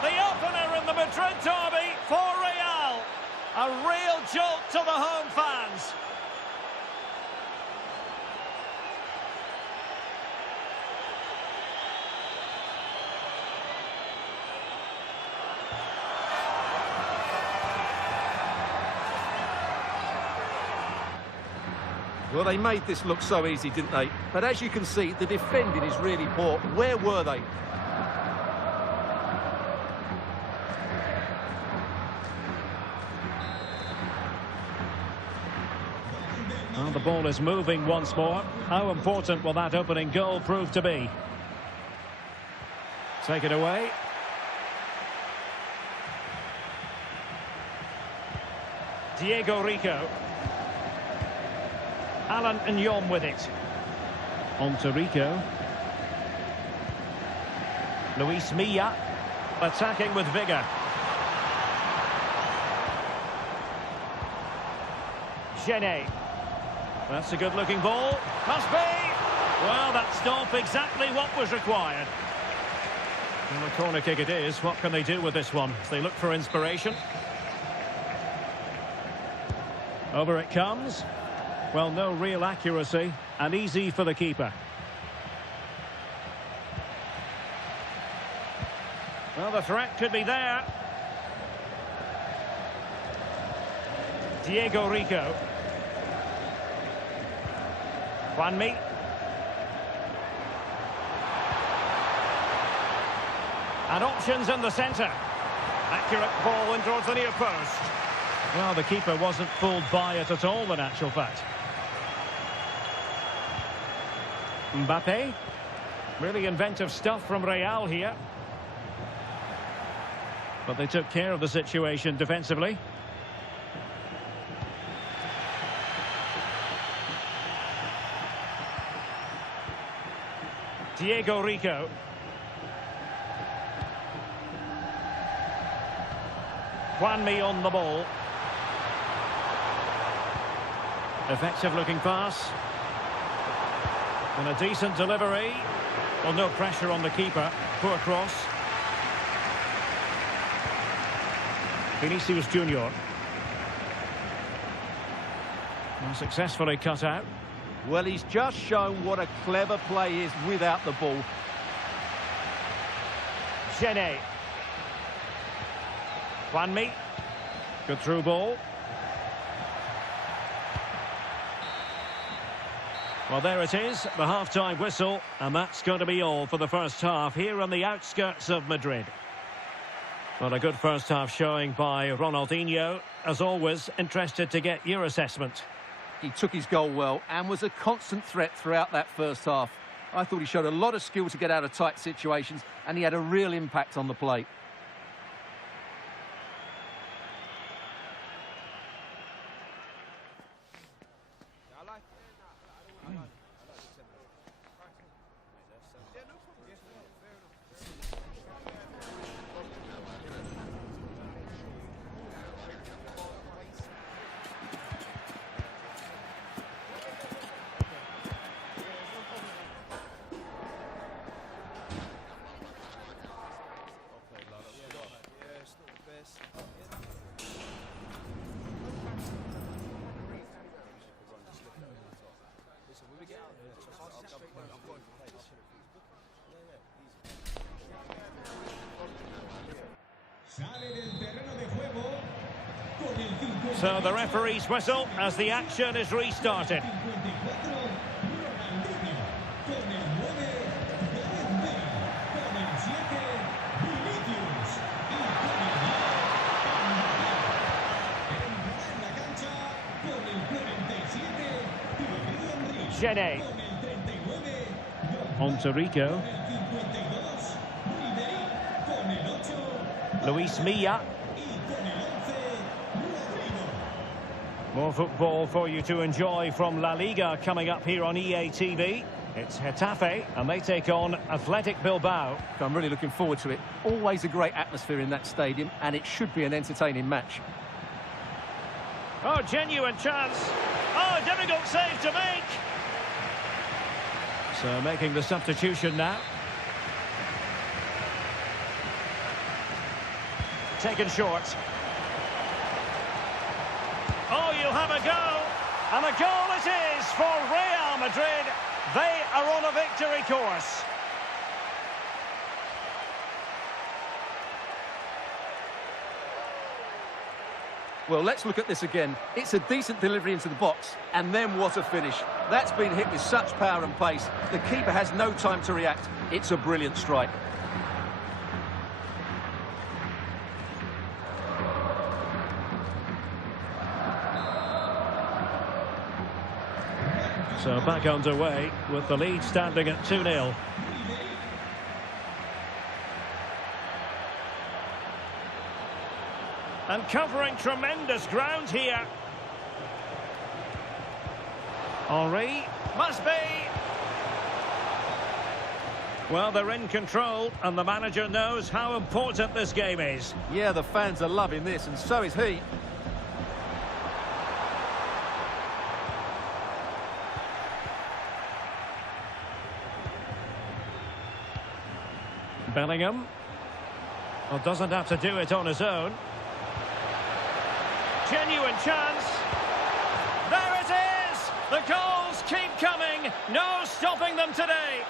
The opener in the Madrid derby for Real. A real jolt to the home fans. Well, they made this look so easy, didn't they? But as you can see, the defending is really poor. Where were they? Well, the ball is moving once more. How important will that opening goal prove to be? Take it away. Diego Rico. Alan Nyom with it. On to Rico. Luis Milla. Attacking with vigour. Genet. That's a good-looking ball. Must be! Well, that stop exactly what was required. And the corner kick it is. What can they do with this one as they look for inspiration? Over it comes. Well, no real accuracy, and easy for the keeper. Well, the threat could be there. Diego Rico. Juanmi. And options in the centre. Accurate ball in towards the near post. Well, the keeper wasn't fooled by it at all, in actual fact. Mbappe. Really inventive stuff from Real here. But they took care of the situation defensively. Diego Rico. Juanmi on the ball. Effective looking pass. And a decent delivery. Well, no pressure on the keeper. Poor cross. Vinicius Junior. Well, successfully cut out. Well, he's just shown what a clever play is without the ball. Genet. Juanmi. Good through ball. Well, there it is, the half-time whistle, and that's going to be all for the first half here on the outskirts of Madrid. Well, a good first half showing by Ronaldinho. As always, interested to get your assessment. He took his goal well and was a constant threat throughout that first half. I thought he showed a lot of skill to get out of tight situations, and he had a real impact on the plate. So the referee's whistle as the action is restarted. Genet. On to Rico. Luis Milla. More football for you to enjoy from La Liga coming up here on EA TV. It's Getafe, and they take on Athletic Bilbao. I'm really looking forward to it. Always a great atmosphere in that stadium, and it should be an entertaining match. Oh, genuine chance. Oh, difficult save to make. So making the substitution now. Taken short. Oh, you'll have a go. And a goal it is for Real Madrid. They are on a victory course. Well, let's look at this again. It's a decent delivery into the box, and then what a finish. That's been hit with such power and pace. The keeper has no time to react. It's a brilliant strike. So back underway with the lead standing at 2-0. And covering tremendous ground here. Henry, must be. Well, they're in control, and the manager knows how important this game is. Yeah, the fans are loving this, and so is he. Bellingham. Well, doesn't have to do it on his own. Genuine chance. There it is! The goals keep coming. No stopping them today.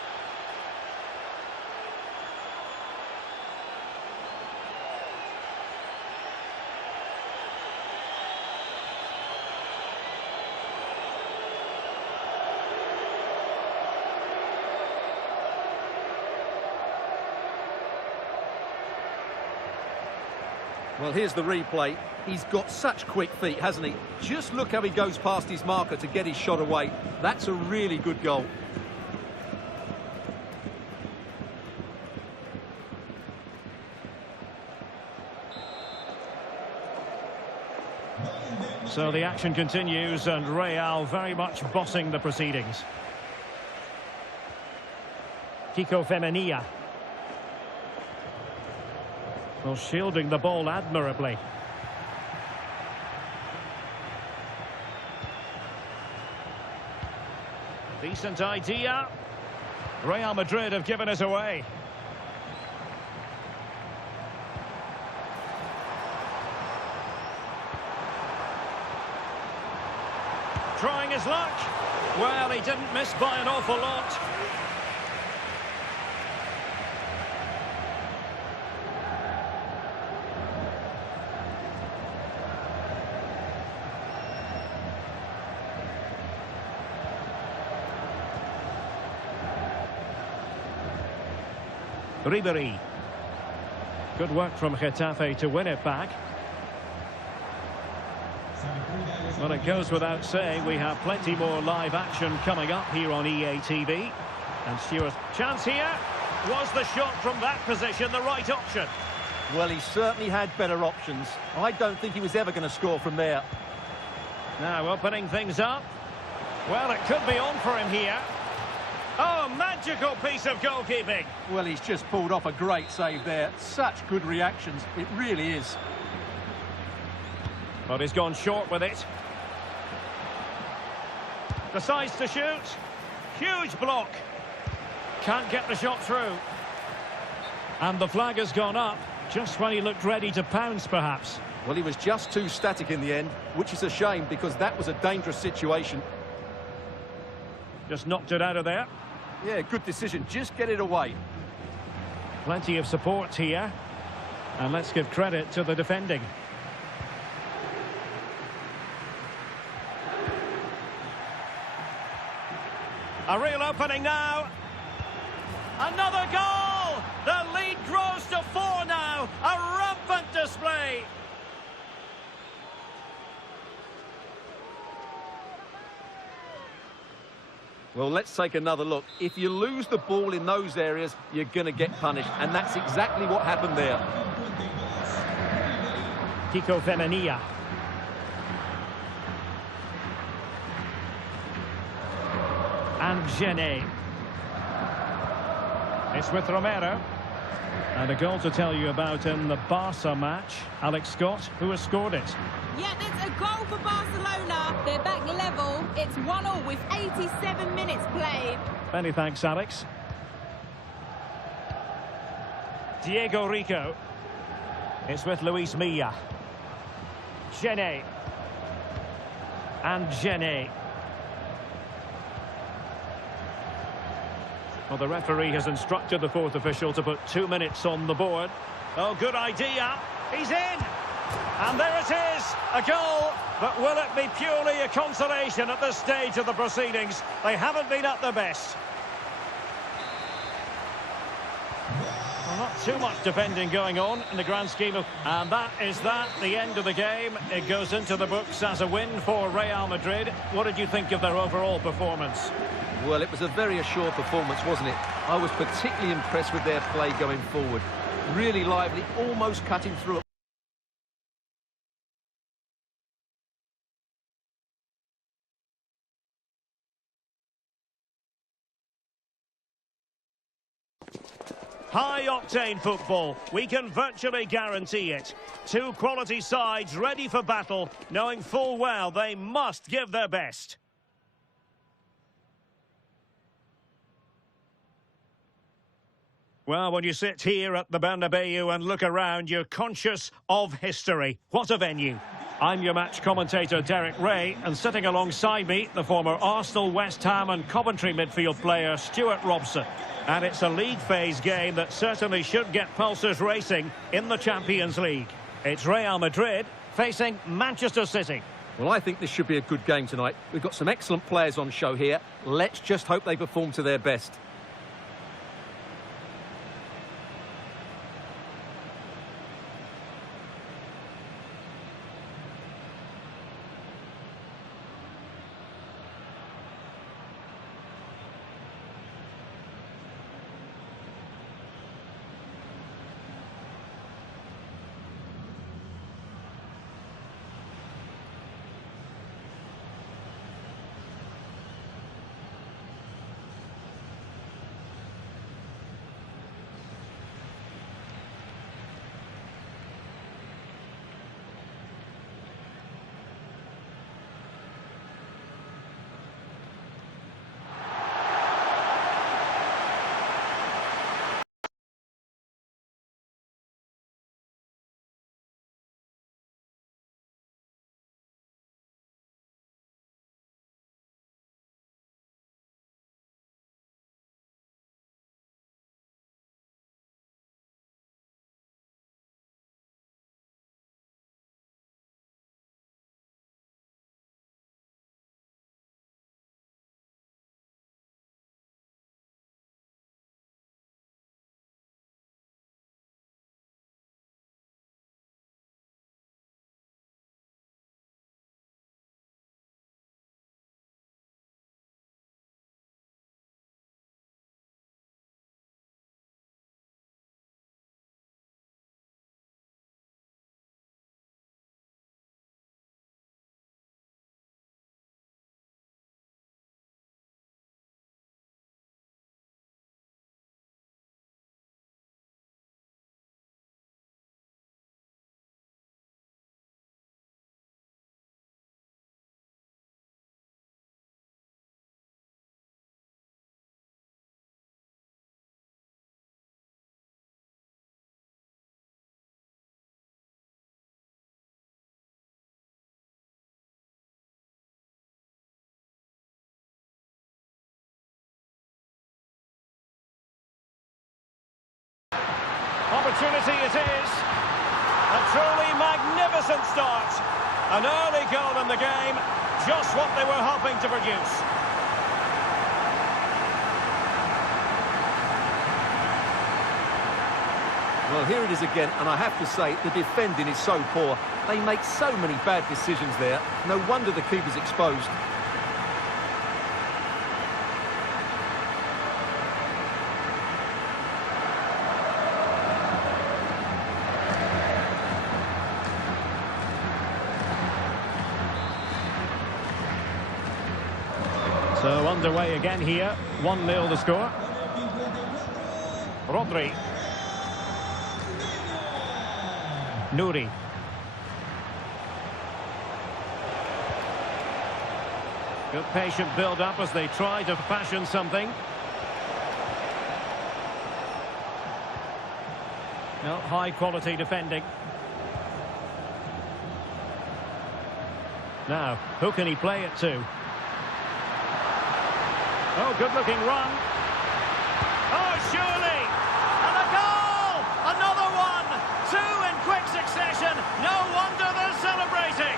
Well, here's the replay. He's got such quick feet, hasn't he? Just look how he goes past his marker to get his shot away. That's a really good goal. So the action continues, and Real very much bossing the proceedings. Kiko Femenia. Well, shielding the ball admirably. Decent idea. Real Madrid have given it away. Trying his luck. Well, he didn't miss by an awful lot. Ribery. Good work from Getafe to win it back. Well, it goes without saying we have plenty more live action coming up here on EA TV. And Stuart, chance here. Was the shot from that position the right option? Well, he certainly had better options. I don't think he was ever going to score from there. Now opening things up. Well, it could be on for him here. Oh, magical piece of goalkeeping. Well, he's just pulled off a great save there. Such good reactions. It really is. But he's gone short with it. Decides to shoot. Huge block. Can't get the shot through. And the flag has gone up just when he looked ready to pounce, perhaps. Well, he was just too static in the end, which is a shame because that was a dangerous situation. Just knocked it out of there. Yeah, good decision. Just get it away. Plenty of support here. And let's give credit to the defending. A real opening now. Another goal! The lead grows to 4 now. A rampant display. Well, let's take another look. If you lose the ball in those areas, you're going to get punished. And that's exactly what happened there. Kiko Femenia. And Genet. It's with Romero. And a goal to tell you about in the Barca match. Alex Scott, who has scored it. Yeah, it's a goal for Barcelona. They're back level. It's 1-1 with 87 minutes played. Many thanks, Alex. Diego Rico. It's with Luis Milla. Genet. And Genet. Well, the referee has instructed the fourth official to put 2 minutes on the board. Oh, good idea. He's in. And there it is, a goal. But will it be purely a consolation at this stage of the proceedings? They haven't been at their best. Well, not too much defending going on in the grand scheme of... And that is that, the end of the game. It goes into the books as a win for Real Madrid. What did you think of their overall performance? Well, it was a very assured performance, wasn't it? I was particularly impressed with their play going forward. Really lively, almost cutting through it. High-octane football, we can virtually guarantee it. Two quality sides ready for battle, knowing full well they must give their best. Well, when you sit here at the Bernabeu and look around, you're conscious of history. What a venue. I'm your match commentator, Derek Ray, and sitting alongside me, the former Arsenal, West Ham and Coventry midfield player, Stuart Robson. And it's a league phase game that certainly should get pulses racing in the Champions League. It's Real Madrid facing Manchester City. Well, I think this should be a good game tonight. We've got some excellent players on show here. Let's just hope they perform to their best. Opportunity it is. A truly magnificent start. An early goal in the game. Just what they were hoping to produce. Well, here it is again, and I have to say, the defending is so poor. They make so many bad decisions there. No wonder the keeper's exposed. So underway again here. 1-0 the score. Rodri. Nouri. Good patient build-up as they try to fashion something. No, high-quality defending. Now, who can he play it to? Oh, good-looking run. Oh, surely! And a goal! Another one! Two in quick succession. No wonder they're celebrating.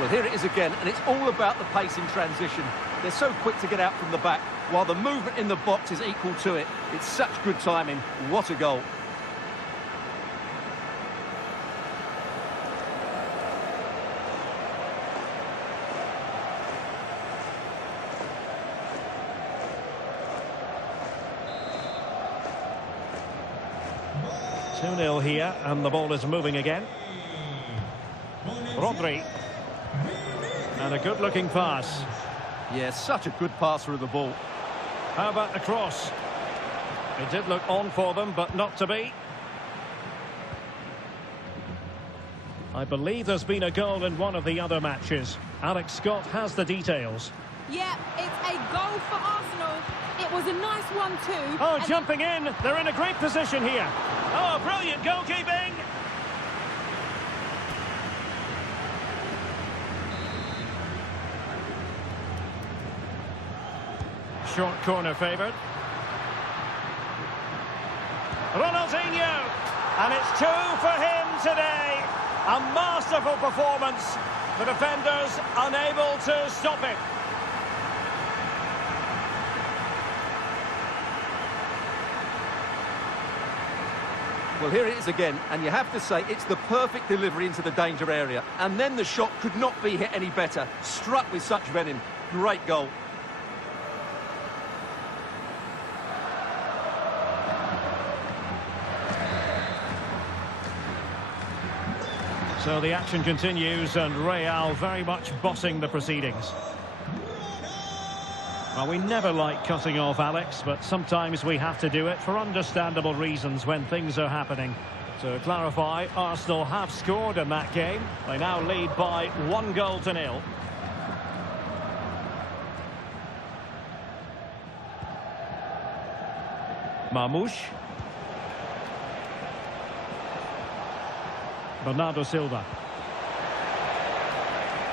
Well, here it is again, and it's all about the pace in transition. They're so quick to get out from the back, while the movement in the box is equal to it. It's such good timing. What a goal. Two 0 here, and the ball is moving again. Rodri. And a good-looking pass. Yeah, such a good passer of the ball. How about the cross? It did look on for them, but not to be. I believe there's been a goal in one of the other matches. Alex Scott has the details. Yeah, it's a goal for Arsenal. It was a nice one too. Oh, jumping in. They're in a great position here. Oh, brilliant goalkeeping. Short corner favoured. Ronaldinho. And it's two for him today. A masterful performance. The defenders unable to stop it. Well, here it is again, and you have to say it's the perfect delivery into the danger area. And then the shot could not be hit any better. Struck with such venom. Great goal. So the action continues, and Real very much bossing the proceedings. Well, we never like cutting off Alex, but sometimes we have to do it for understandable reasons when things are happening. To clarify, Arsenal have scored in that game. They now lead by 1-0. Marmoush. Bernardo Silva.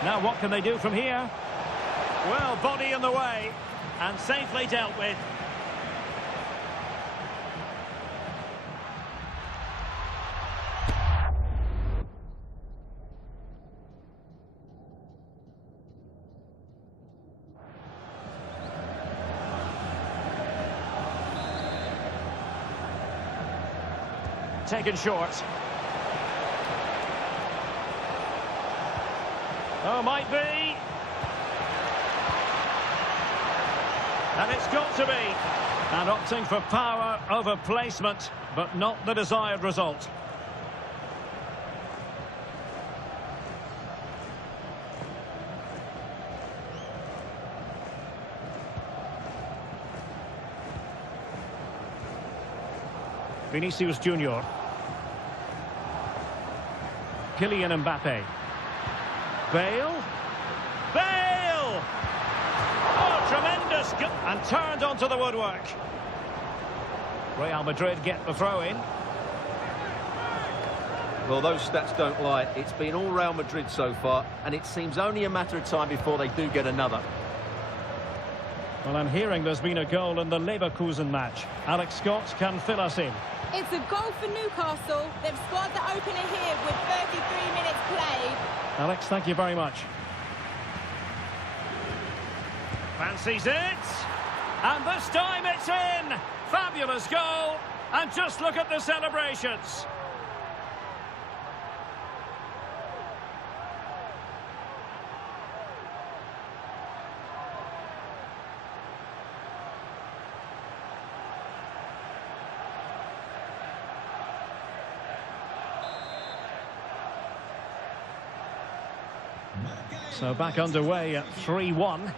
Now what can they do from here? Well, body in the way and safely dealt with. Taken short. Oh, might be. And it's got to be. And opting for power over placement, but not the desired result. Vinicius Junior. Kylian Mbappe. Bale. Bale! Oh, tremendous! And turned onto the woodwork. Real Madrid get the throw-in. Well, those stats don't lie. It's been all Real Madrid so far, and it seems only a matter of time before they do get another. Well, I'm hearing there's been a goal in the Leverkusen match. Alex Scott can fill us in. It's a goal for Newcastle. They've scored the opener here with 33 minutes played. Alex, thank you very much. Fancies it. And this time it's in. Fabulous goal. And just look at the celebrations. So back underway at 3-1.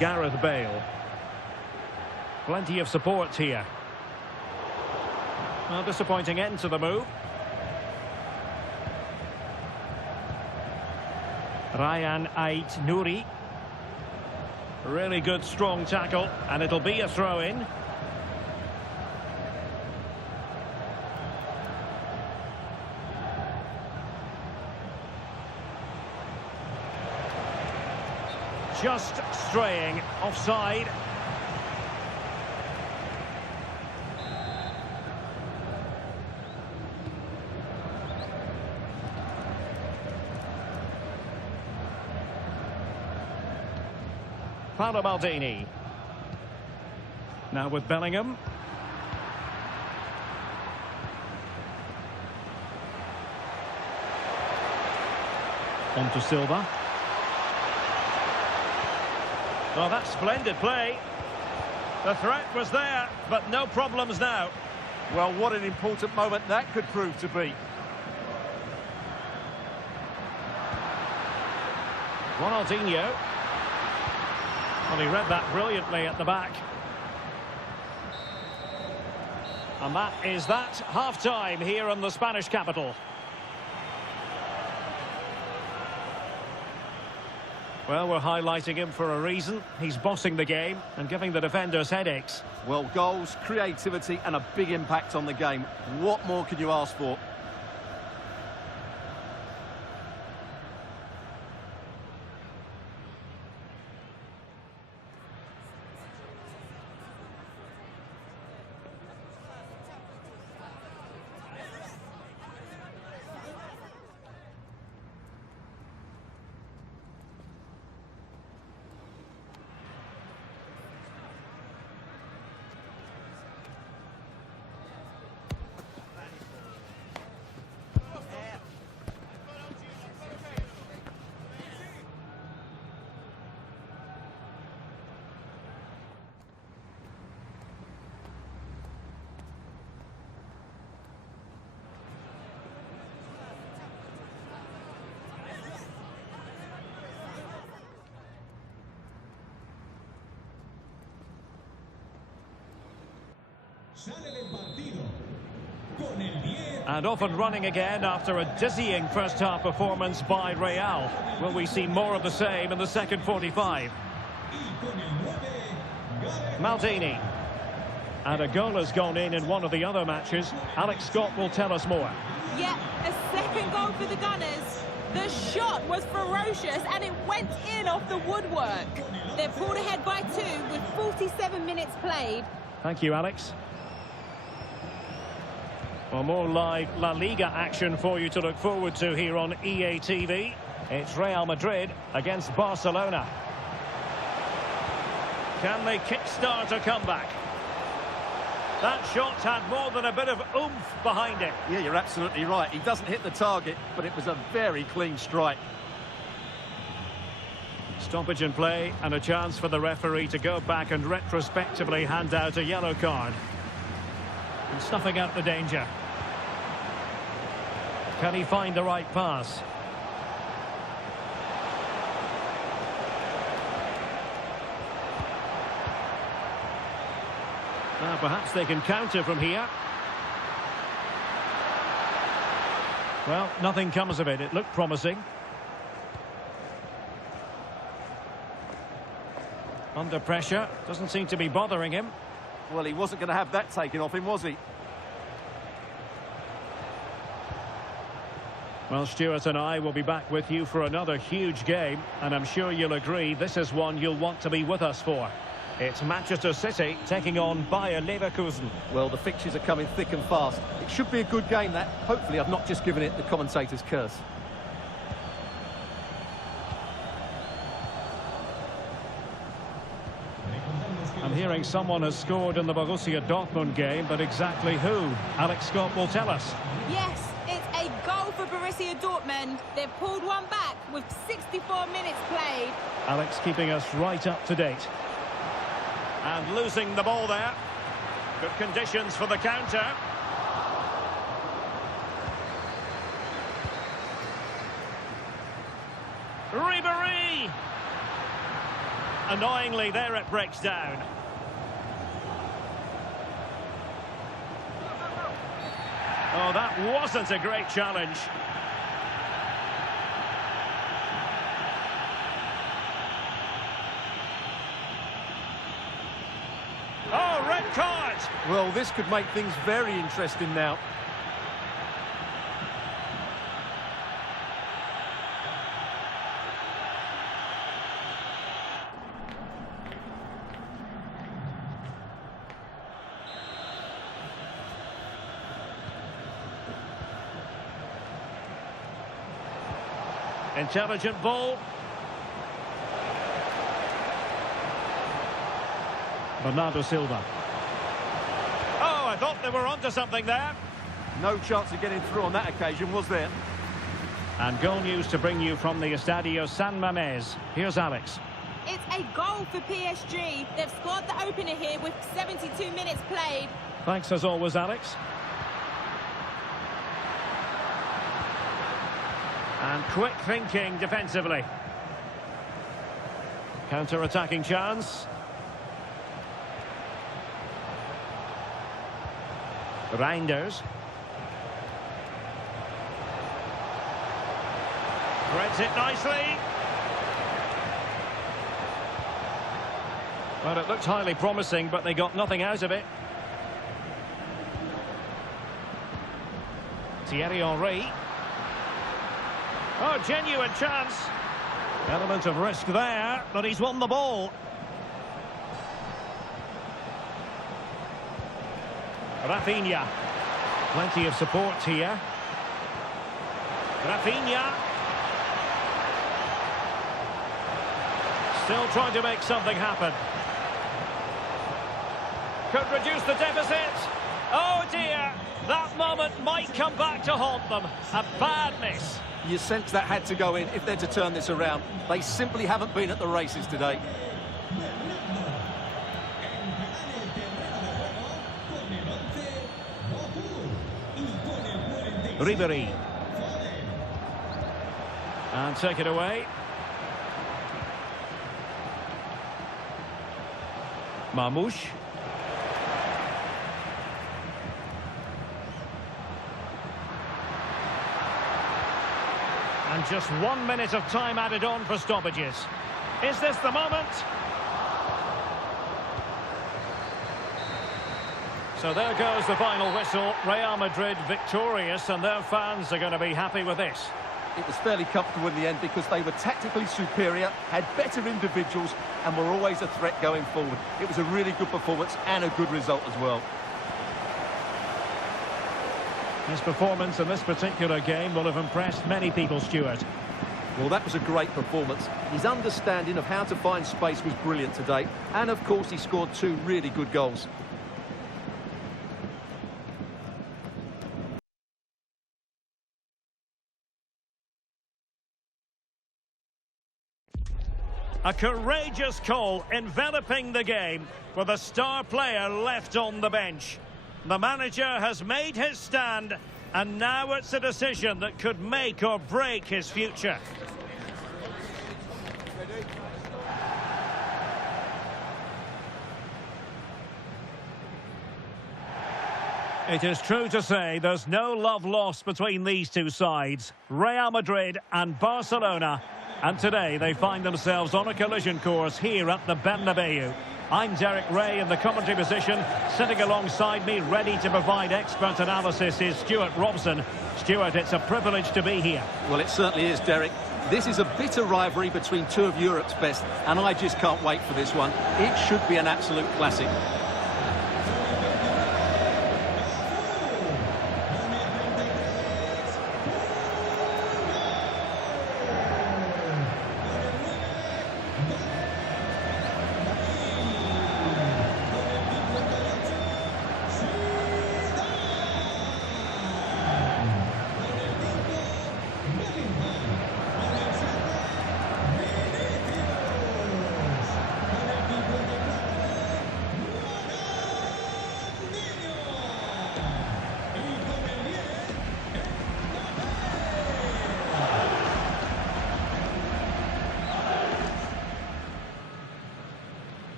Gareth Bale. Plenty of support here. A disappointing end to the move. Ryan Ait Nouri. Really good strong tackle, and it'll be a throw-in. Just straying offside. Paolo Maldini. Now with Bellingham. On to Silva. Well, that's splendid play. The threat was there, but no problems now. Well, what an important moment that could prove to be. Ronaldinho. Well, he read that brilliantly at the back. And that is that. Half-time here in the Spanish capital. Well, we're highlighting him for a reason. He's bossing the game and giving the defenders headaches. Well, goals, creativity and a big impact on the game. What more can you ask for? And off and running again after a dizzying first-half performance by Real. Will we see more of the same in the second 45? Maldini. And a goal has gone in one of the other matches. Alex Scott will tell us more. Yeah, a second goal for the Gunners. The shot was ferocious and it went in off the woodwork. They're pulled ahead by 2 with 47 minutes played. Thank you, Alex. Well, more live La Liga action for you to look forward to here on EA TV. It's Real Madrid against Barcelona. Can they kickstart a comeback? That shot had more than a bit of oomph behind it. Yeah, you're absolutely right. He doesn't hit the target, but it was a very clean strike. Stoppage in play and a chance for the referee to go back and retrospectively hand out a yellow card. And snuffing out the danger. Can he find the right pass? Now perhaps they can counter from here. Well, nothing comes of it. It looked promising. Under pressure. Doesn't seem to be bothering him. Well, he wasn't going to have that taken off him, was he? Well, Stuart and I will be back with you for another huge game, and I'm sure you'll agree this is one you'll want to be with us for. It's Manchester City taking on Bayer Leverkusen. Well, the fixtures are coming thick and fast. It should be a good game, that. Hopefully I've not just given it the commentator's curse. I'm hearing someone has scored in the Borussia Dortmund game, but exactly who? Alex Scott will tell us. Yes, it's a goal for Borussia Dortmund. They've pulled one back with 64 minutes played. Alex keeping us right up to date. And losing the ball there. Good conditions for the counter. Ribéry! Annoyingly, there it breaks down. Oh, that wasn't a great challenge. Oh, red card! Well, this could make things very interesting now. Intelligent ball. Bernardo Silva. Oh, I thought they were onto something there. No chance of getting through on that occasion, was there? And goal news to bring you from the Estadio San Mamés. Here's Alex. It's a goal for PSG. They've scored the opener here with 72 minutes played. Thanks as always, Alex. And quick thinking defensively. Counter-attacking chance. Reinders. Threads it nicely. Well, it looked highly promising, but they got nothing out of it. Thierry Henry. Oh, genuine chance. Element of risk there, but he's won the ball. Rafinha. Plenty of support here. Rafinha. Still trying to make something happen. Could reduce the deficit. Oh dear, that moment might come back to haunt them. A bad miss. You sense that had to go in if they're to turn this around. They simply haven't been at the races today. Ribéry. And take it away. Marmoush. And just 1 minute of time added on for stoppages. Is this the moment? So there goes the final whistle. Real Madrid victorious, and their fans are going to be happy with this. It was fairly comfortable in the end because they were tactically superior, had better individuals, and were always a threat going forward. It was a really good performance and a good result as well. His performance in this particular game will have impressed many people, Stuart. Well, that was a great performance. His understanding of how to find space was brilliant today. And, of course, he scored 2 really good goals. A courageous call enveloping the game with a star player left on the bench. The manager has made his stand, and now it's a decision that could make or break his future. It is true to say there's no love lost between these two sides, Real Madrid and Barcelona. And today they find themselves on a collision course here at the Bernabeu. I'm Derek Ray in the commentary position. Sitting alongside me, ready to provide expert analysis, is Stuart Robson. Stuart, it's a privilege to be here. Well, it certainly is, Derek. This is a bitter rivalry between two of Europe's best, and I just can't wait for this one. It should be an absolute classic.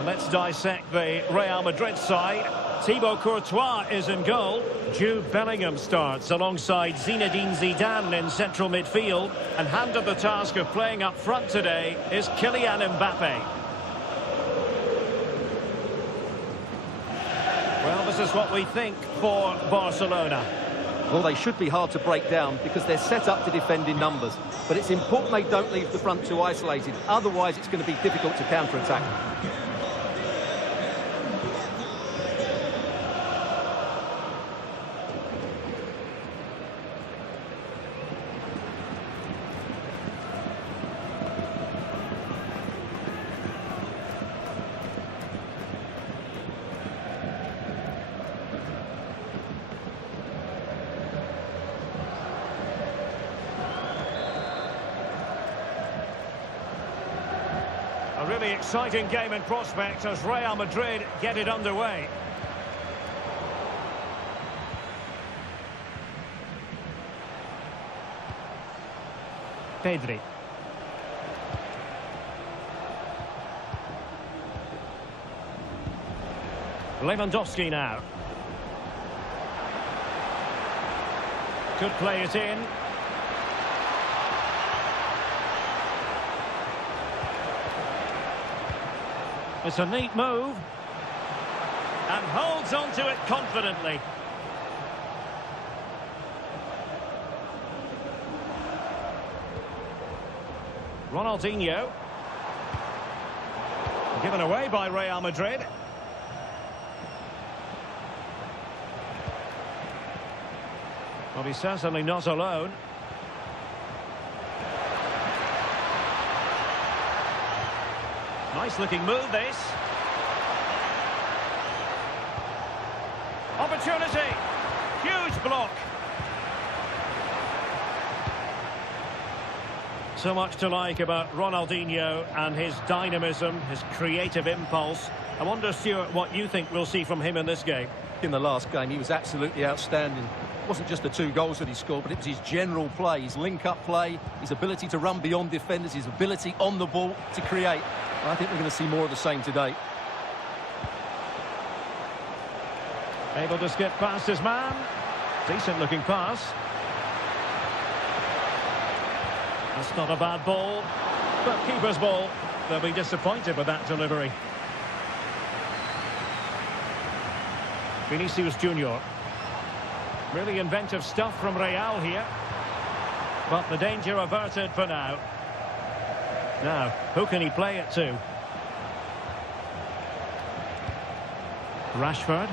Now let's dissect the Real Madrid side. Thibaut Courtois is in goal. Jude Bellingham starts alongside Zinedine Zidane in central midfield. And handed the task of playing up front today is Kylian Mbappe. Well, this is what we think for Barcelona. Well, they should be hard to break down because they're set up to defend in numbers. But it's important they don't leave the front too isolated. Otherwise, it's going to be difficult to counter-attack. A really exciting game in prospect as Real Madrid get it underway. Pedri. Lewandowski now. Could play it in. It's a neat move. And holds on to it confidently. Ronaldinho. Given away by Real Madrid. Well, he's certainly not alone. Nice looking move, this. Opportunity. Huge block. So much to like about Ronaldinho and his dynamism, his creative impulse. I wonder, Stuart, what you think we'll see from him in this game. In the last game, he was absolutely outstanding. It wasn't just the 2 goals that he scored, but it was his general play, his link-up play, his ability to run beyond defenders, his ability on the ball to create. I think we're going to see more of the same today. Able to skip past his man. Decent-looking pass. That's not a bad ball, but keeper's ball. They'll be disappointed with that delivery. Vinicius Junior. Really inventive stuff from Real here. But the danger averted for now. Now, who can he play it to? Rashford.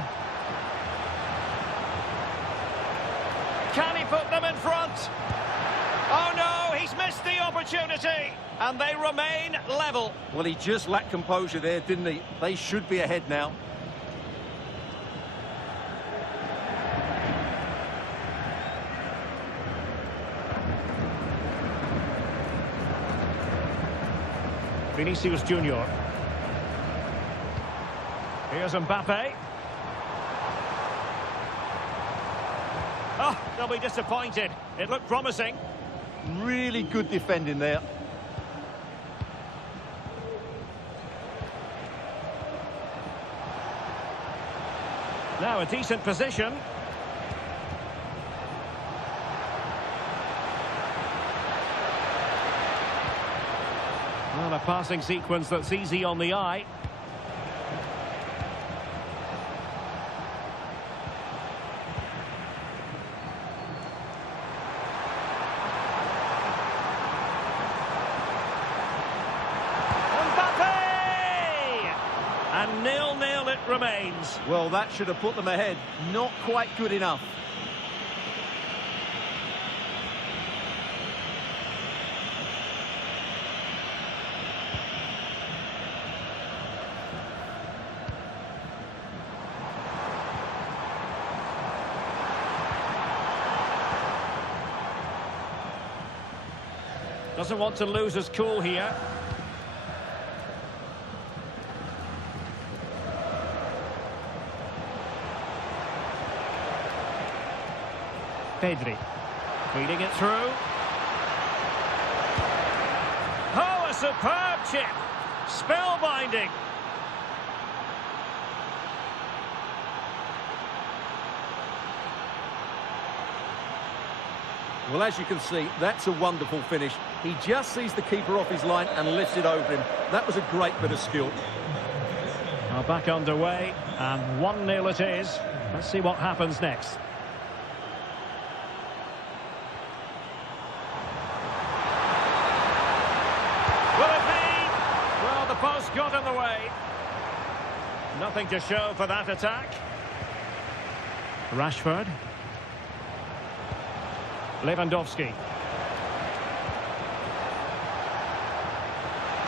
Can he put them in front? Oh no, he's missed the opportunity. And they remain level. Well, he just lacked composure there, didn't he? They should be ahead now. Vinicius Junior. Here's Mbappe. Oh, they'll be disappointed. It looked promising. Really good defending there. Now a decent position. Well, a passing sequence that's easy on the eye. Mbappe! And 0-0 it remains. Well, that should have put them ahead. Not quite good enough. Doesn't want to lose his cool here. Pedri. Feeding it through. Oh, a superb chip. Spellbinding. Well, as you can see, that's a wonderful finish. He just sees the keeper off his line and lifts it over him. That was a great bit of skill. Well, back underway, and 1-0 it is. Let's see what happens next. Will it be? Well, the post got in the way. Nothing to show for that attack. Rashford. Lewandowski.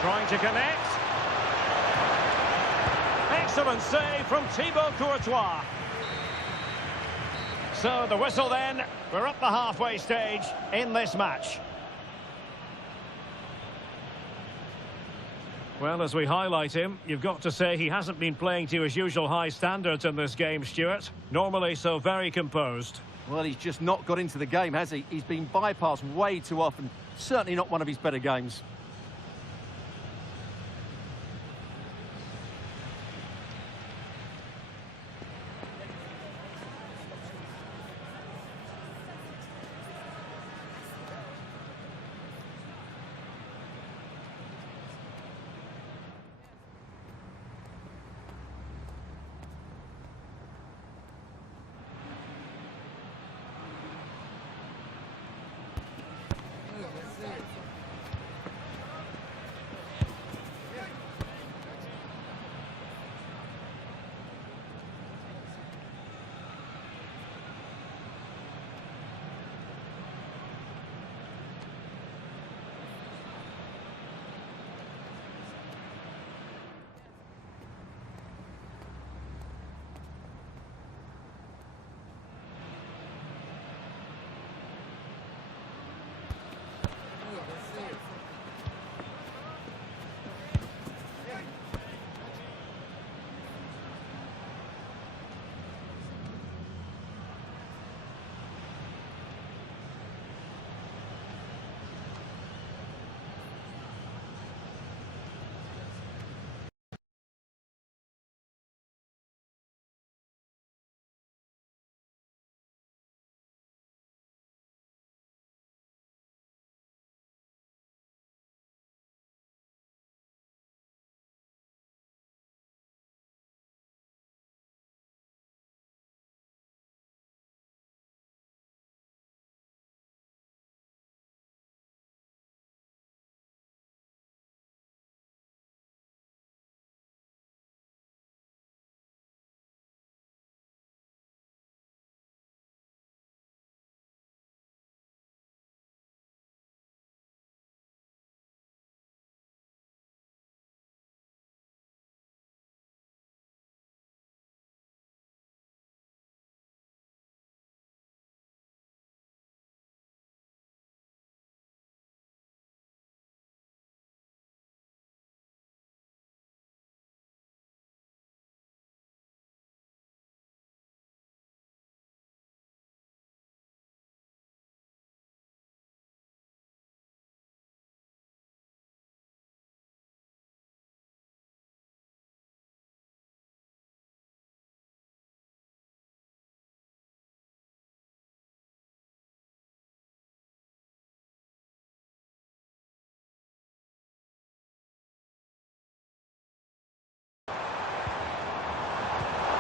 Trying to connect. Excellent save from Thibaut Courtois. So the whistle then. We're up the halfway stage in this match. Well, as we highlight him, you've got to say he hasn't been playing to his usual high standards in this game, Stuart. Normally so very composed. Well, he's just not got into the game, has he? He's been bypassed way too often. Certainly not one of his better games.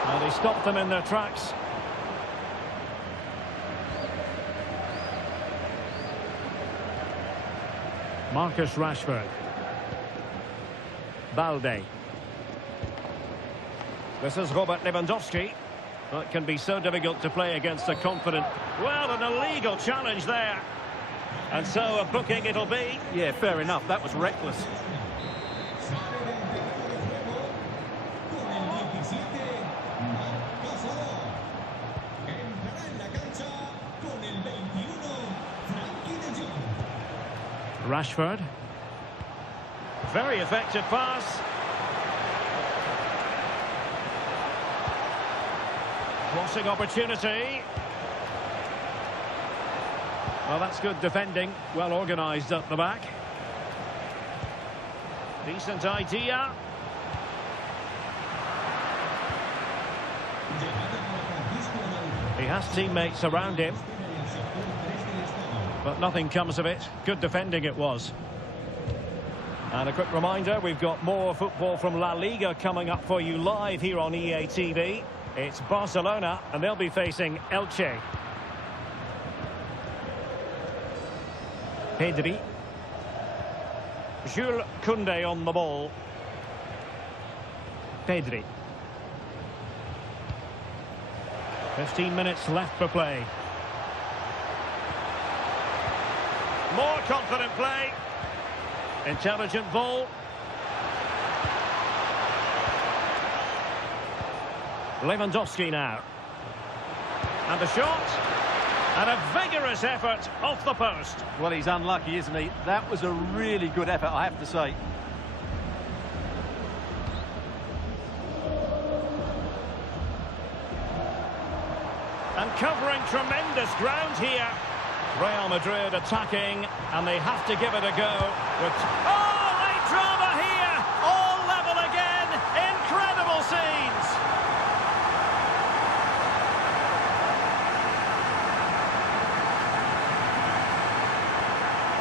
Well, he stopped them in their tracks. Marcus Rashford. Balde. This is Robert Lewandowski. Well, it can be so difficult to play against a confident... Well, an illegal challenge there. And so a booking it'll be. Yeah, fair enough. That was reckless. Rashford. Very effective pass. Crossing opportunity. Well, that's good defending. Well organised at the back. Decent idea. He has teammates around him. But nothing comes of it. Good defending it was. And a quick reminder, we've got more football from La Liga coming up for you live here on EA TV. It's Barcelona, and they'll be facing Elche. Pedri. Jules Koundé on the ball. Pedri. 15 minutes left for play. More confident play. Intelligent ball. Lewandowski now. And the shot. And a vigorous effort off the post. Well, he's unlucky, isn't he? That was a really good effort, I have to say. And covering tremendous ground here. Real Madrid attacking, and they have to give it a go. Oh, late drama here! All level again! Incredible scenes!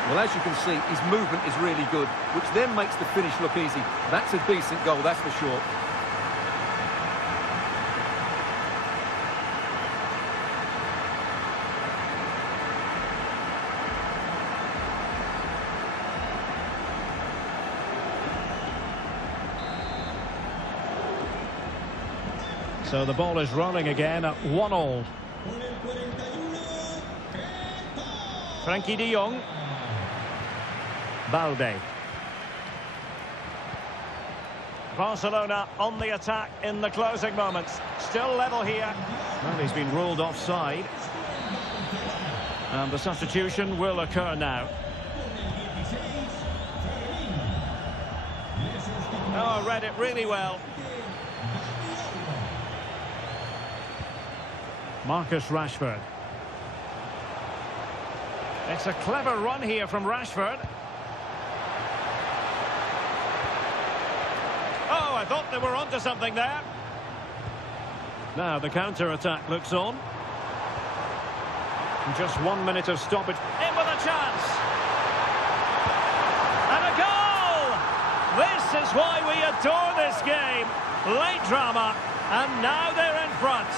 Well, as you can see, his movement is really good, which then makes the finish look easy. That's a decent goal, that's for sure. So the ball is rolling again at 1-1. Frankie de Jong. Balde. Barcelona on the attack in the closing moments. Still level here. Well, he's been ruled offside. And the substitution will occur now. Oh, read it really well. Marcus Rashford. It's a clever run here from Rashford. Oh, I thought they were onto something there. Now the counter-attack looks on. And just 1 minute of stoppage. In with a chance. And a goal! This is why we adore this game. Late drama, and now they're in front.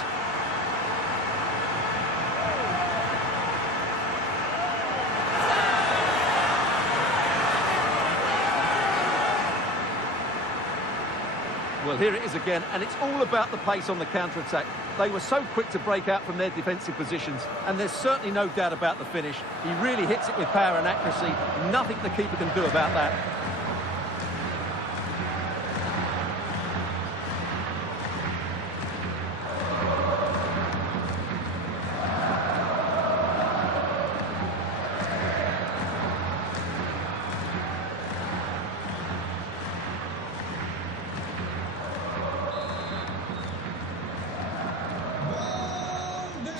Well, here it is again, and it's all about the pace on the counter-attack. They were so quick to break out from their defensive positions, and there's certainly no doubt about the finish. He really hits it with power and accuracy. Nothing the keeper can do about that.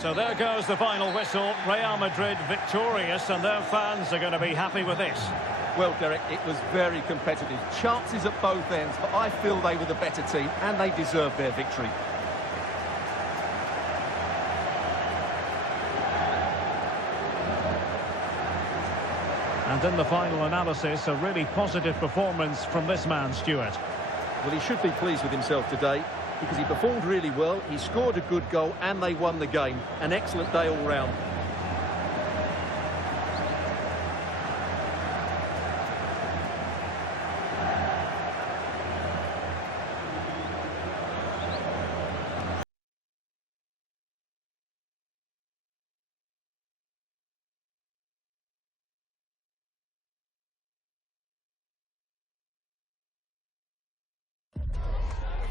So there goes the final whistle. Real Madrid victorious, and their fans are going to be happy with this. Well, Derek, it was very competitive. Chances at both ends, but I feel they were the better team, and they deserved their victory. And in the final analysis, a really positive performance from this man, Stuart. Well, he should be pleased with himself today, because he performed really well, he scored a good goal, and they won the game. An excellent day all round.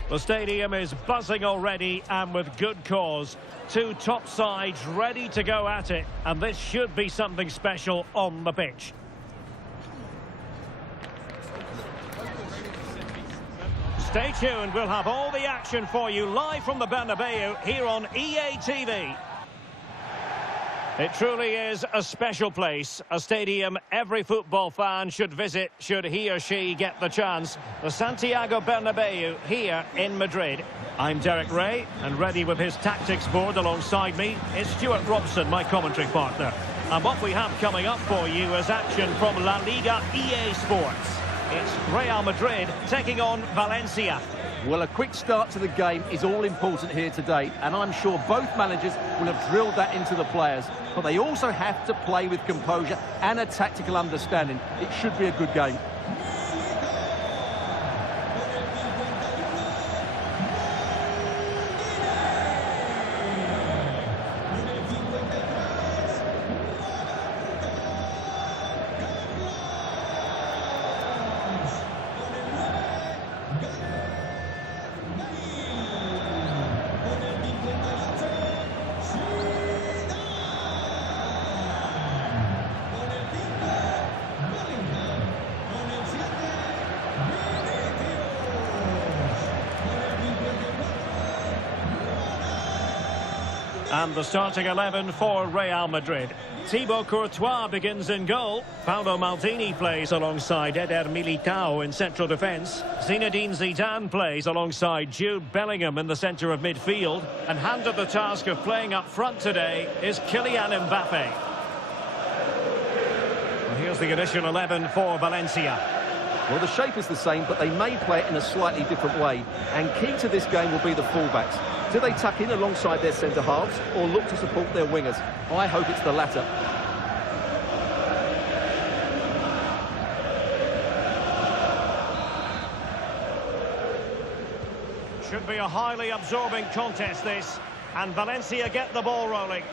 The stadium is buzzing already, and with good cause. Two top sides ready to go at it, and this should be something special on the pitch. Stay tuned, we'll have all the action for you live from the Bernabeu here on EA TV. It truly is a special place, a stadium every football fan should visit should he or she get the chance. The Santiago Bernabeu here in Madrid. I'm Derek Ray, and ready with his tactics board alongside me is Stuart Robson, my commentary partner. And what we have coming up for you is action from La Liga EA Sports. It's Real Madrid taking on Valencia. Well, a quick start to the game is all important here today, and I'm sure both managers will have drilled that into the players, but they also have to play with composure and a tactical understanding. It should be a good game. And the starting 11 for Real Madrid. Thibaut Courtois begins in goal. Paolo Maldini plays alongside Eder Militao in central defence. Zinedine Zidane plays alongside Jude Bellingham in the centre of midfield. And handed the task of playing up front today is Kylian Mbappe. Well, here's the initial 11 for Valencia. Well, the shape is the same, but they may play it in a slightly different way. And key to this game will be the fullbacks. Do they tuck in alongside their centre-halves or look to support their wingers? I hope it's the latter. Should be a highly absorbing contest, this. And Valencia get the ball rolling.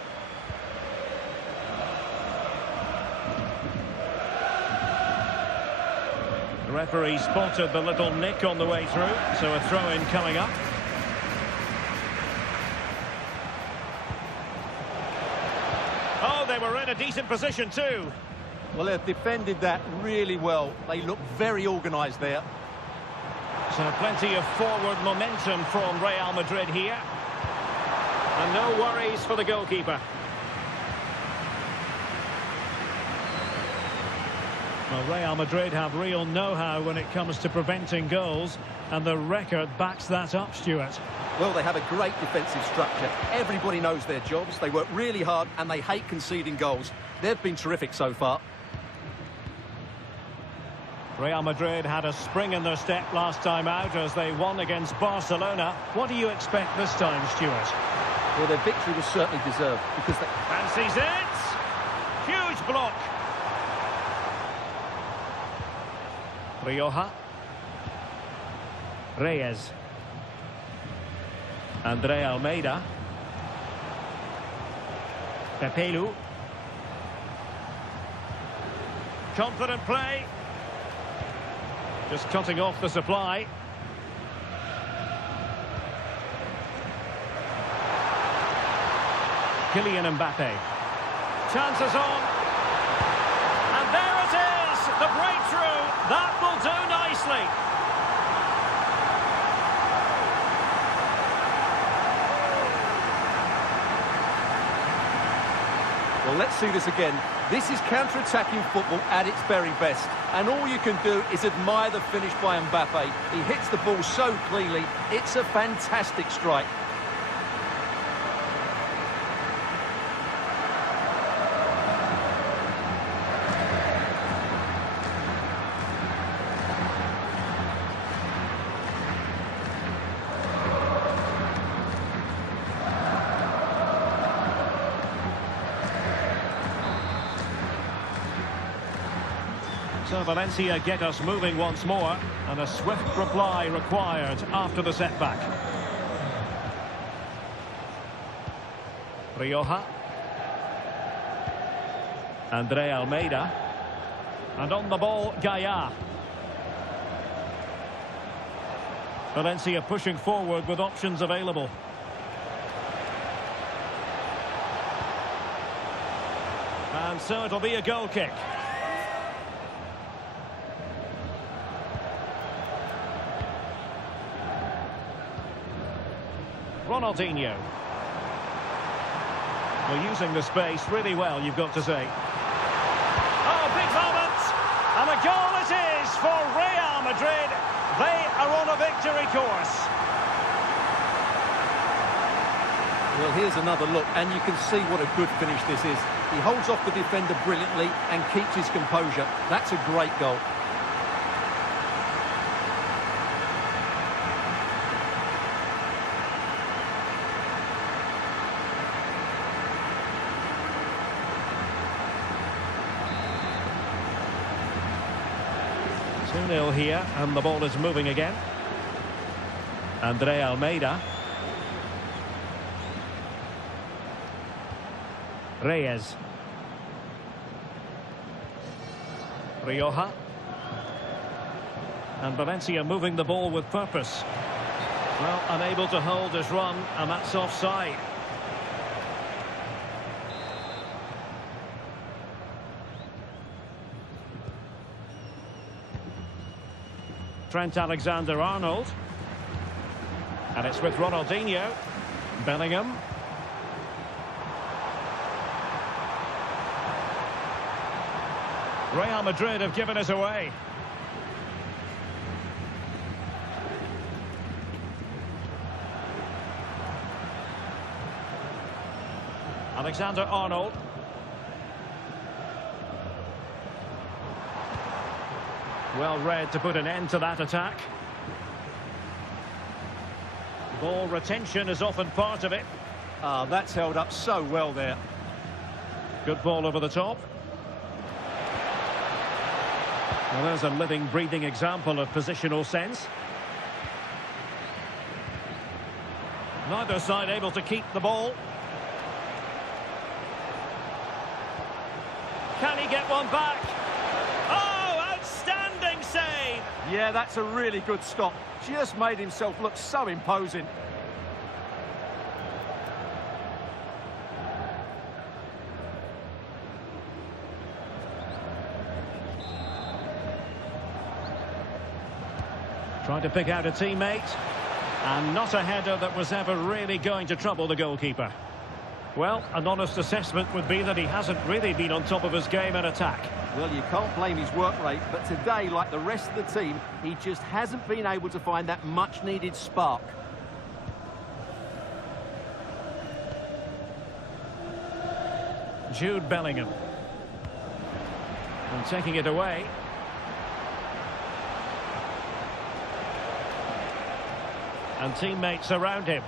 The referee spotted the little nick on the way through, so a throw-in coming up. Oh, they were in a decent position too. Well, they've defended that really well. They look very organised there. So plenty of forward momentum from Real Madrid here. And no worries for the goalkeeper. Well, Real Madrid have real know-how when it comes to preventing goals, and the record backs that up, Stuart. Well, they have a great defensive structure. Everybody knows their jobs. They work really hard and they hate conceding goals. They've been terrific so far. Real Madrid had a spring in their step last time out as they won against Barcelona. What do you expect this time, Stuart? Well, their victory was certainly deserved because they... Fancies it! Huge block! Rioja. Reyes. Andre Almeida. Pepelu. Confident play. Just cutting off the supply. Kylian Mbappe. Chances on. And there it is! The breakthrough. That will do nicely. Well, let's see this again. This is counter-attacking football at its very best. And all you can do is admire the finish by Mbappe. He hits the ball so cleanly. It's a fantastic strike. So Valencia get us moving once more, and a swift reply required after the setback. Rioja. Andre Almeida. And on the ball, Gaia. Valencia pushing forward with options available. And so it'll be a goal kick. Ronaldinho. Well, using the space really well, you've got to say. Oh, big moment! And a goal it is for Real Madrid. They are on a victory course. Well, here's another look, and you can see what a good finish this is. He holds off the defender brilliantly and keeps his composure. That's a great goal. Two 0 here, and the ball is moving again. Andre Almeida. Reyes. Rioja. And Valencia moving the ball with purpose. Well, unable to hold his run, and that's offside. Trent Alexander-Arnold. And it's with Ronaldinho. Bellingham. Real Madrid have given us away. Alexander-Arnold. Well read to put an end to that attack. Ball retention is often part of it. That's held up so well there. Good ball over the top. Well, there's a living, breathing example of positional sense. Neither side able to keep the ball. Can he get one back? Oh, outstanding save! Yeah, that's a really good stop. Just made himself look so imposing. Trying to pick out a teammate, and not a header that was ever really going to trouble the goalkeeper. Well, an honest assessment would be that he hasn't really been on top of his game in attack. Well, you can't blame his work rate, but today, like the rest of the team, he just hasn't been able to find that much-needed spark. Jude Bellingham. And taking it away. And teammates around him.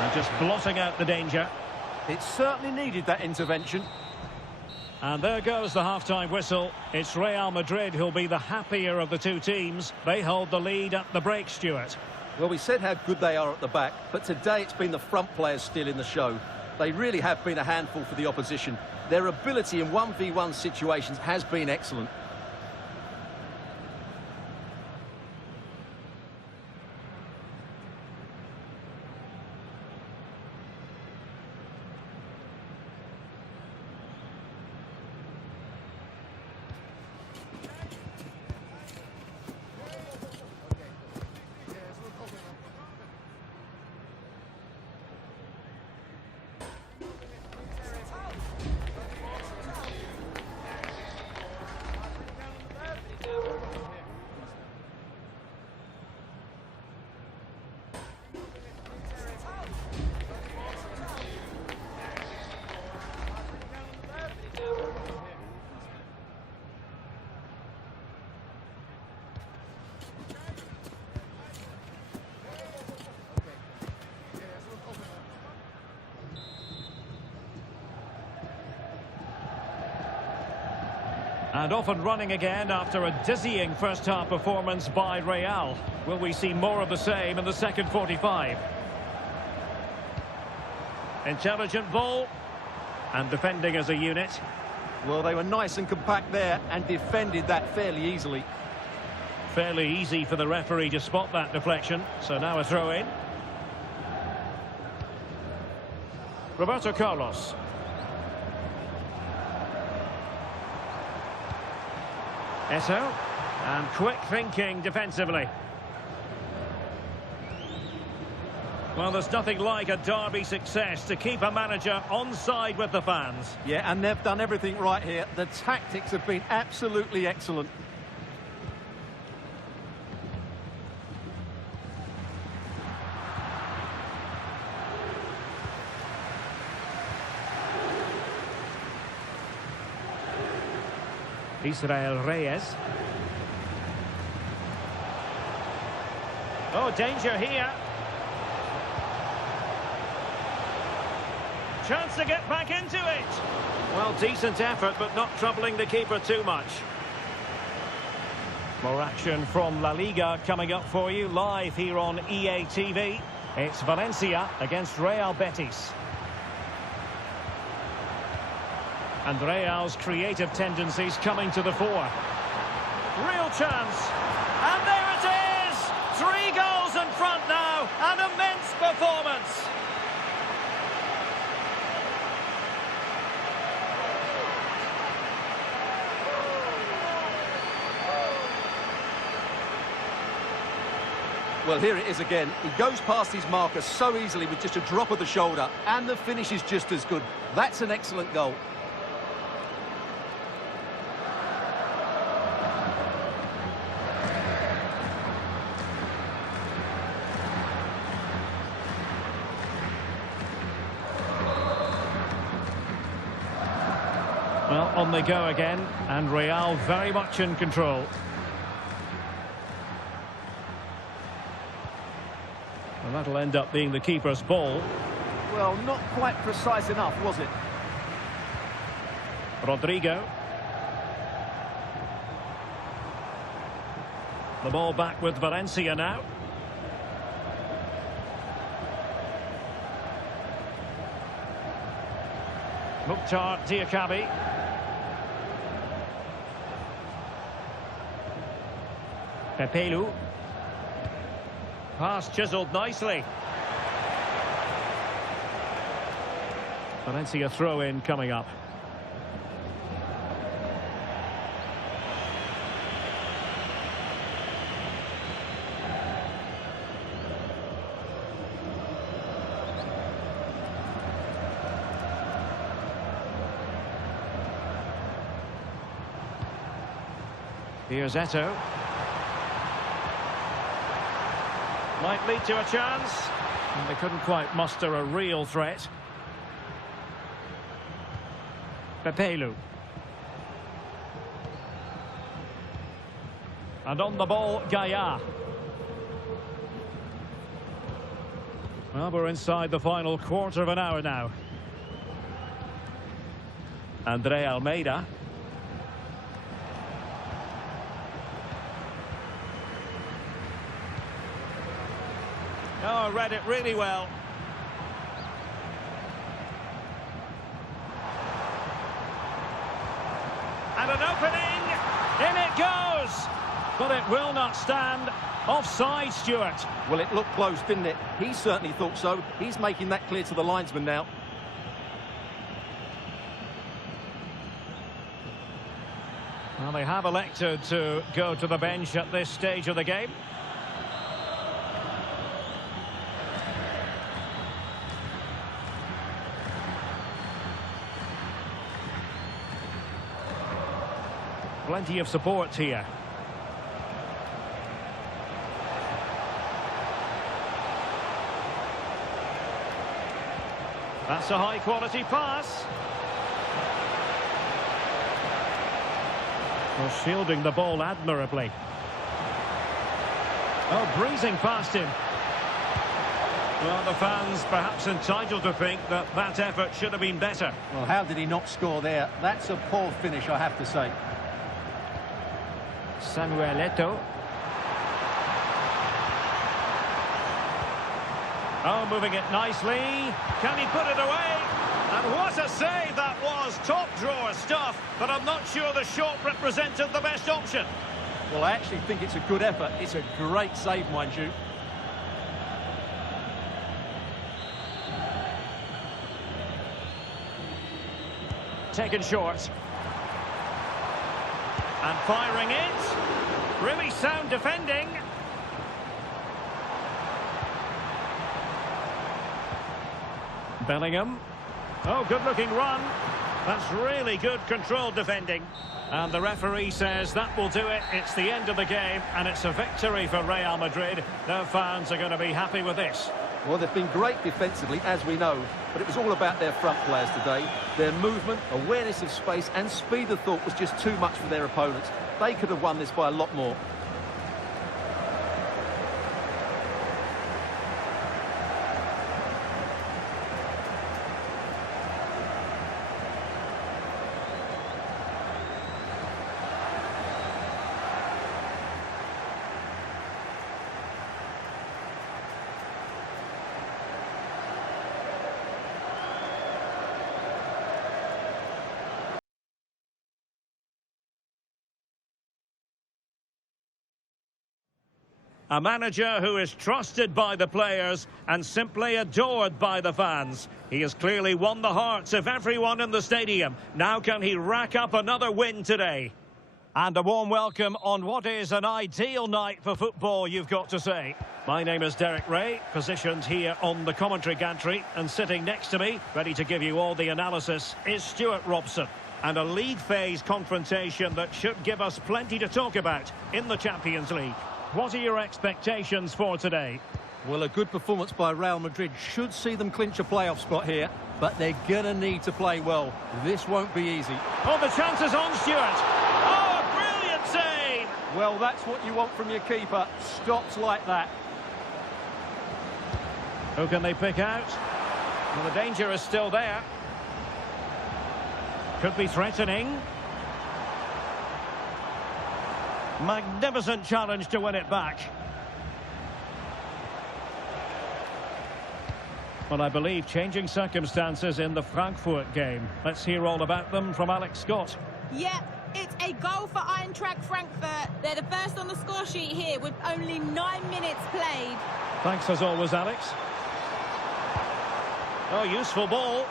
And just blotting out the danger. It certainly needed that intervention. And there goes the half-time whistle. It's Real Madrid who'll be the happier of the two teams. They hold the lead at the break, Stuart. Well, we said how good they are at the back, but today it's been the front players still in the show. They really have been a handful for the opposition. Their ability in 1v1 situations has been excellent. And off and running again after a dizzying first-half performance by Real. Will we see more of the same in the second 45? Intelligent ball. And defending as a unit. Well, they were nice and compact there and defended that fairly easily. Fairly easy for the referee to spot that deflection. So now a throw-in. Roberto Carlos. Eto, and quick thinking defensively. Well, there's nothing like a derby success to keep a manager on side with the fans. Yeah, and they've done everything right here. The tactics have been absolutely excellent. Israel Reyes. Oh, danger here. Chance to get back into it. Well, decent effort, but not troubling the keeper too much. More action from La Liga coming up for you live here on EA TV. It's Valencia against Real Betis. And Real's creative tendencies coming to the fore. Real chance. And there it is! 3 goals in front now. An immense performance. Well, here it is again. He goes past his marker so easily with just a drop of the shoulder, and the finish is just as good. That's an excellent goal. Well, on they go again, and Real very much in control. And that'll end up being the keeper's ball. Well, not quite precise enough, was it? Rodrigo. The ball back with Valencia now. Mukhtar Diakabi. Pepelu. Pass chiselled nicely. Valencia throw-in coming up. Here's Eto'o. Might lead to a chance. And they couldn't quite muster a real threat. Pepelu. And on the ball, Gaia. Well, we're inside the final quarter of an hour now. Andre Almeida. Oh, read it really well. And an opening. In it goes. But it will not stand. Offside, Stuart. Well, it looked close, didn't it? He certainly thought so. He's making that clear to the linesman now. Well, they have elected to go to the bench at this stage of the game. Plenty of support here. That's a high-quality pass. Well, shielding the ball admirably. Oh, breezing past him. Well, the fans perhaps entitled to think that that effort should have been better. Well, how did he not score there? That's a poor finish, I have to say. Samuel Eto'o. Oh, moving it nicely. Can he put it away? And what a save that was. Top drawer stuff, but I'm not sure the shot represented the best option. Well, I actually think it's a good effort. It's a great save, mind you. Taken short. And firing it. Really sound defending. Bellingham. Oh, good-looking run. That's really good controlled defending. And the referee says that will do it. It's the end of the game, and it's a victory for Real Madrid. Their fans are going to be happy with this. Well, they've been great defensively, as we know, but it was all about their front players today. Their movement, awareness of space and speed of thought was just too much for their opponents. They could have won this by a lot more. A manager who is trusted by the players and simply adored by the fans. He has clearly won the hearts of everyone in the stadium. Now can he rack up another win today? And a warm welcome on what is an ideal night for football, you've got to say. My name is Derek Ray, positioned here on the commentary gantry, and sitting next to me, ready to give you all the analysis, is Stuart Robson. And a league phase confrontation that should give us plenty to talk about in the Champions League. What are your expectations for today? Well, a good performance by Real Madrid should see them clinch a playoff spot here, but they're going to need to play well. This won't be easy. Oh, the chance is on, Stuart. Oh, brilliant save! Well, that's what you want from your keeper. Stops like that. Who can they pick out? Well, the danger is still there. Could be threatening. Magnificent challenge to win it back. Well, I believe changing circumstances in the Frankfurt game. Let's hear all about them from Alex Scott. Yep, it's a goal for Eintracht Frankfurt. They're the first on the score sheet here with only 9 minutes played. Thanks as always, Alex. Oh, useful ball.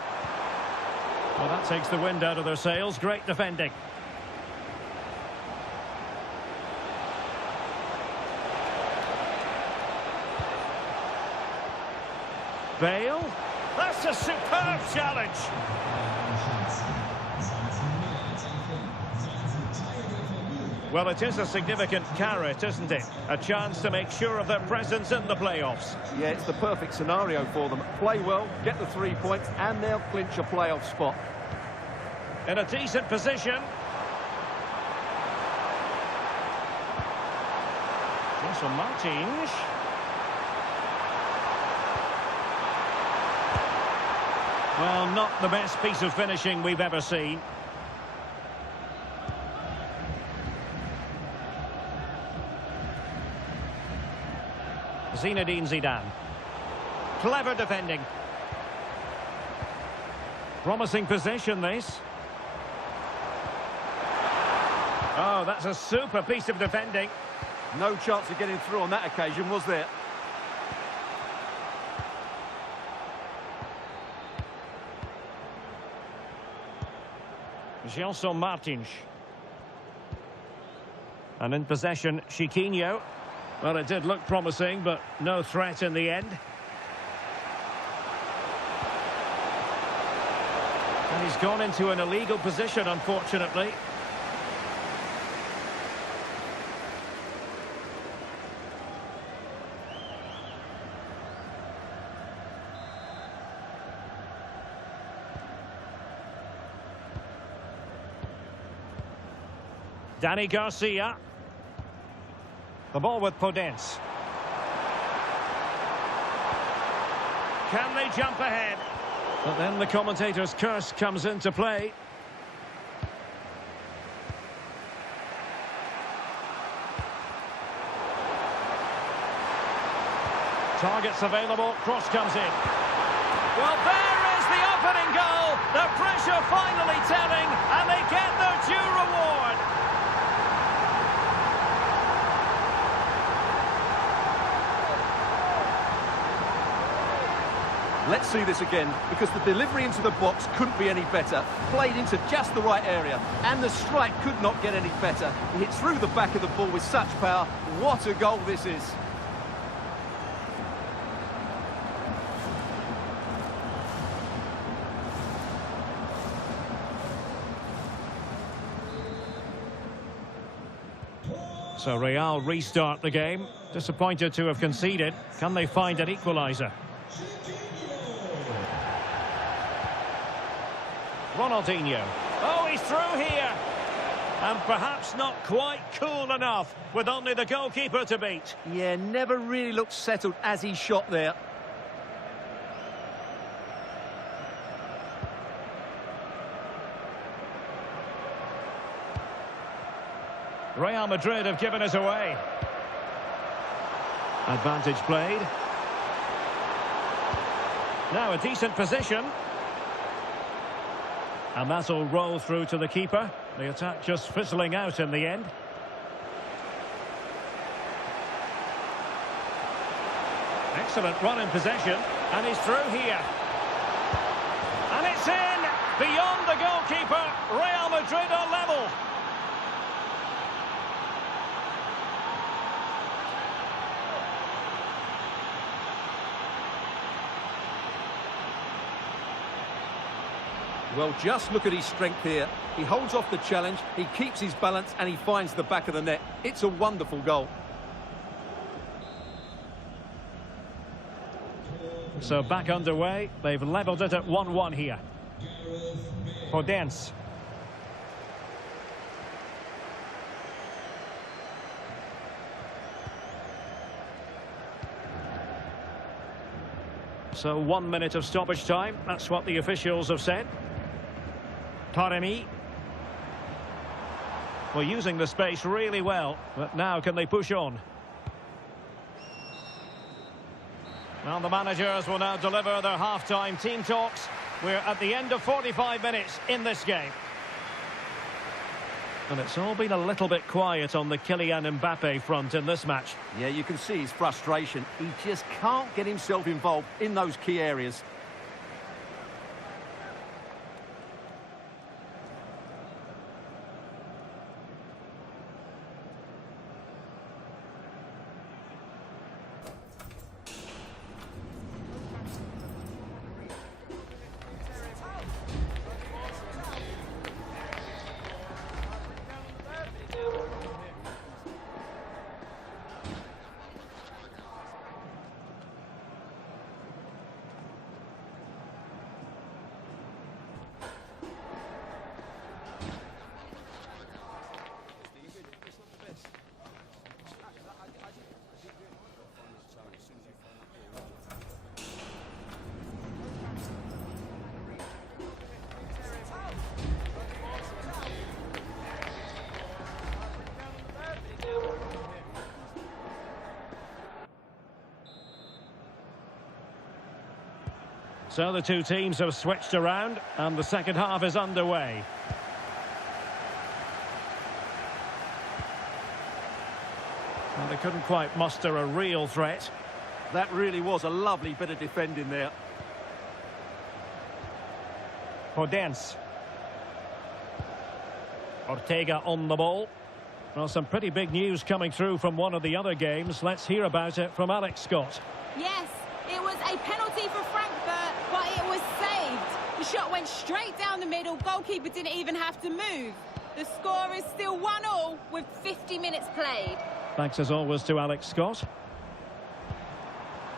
Well, that takes the wind out of their sails. Great defending. Bale. That's a superb challenge. Well, it is a significant carrot, isn't it? A chance to make sure of their presence in the playoffs. Yeah, it's the perfect scenario for them. Play well, get the 3 points, and they'll clinch a playoff spot. In a decent position. Jason Martins. Well, not the best piece of finishing we've ever seen. Zinedine Zidane. Clever defending. Promising position, this. Oh, that's a super piece of defending. No chance of getting through on that occasion, was there? Gelson Martins. And in possession, Chiquinho. Well, it did look promising, but no threat in the end. And he's gone into an illegal position, unfortunately. Danny Garcia. The ball with Podence. Can they jump ahead? But then the commentator's curse comes into play. Targets available, cross comes in. Well, there is the opening goal. The pressure finally telling, and they get their due reward. Let's see this again, because the delivery into the box couldn't be any better. Played into just the right area, and the strike could not get any better. He hit through the back of the ball with such power. What a goal this is. So Real restart the game. Disappointed to have conceded. Can they find an equaliser? Ronaldinho. Oh, he's through here. And perhaps not quite cool enough, with only the goalkeeper to beat. Yeah, never really looked settled as he shot there. Real Madrid have given us away. Advantage played. Now a decent position. And that'll roll through to the keeper. The attack just fizzling out in the end. Excellent run in possession. And he's through here. And it's in! Beyond the goalkeeper. Real Madrid are level. Well, just look at his strength here. He holds off the challenge, he keeps his balance, and he finds the back of the net. It's a wonderful goal. So back underway. They've levelled it at 1-1 here. Podence. So 1 minute of stoppage time. That's what the officials have said. Taremi. Well, using the space really well, but now can they push on? Well, the managers will now deliver their half-time team talks. We're at the end of 45 minutes in this game. And it's all been a little bit quiet on the Kylian Mbappe front in this match. Yeah, you can see his frustration. He just can't get himself involved in those key areas. So the two teams have switched around and the second half is underway. Well, they couldn't quite muster a real threat. That really was a lovely bit of defending there. Podence. Ortega on the ball. Well, some pretty big news coming through from one of the other games. Let's hear about it from Alex Scott. Yes, it was a penalty for Frankfurt, but it was saved. The shot went straight down the middle. Goalkeeper didn't even have to move. The score is still 1-1 with 50 minutes played. Thanks as always to Alex Scott.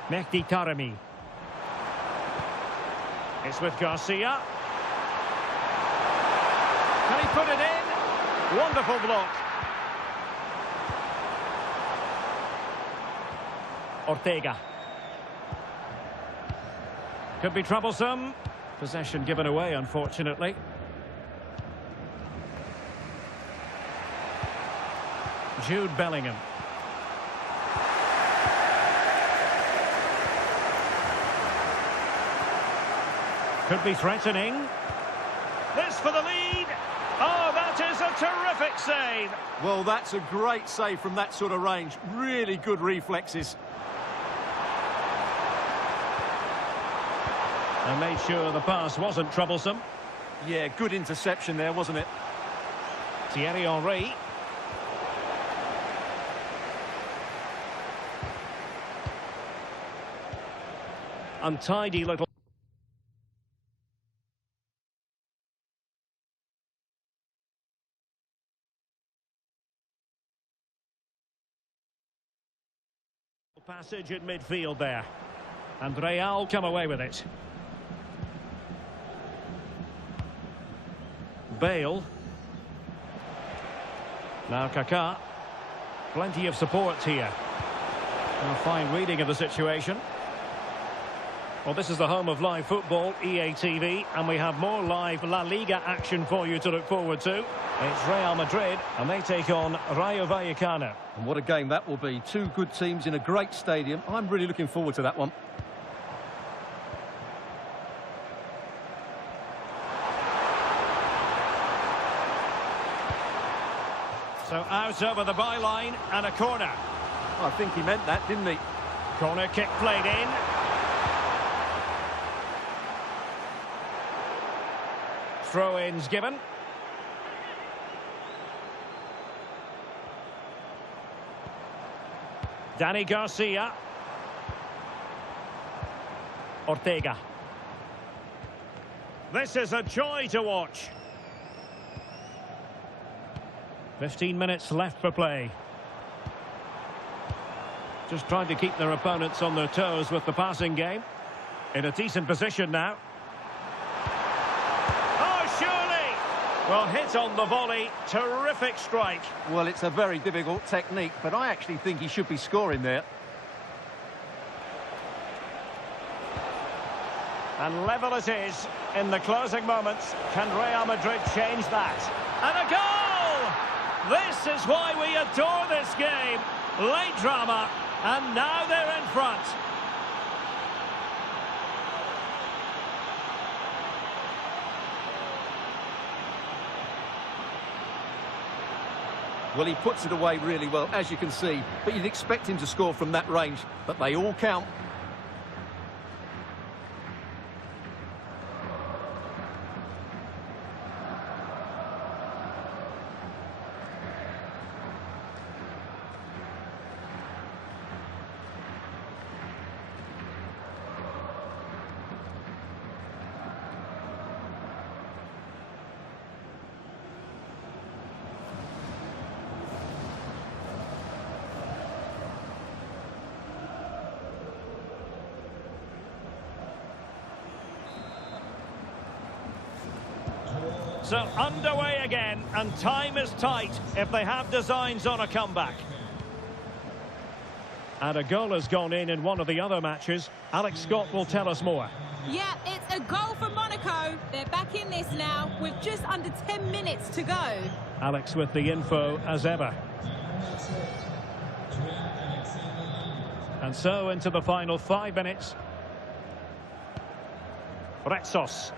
Mehdi Taremi. It's with Garcia. Can he put it in? Wonderful block. Ortega. Could be troublesome. Possession given away, unfortunately. Jude Bellingham. Could be threatening. This for the lead. Oh, that is a terrific save. Well, that's a great save from that sort of range. Really good reflexes. And made sure the pass wasn't troublesome. Yeah, good interception there, wasn't it? Thierry Henry. Untidy little passage in midfield there. And Real come away with it. Bale. Now Kaká. Plenty of support here. A fine reading of the situation. Well, this is the home of live football, EA TV, and we have more live La Liga action for you to look forward to. It's Real Madrid, and they take on Rayo Vallecano. And what a game that will be. Two good teams in a great stadium. I'm really looking forward to that one. So out over the byline and a corner. I think he meant that, didn't he? Corner kick played in. Throw-ins given. Dani Garcia. Ortega. This is a joy to watch. 15 minutes left for play. Just trying to keep their opponents on their toes with the passing game. In a decent position now. Oh, surely! Well, hit on the volley. Terrific strike. Well, it's a very difficult technique, but I actually think he should be scoring there. And level it is in the closing moments. Can Real Madrid change that? And a goal! This is why we adore this game. Late drama, and now they're in front. Well, he puts it away really well, as you can see. But you'd expect him to score from that range. But they all count. So underway again, and time is tight if they have designs on a comeback. And a goal has gone in one of the other matches. Alex Scott will tell us more. Yeah, it's a goal for Monaco. They're back in this now with just under 10 minutes to go. Alex with the info as ever. And so into the final 5 minutes. Retsos.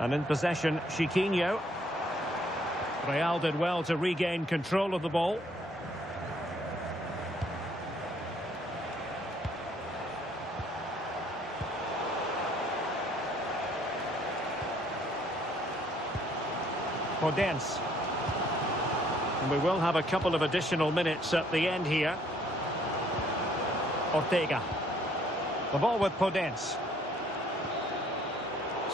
And in possession, Chiquinho. Real did well to regain control of the ball. Podence. And we will have a couple of additional minutes at the end here. Ortega. The ball with Podence.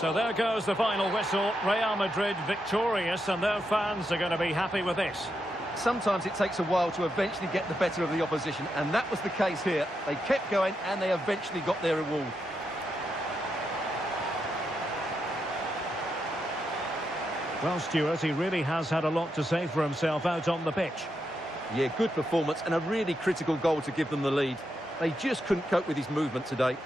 So there goes the final whistle. Real Madrid victorious, and their fans are going to be happy with this. Sometimes it takes a while to eventually get the better of the opposition, and that was the case here. They kept going, and they eventually got their reward. Well, Stuart, he really has had a lot to say for himself out on the pitch. Yeah, good performance and a really critical goal to give them the lead. They just couldn't cope with his movement today.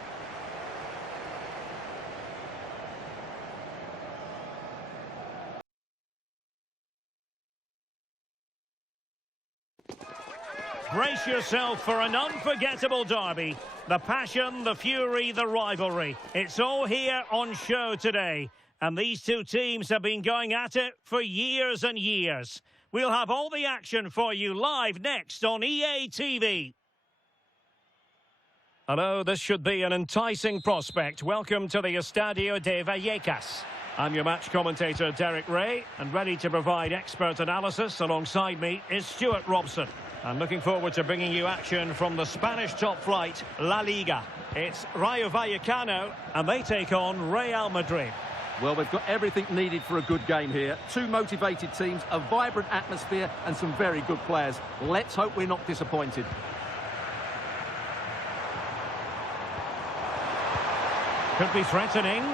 Brace yourself for an unforgettable derby. The passion, the fury, the rivalry. It's all here on show today. And these two teams have been going at it for years and years. We'll have all the action for you live next on EA TV. Hello, this should be an enticing prospect. Welcome to the Estadio de Vallecas. I'm your match commentator, Derek Ray, and ready to provide expert analysis alongside me is Stuart Robson. I'm looking forward to bringing you action from the Spanish top flight, La Liga. It's Rayo Vallecano, and they take on Real Madrid. Well, they've got everything needed for a good game here. Two motivated teams, a vibrant atmosphere, and some very good players. Let's hope we're not disappointed. Could be threatening.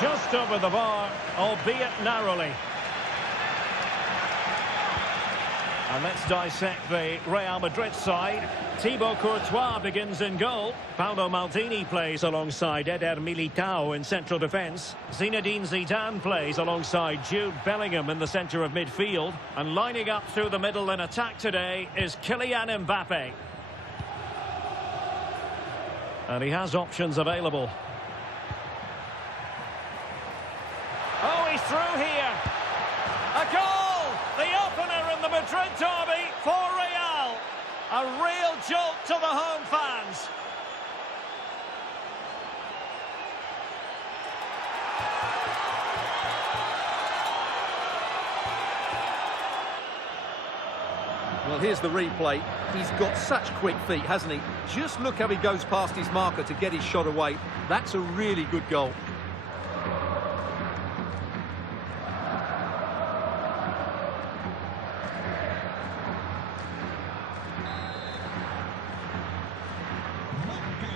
Just over the bar, albeit narrowly. And let's dissect the Real Madrid side. Thibaut Courtois begins in goal. Paolo Maldini plays alongside Eder Militao in central defence. Zinedine Zidane plays alongside Jude Bellingham in the centre of midfield. And lining up through the middle in attack today is Kylian Mbappe. And he has options available. Oh, he's through here. A goal! The opener in the Madrid derby for Real. A real jolt to the home fans. Well, here's the replay. He's got such quick feet, hasn't he? Just look how he goes past his marker to get his shot away. That's a really good goal.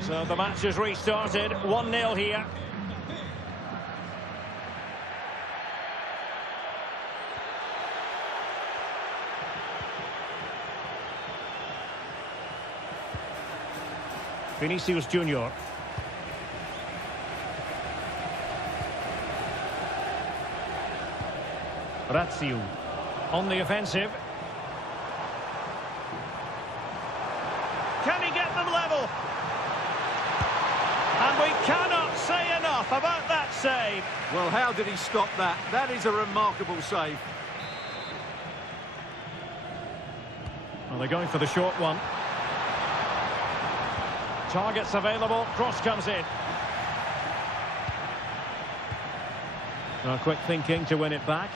So the match has restarted, 1-0 here. Vinicius Junior. Razziu on the offensive. Can he get them level? And we cannot say enough about that save. Well, how did he stop that? That is a remarkable save. Well, they're going for the short one. Targets available, cross comes in. Well, quick thinking to win it back.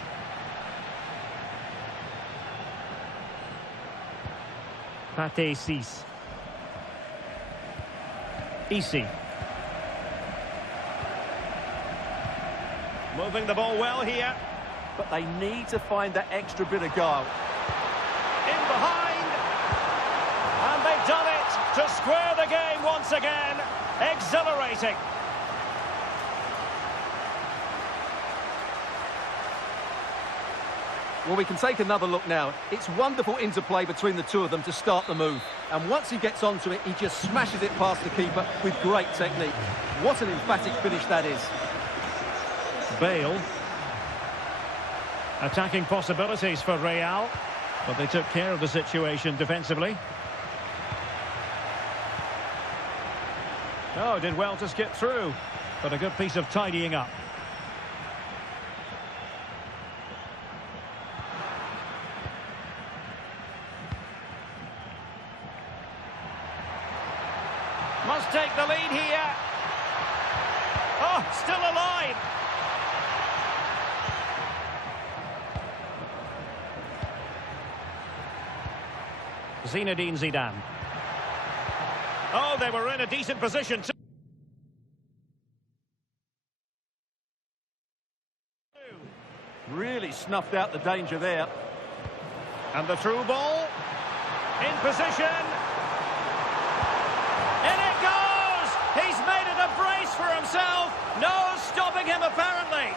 Pate Cis. Isi. Moving the ball well here. But they need to find that extra bit of guile. In behind. And they've done it to square the game once again. Exhilarating. Well, we can take another look now. It's wonderful interplay between the two of them to start the move. And once he gets onto it, he just smashes it past the keeper with great technique. What an emphatic finish that is. Bale. Attacking possibilities for Real, but they took care of the situation defensively. Oh, did well to skip through, but a good piece of tidying up. Must take the lead here. Oh, still alive. Zinedine Zidane. Oh, they were in a decent position too. Really snuffed out the danger there. And the through ball. In position. In it goes! He's made it a brace for himself. No stopping him, apparently.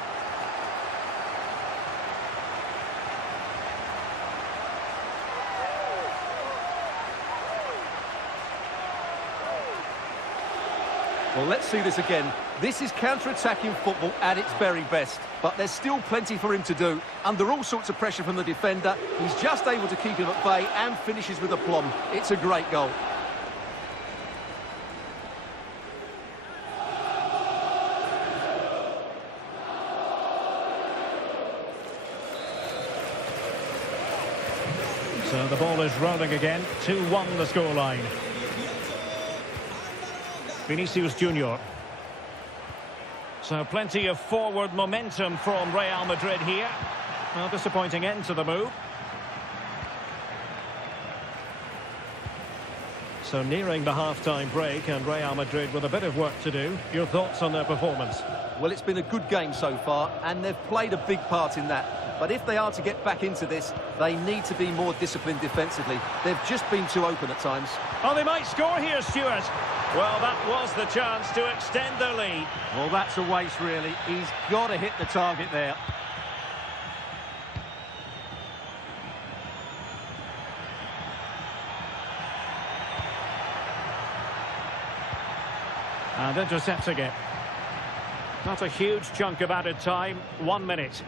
Well, let's see this again. This is counter-attacking football at its very best. But there's still plenty for him to do. Under all sorts of pressure from the defender, he's just able to keep him at bay and finishes with aplomb. It's a great goal. So the ball is rolling again. 2-1 the scoreline. Vinicius Junior. So plenty of forward momentum from Real Madrid here. Well, disappointing end to the move. So nearing the half-time break, and Real Madrid with a bit of work to do. Your thoughts on their performance? Well, it's been a good game so far, and they've played a big part in that. But if they are to get back into this, they need to be more disciplined defensively. They've just been too open at times. Oh, they might score here, Stuart. Well, that was the chance to extend the lead. Well, that's a waste, really. He's got to hit the target there. And intercepting it. Not a huge chunk of added time, 1 minute.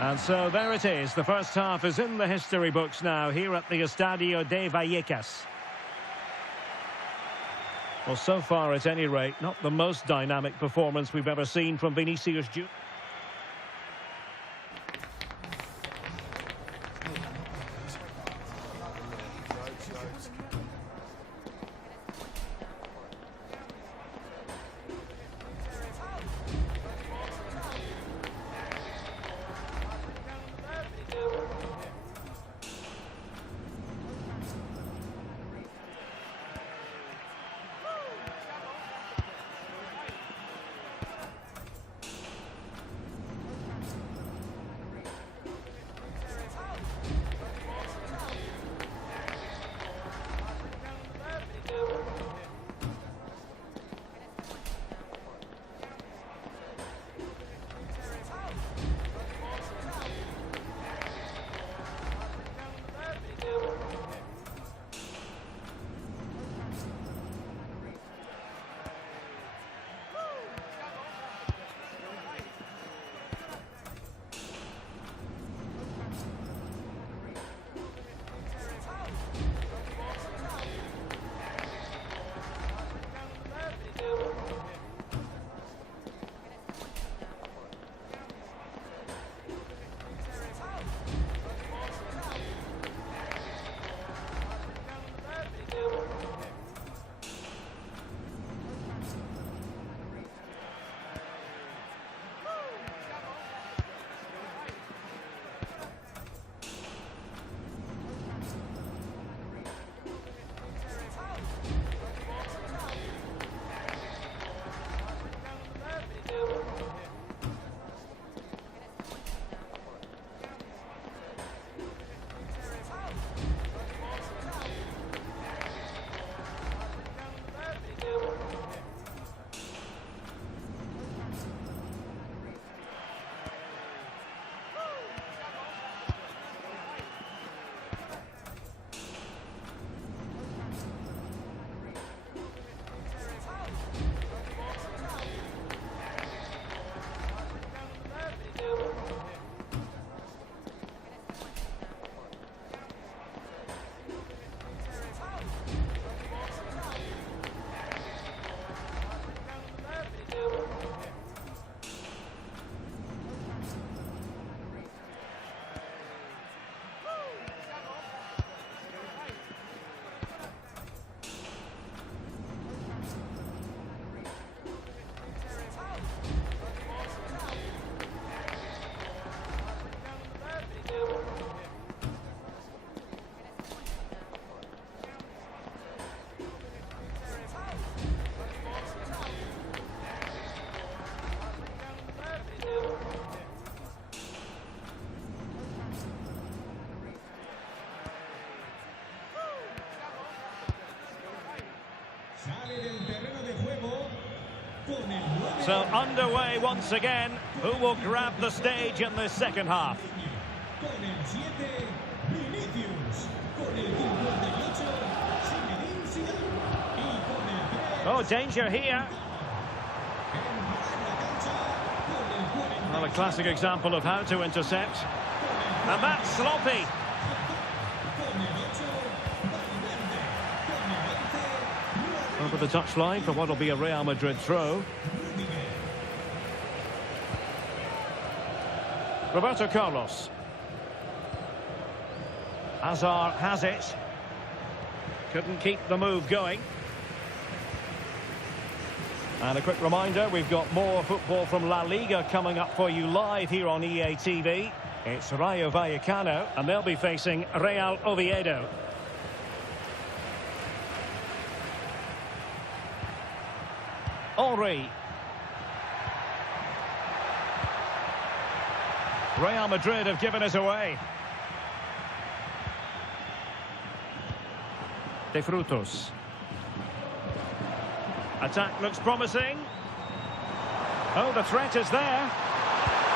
And so there it is. The first half is in the history books now here at the Estadio de Vallecas. Well, so far at any rate, not the most dynamic performance we've ever seen from Vinicius Jr. So underway once again. Who will grab the stage in this second half? Oh, danger here. Well, a classic example of how to intercept. And that's sloppy. Over the touchline for what will be a Real Madrid throw. Roberto Carlos. Hazard has it. Couldn't keep the move going. And a quick reminder, we've got more football from La Liga coming up for you live here on EA TV. It's Rayo Vallecano, and they'll be facing Real Oviedo. Henry. Real Madrid have given it away. De Frutos. Attack looks promising. Oh, the threat is there.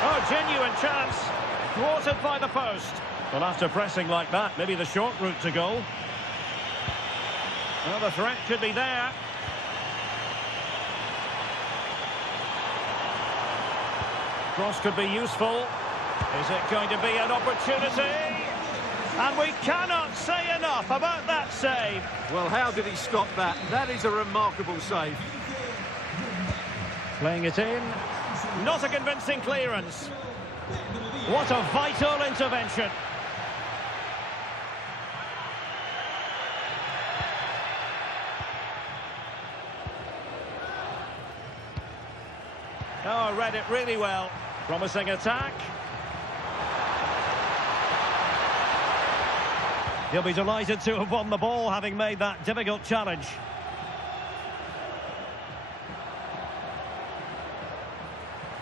Oh, genuine chance. Thwarted by the post. Well, after pressing like that, maybe the short route to goal. Well, the threat could be there. Cross could be useful. Is it going to be an opportunity? And we cannot say enough about that save. Well, how did he stop that? That is a remarkable save. Playing it in. Not a convincing clearance. What a vital intervention. Oh, read it really well. Promising attack. He'll be delighted to have won the ball, having made that difficult challenge.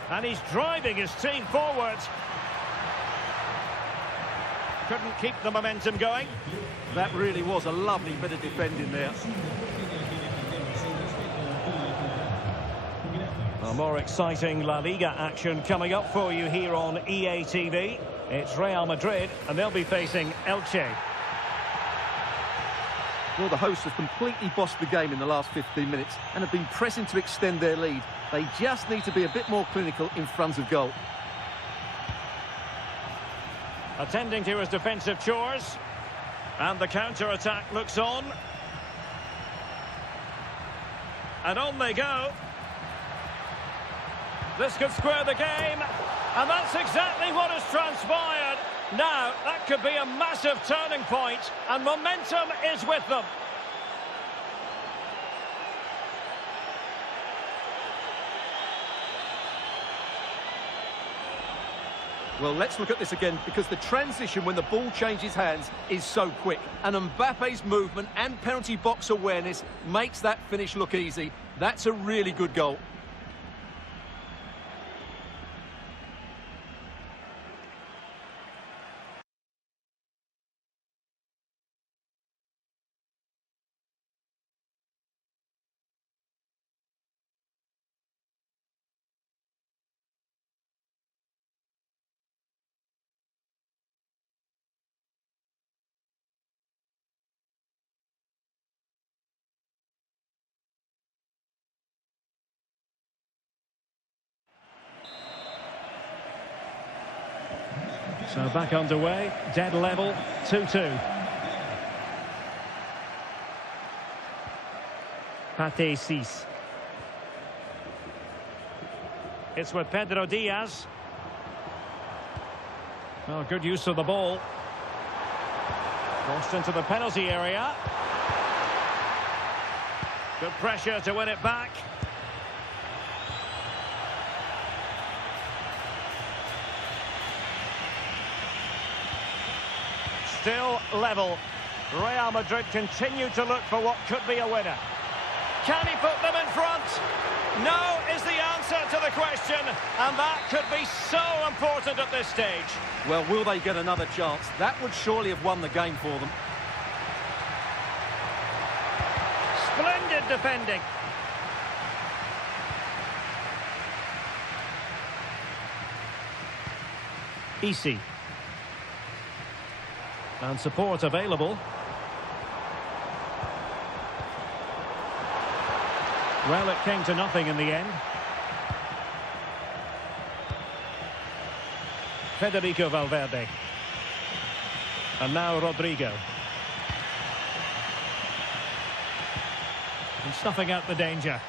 And he's driving his team forward. Couldn't keep the momentum going. That really was a lovely bit of defending there. A more exciting La Liga action coming up for you here on EA TV. It's Real Madrid, and they'll be facing Elche. Well, the hosts have completely bossed the game in the last 15 minutes and have been pressing to extend their lead. They just need to be a bit more clinical in front of goal. Attending to his defensive chores. And the counter-attack looks on. And on they go. This could square the game. And that's exactly what has transpired. Now, that could be a massive turning point, and momentum is with them. Well, let's look at this again, because the transition when the ball changes hands is so quick. And Mbappe's movement and penalty box awareness makes that finish look easy. That's a really good goal. So back underway, dead level, 2-2. Pate Cis. It's with Pedro Diaz. Oh, good use of the ball. Crossed into the penalty area. Good pressure to win it back. Still level. Real Madrid continue to look for what could be a winner. Can he put them in front? No is the answer to the question, and that could be so important at this stage. Well, will they get another chance? That would surely have won the game for them. Splendid defending. Easy. And support available. Well, it came to nothing in the end. Federico Valverde. And now Rodrigo. And snuffing out the danger.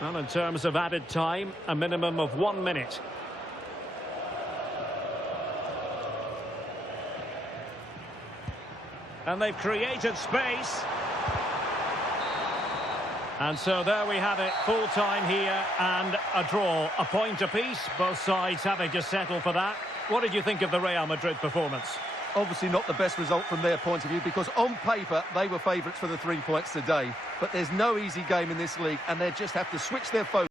Well, in terms of added time, a minimum of 1 minute. And they've created space. And so there we have it, full time here and a draw. A point apiece, both sides having to settle for that. What did you think of the Real Madrid performance? Obviously not the best result from their point of view, because on paper they were favourites for the 3 points today. But there's no easy game in this league, and they just have to switch their focus.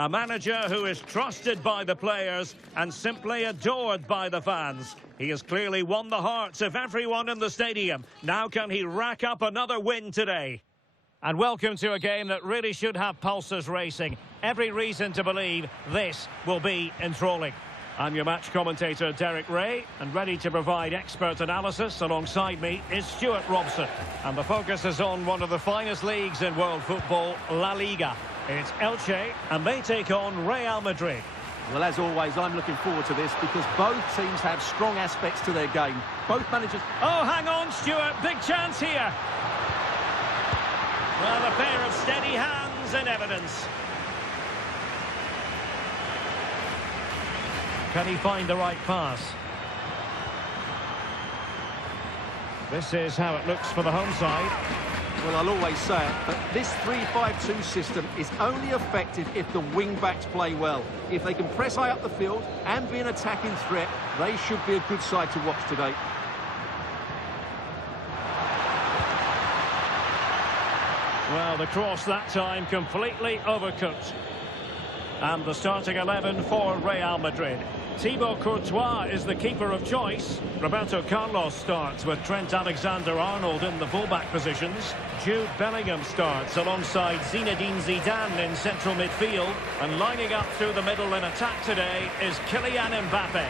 A manager who is trusted by the players and simply adored by the fans. He has clearly won the hearts of everyone in the stadium. Now can he rack up another win today? And welcome to a game that really should have pulses racing. Every reason to believe this will be enthralling. I'm your match commentator, Derek Ray, and ready to provide expert analysis alongside me is Stuart Robson. And the focus is on one of the finest leagues in world football, La Liga. It's Elche, and they take on Real Madrid. Well, as always, I'm looking forward to this because both teams have strong aspects to their game. Both managers... Oh, hang on, Stuart. Big chance here. Well, a pair of steady hands in evidence. Can he find the right pass? This is how it looks for the home side. Well, I'll always say it, but this 3-5-2 system is only effective if the wing-backs play well. If they can press high up the field and be an attacking threat, they should be a good side to watch today. Well, the cross that time completely overcooked. And the starting 11 for Real Madrid. Thibaut Courtois is the keeper of choice. Roberto Carlos starts with Trent Alexander-Arnold in the fullback positions. Jude Bellingham starts alongside Zinedine Zidane in central midfield. And lining up through the middle in attack today is Kylian Mbappe.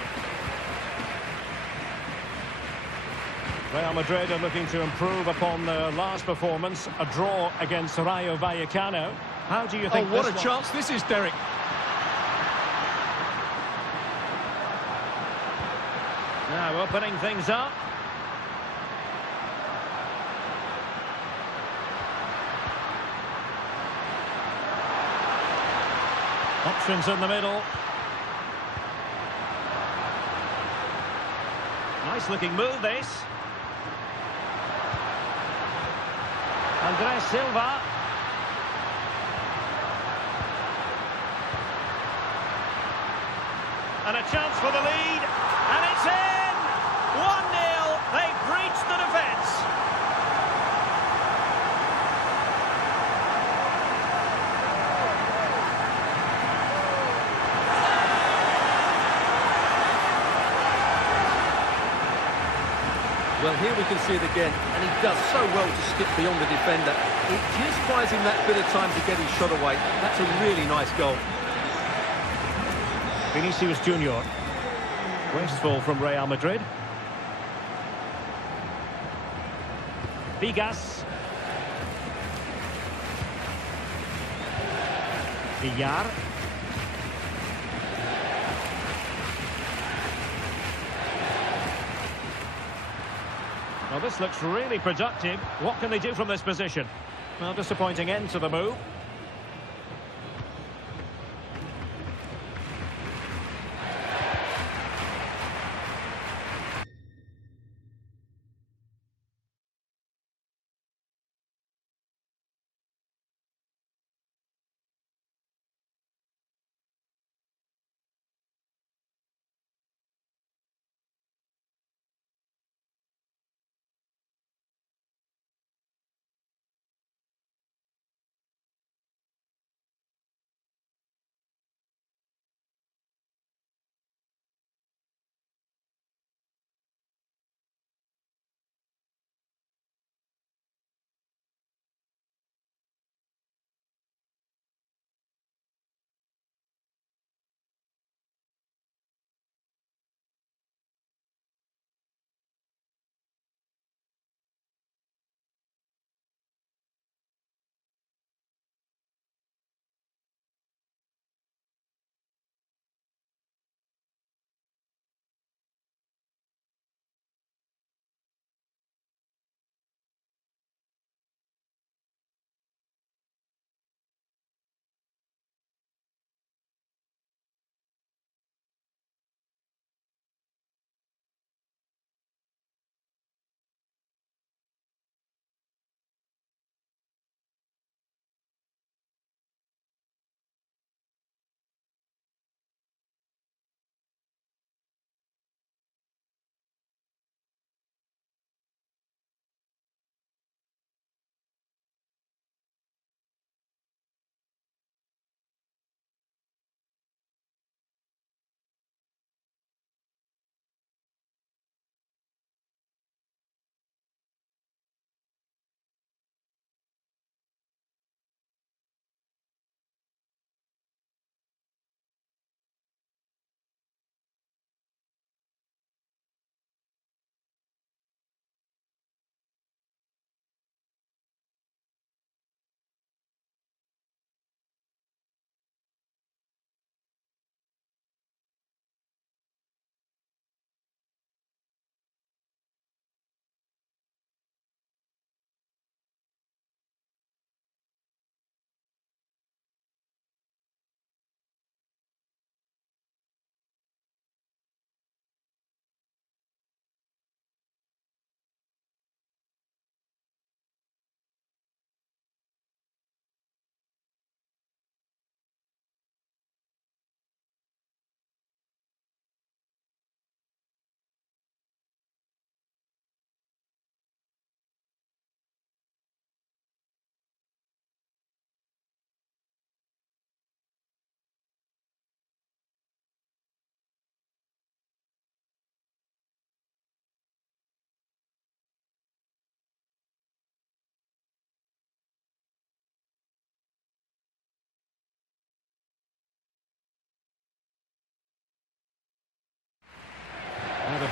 Real Madrid are looking to improve upon their last performance, a draw against Rayo Vallecano. How do you think what a chance this is, Derek. Now opening things up. Options in the middle. Nice looking move this. Andres Silva. And a chance for the lead. And it's in! 1-0. They've breached the defence. Well, here we can see it again, and he does so well to skip beyond the defender. It just buys him that bit of time to get his shot away. That's a really nice goal. Vinicius Junior. Wasteful from Real Madrid. Vigas. Villar. Well, this looks really productive. What can they do from this position? Well, disappointing end to the move.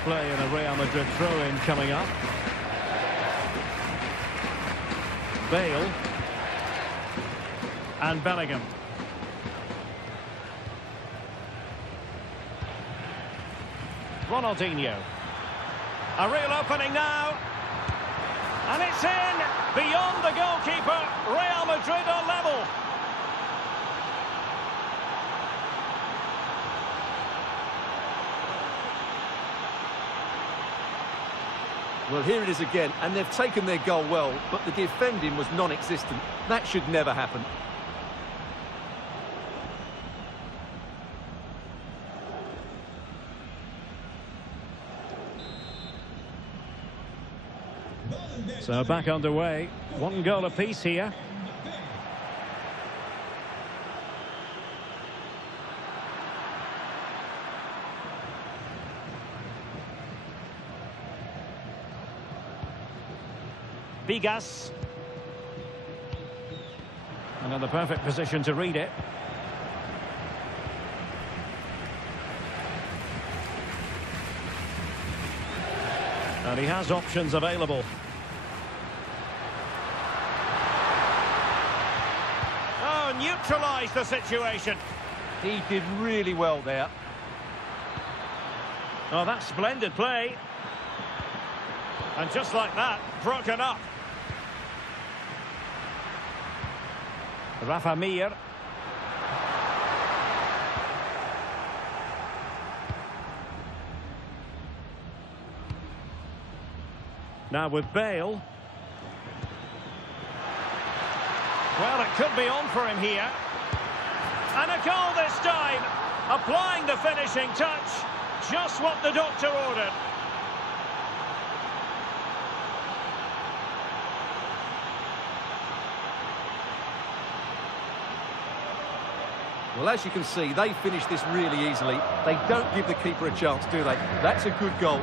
play in a Real Madrid throw-in coming up. Bale. And Bellingham. Ronaldinho. A real opening now. And it's in! Beyond the goalkeeper, Real Madrid are level. Well, here it is again, and they've taken their goal well, but the defending was non-existent. That should never happen. So back underway. 1 goal apiece here. Vigas. And in the perfect position to read it. And he has options available. Oh, neutralised the situation. He did really well there. Oh, that's splendid play. And just like that, broken up. Rafa Mir. Now with Bale. Well, it could be on for him here. And a goal this time. Applying the finishing touch. Just what the doctor ordered. Well, as you can see, they finish this really easily. They don't give the keeper a chance, do they? That's a good goal.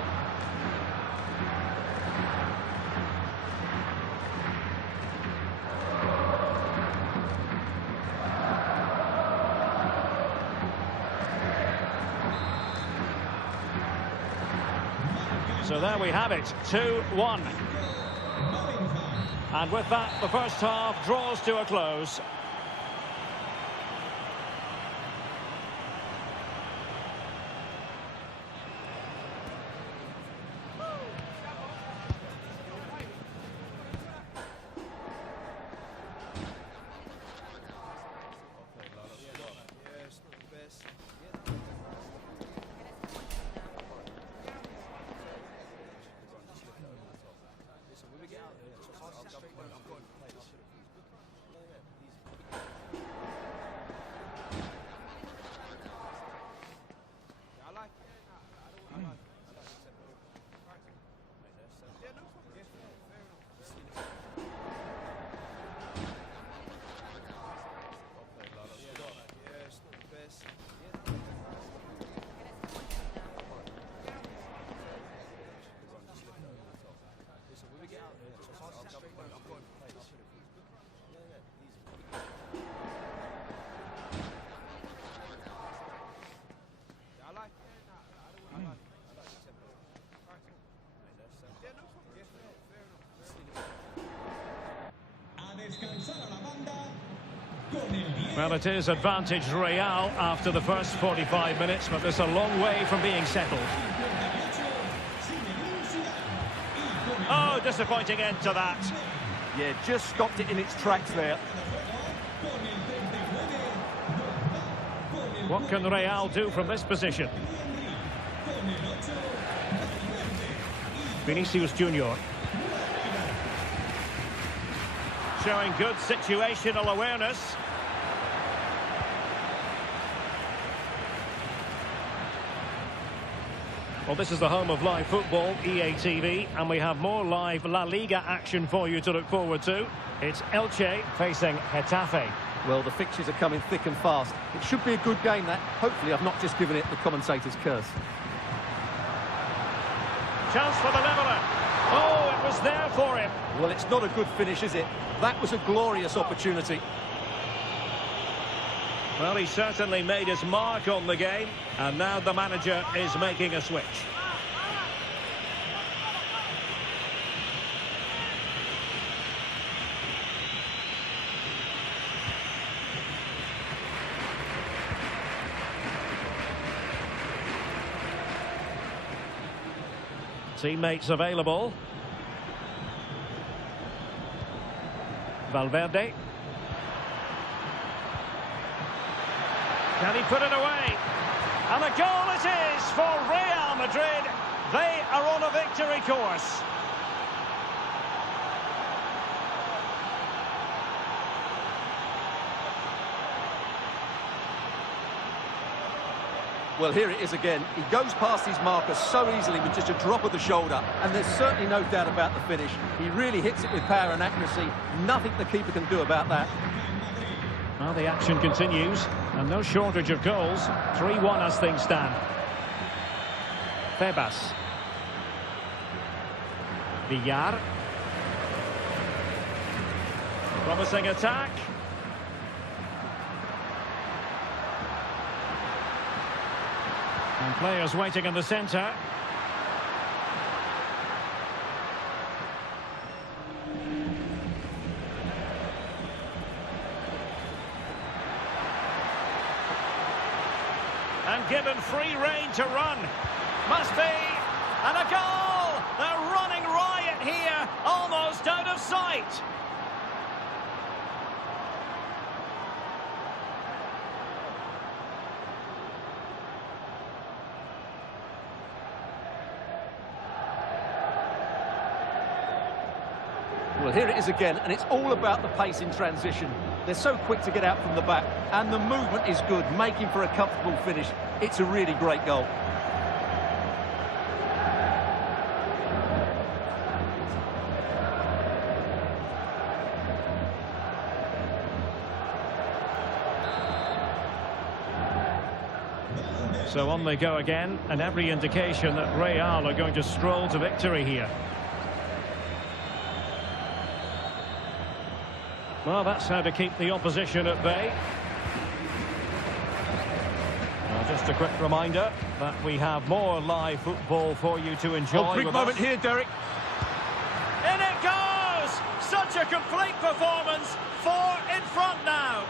So there we have it, 2-1. And with that, the first half draws to a close. Well, it is advantage Real after the first 45 minutes, but there's a long way from being settled. Oh, disappointing end to that. Yeah, just stopped it in its tracks there. What can Real do from this position? Vinicius Junior. Showing good situational awareness. Well, this is the home of live football, EA TV, and we have more live La Liga action for you to look forward to. It's Elche facing Getafe. Well, the fixtures are coming thick and fast. It should be a good game, that. Hopefully I've not just given it the commentator's curse. Chance for the leveller. Oh, it was there for him. Well, it's not a good finish, is it? That was a glorious opportunity. Well, he certainly made his mark on the game, and now the manager is making a switch. Teammates available. Valverde. Can he put it away? And a goal it is for Real Madrid. They are on a victory course. Well, here it is again. He goes past his marker so easily with just a drop of the shoulder, and there's certainly no doubt about the finish. He really hits it with power and accuracy. Nothing the keeper can do about that. Well, the action continues, and no shortage of goals. 3-1 as things stand. Tebas. Villar. Promising attack. And players waiting in the centre. And given free rein to run. Must be. And a goal! They're running riot here, almost out of sight. Well, here it is again, and it's all about the pace in transition. They're so quick to get out from the back, and the movement is good, making for a comfortable finish. It's a really great goal. So on they go again, and every indication that Real are going to stroll to victory here. Well, that's how to keep the opposition at bay. Well, just a quick reminder that we have more live football for you to enjoy. Oh, big moment here, Derek. In it goes! Such a complete performance. 4 in front now.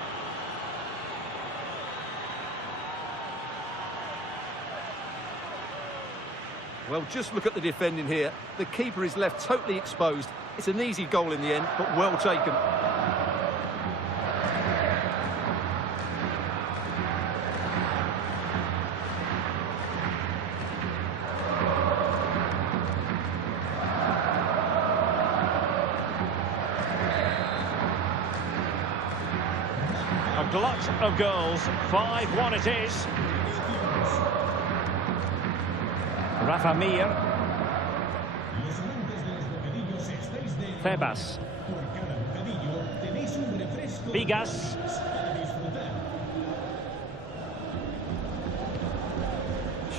Well, just look at the defending here. The keeper is left totally exposed. It's an easy goal in the end, but well taken. A glut of goals. 5-1 it is. Rafa Mir. Tebas. Vigas.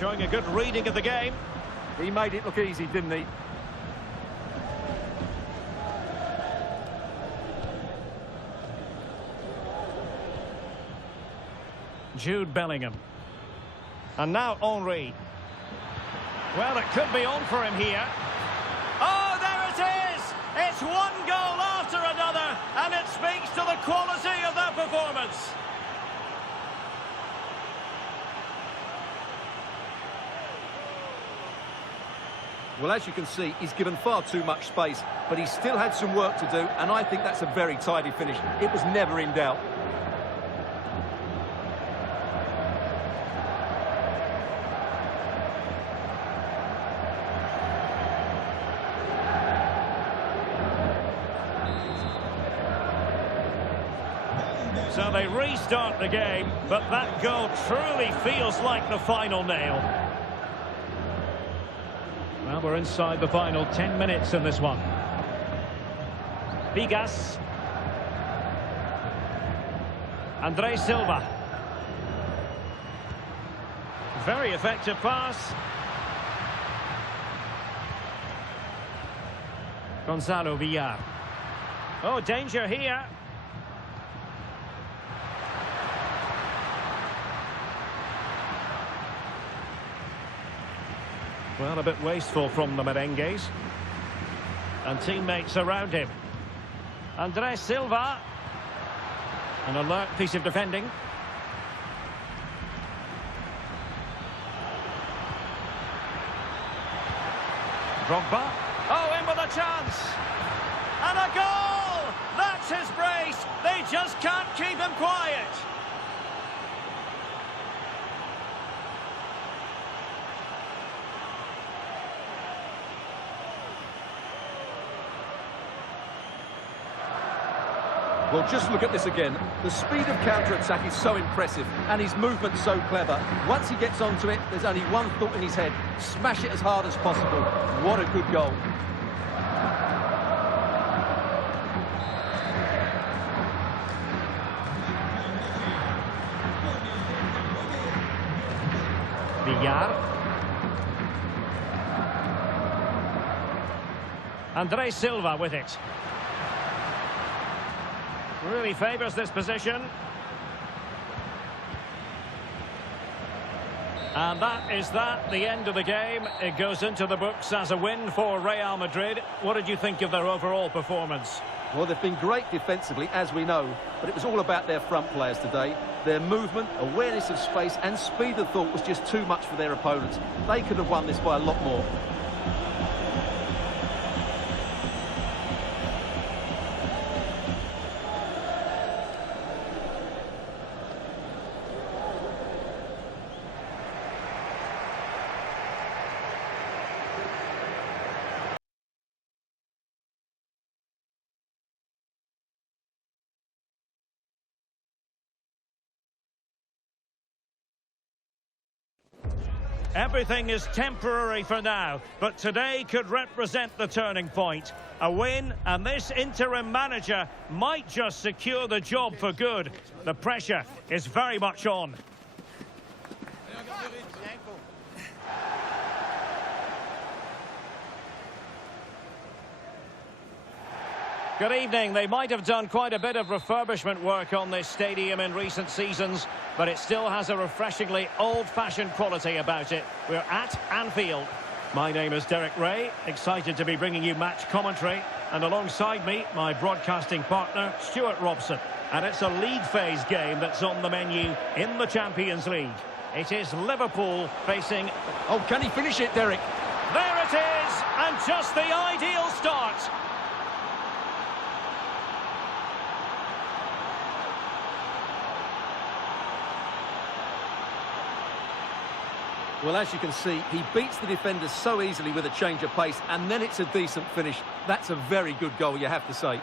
Showing a good reading of the game. He made it look easy, didn't he? Jude Bellingham. And now Henry. Well, it could be on for him here. Oh, there it is! It's one goal after another, and it speaks to the quality of that performance. Well, as you can see, he's given far too much space, but he still had some work to do, and I think that's a very tidy finish. It was never in doubt. So they restart the game, but that goal truly feels like the final nail. Well, we're inside the final 10 minutes in this one. Vigas. Andre Silva. Very effective pass. Gonzalo Villar. Oh, danger here. Well, a bit wasteful from the merengues. And teammates around him. Andre Silva. An alert piece of defending. Drogba. Oh, in with a chance. And a goal! That's his brace. They just can't keep him quiet. Well, just look at this again. The speed of counter-attack is so impressive, and his movement so clever. Once he gets onto it, there's only one thought in his head: smash it as hard as possible. What a good goal. Villar. Andre Silva with it. Really favours this position. And that is the end of the game. It goes into the books as a win for Real Madrid. What did you think of their overall performance? Well, they've been great defensively, as we know, but it was all about their front players today. Their movement, awareness of space and speed of thought was just too much for their opponents. They could have won this by a lot more. Everything is temporary for now, but today could represent the turning point. A win, and this interim manager might just secure the job for good. The pressure is very much on. Good evening. They might have done quite a bit of refurbishment work on this stadium in recent seasons, but it still has a refreshingly old-fashioned quality about it. We're at Anfield. My name is Derek Ray, excited to be bringing you match commentary, and alongside me, my broadcasting partner, Stuart Robson. And it's a league phase game that's on the menu in the Champions League. It is Liverpool facing... Oh, can he finish it, Derek? There it is, and just the ideal start. Well, as you can see, he beats the defenders so easily with a change of pace, and then it's a decent finish. That's a very good goal, you have to say.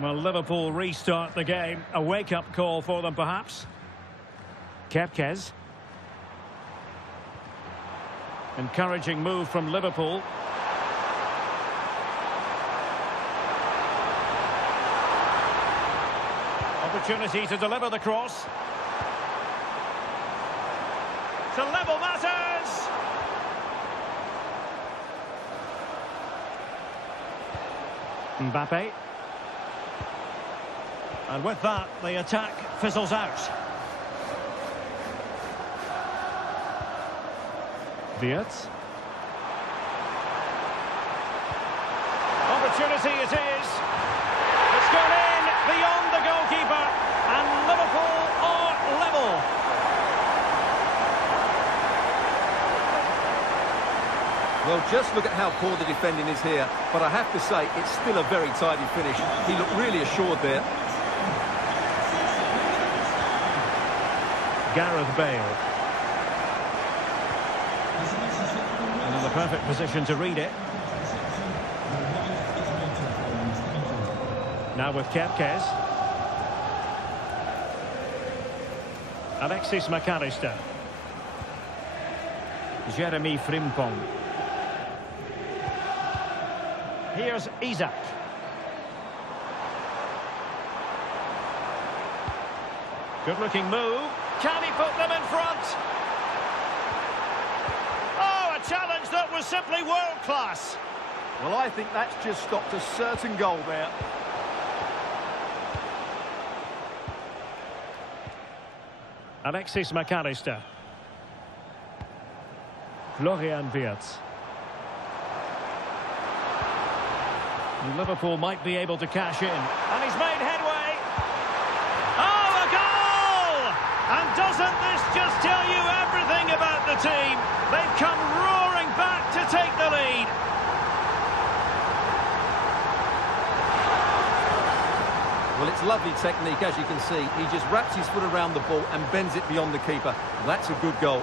Well, Liverpool restart the game. A wake-up call for them, perhaps. Kepkes. Encouraging move from Liverpool. Opportunity to deliver the cross. To level matters! Mbappe. And with that, the attack fizzles out. Wirtz. Opportunity it is. It's gone in beyond the goalkeeper, and Liverpool are level. Well, just look at how poor the defending is here, but I have to say it's still a very tidy finish. He looked really assured there. Gareth Bale. And in the perfect position to read it. Now with Kepkes. Alexis McAllister. Jeremy Frimpong. Here's Isak. Good-looking move. Can he put them in front? Oh, a challenge that was simply world-class. Well, I think that's just stopped a certain goal there. Alexis McAllister. Florian Wirtz. Liverpool might be able to cash in. And he's made headway. Oh, a goal! And doesn't this just tell you everything about the team? They've come roaring back to take the lead. Well, it's lovely technique, as you can see. He just wraps his foot around the ball and bends it beyond the keeper. That's a good goal.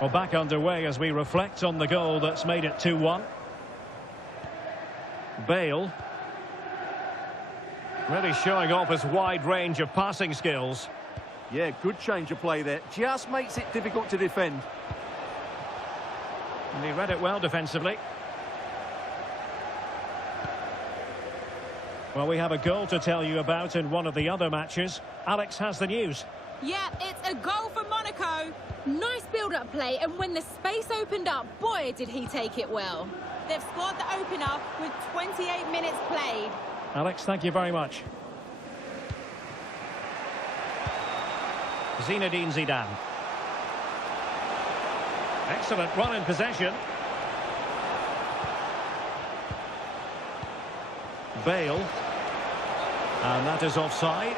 Well, back underway as we reflect on the goal that's made it 2-1. Bale. Really showing off his wide range of passing skills. Yeah, good change of play there. Just makes it difficult to defend. And he read it well defensively. Well, we have a goal to tell you about in one of the other matches. Alex has the news. Yeah, it's a goal for Monaco. Nice build-up play, and when the space opened up, boy, did he take it well. They've scored the opener with 28 minutes played. Alex, thank you very much. Zinedine Zidane. Excellent run in possession. Bale. And that is offside.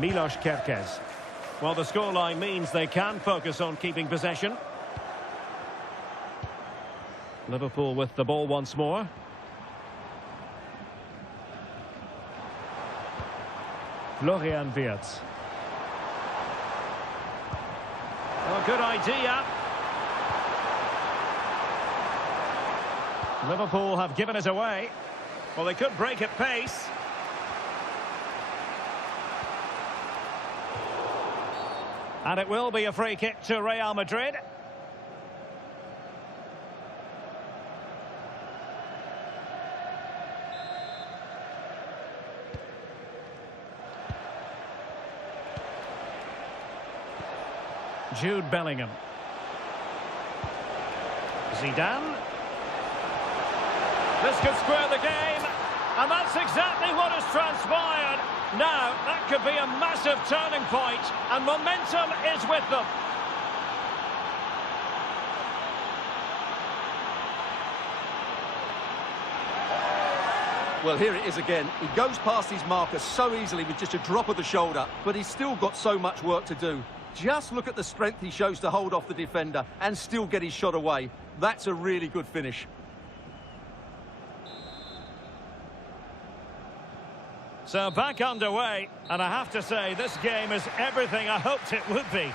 Milos Kerkez. Well, the scoreline means they can focus on keeping possession. Liverpool with the ball once more. Florian Wirtz. Oh, good idea. Liverpool have given it away. Well, they could break at pace. And it will be a free kick to Real Madrid. Jude Bellingham. Zidane. This could square the game. And that's exactly what has transpired. Now, that could be a massive turning point, and momentum is with them. Well, here it is again. He goes past his marker so easily with just a drop of the shoulder, but he's still got so much work to do. Just look at the strength he shows to hold off the defender and still get his shot away. That's a really good finish. So back underway, and I have to say, this game is everything I hoped it would be.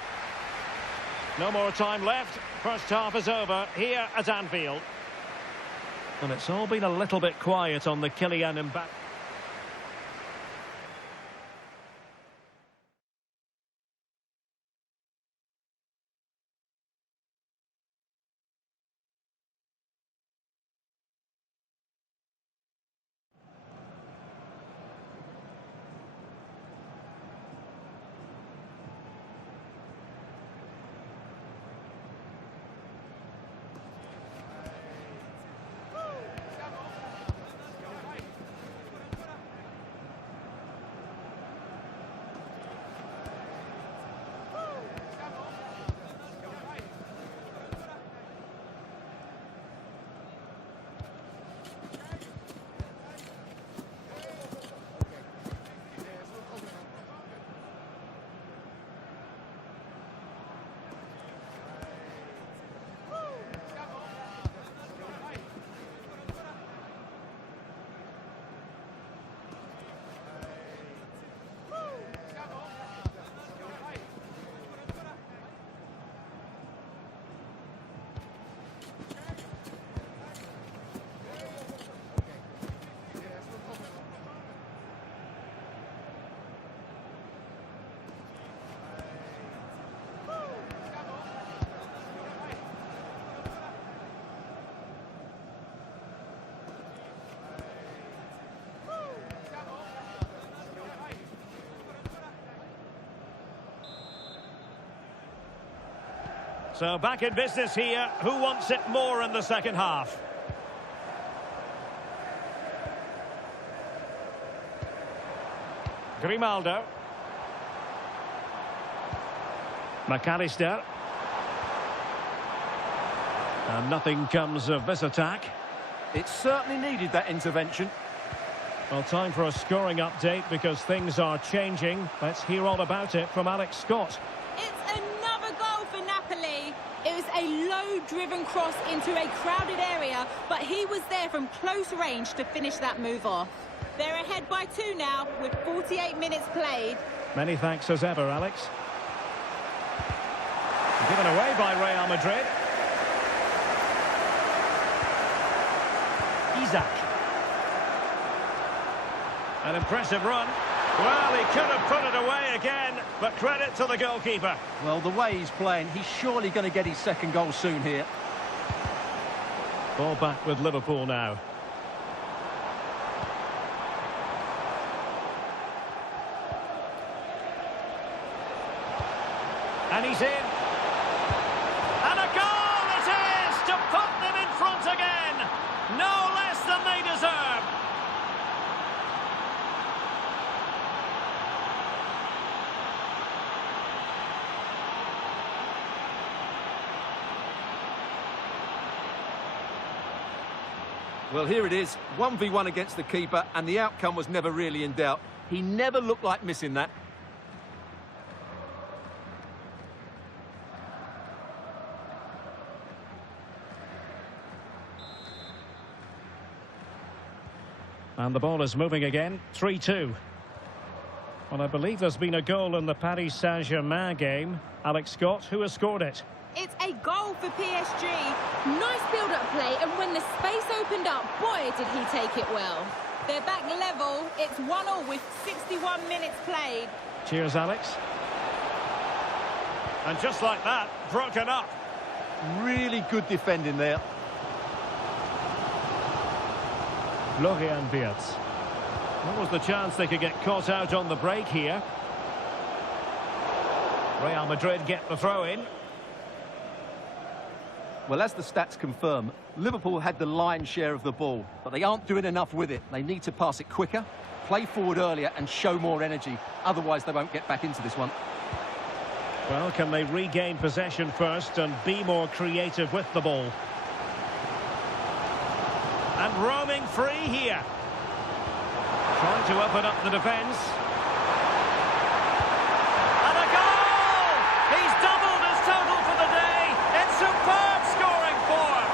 No more time left. First half is over here at Anfield. And it's all been a little bit quiet on the Kylian Mbappe. So back in business here. Who wants it more in the second half? Grimaldo. McAllister. And nothing comes of this attack. It certainly needed that intervention. Well, time for a scoring update because things are changing. Let's hear all about it from Alex Scott. It's another goal for Napoli. It was a low-driven cross into a crowded area, but he was there from close range to finish that move off. They're ahead by 2 now with 48 minutes played. Many thanks as ever, Alex. Given away by Real Madrid. Isaac. An impressive run. Well, he could have put it away again, but credit to the goalkeeper. Well, the way he's playing, he's surely going to get his second goal soon here. Ball back with Liverpool now. And he's in. And a goal it is to put them in front again. No less than they deserve. Well, here it is, 1v1 against the keeper, and the outcome was never really in doubt. He never looked like missing that. And the ball is moving again, 3-2. Well, I believe there's been a goal in the Paris Saint-Germain game. Alex Scott, who has scored it? It's a goal for PSG. Nice build-up play, and when the space opened up, boy, did he take it well. They're back level. It's 1-1 with 61 minutes played. Cheers, Alex. And just like that, broken up. Really good defending there. Florian Wirtz. What was the chance they could get caught out on the break here? Real Madrid get the throw-in. Well, as the stats confirm, Liverpool had the lion's share of the ball, but they aren't doing enough with it. They need to pass it quicker, play forward earlier and show more energy. Otherwise, they won't get back into this one. Well, can they regain possession first and be more creative with the ball? And roaming free here. Trying to open up the defence. And a goal! He's doubled his total for the day. It's superb scoring form.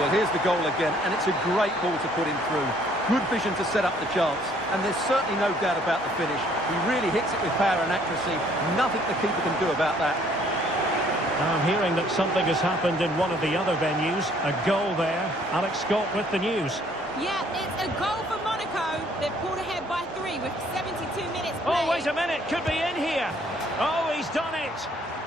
Well, here's the goal again, and it's a great ball to put him through. Good vision to set up the chance, and there's certainly no doubt about the finish. He really hits it with power and accuracy. Nothing the keeper can do about that. I'm hearing that something has happened in one of the other venues. A goal there. Alex Scott with the news. Yeah, it's a goal for Monaco. They've pulled ahead by 3 with 72 minutes played. Oh, wait a minute. Could be in here. Oh, he's done it.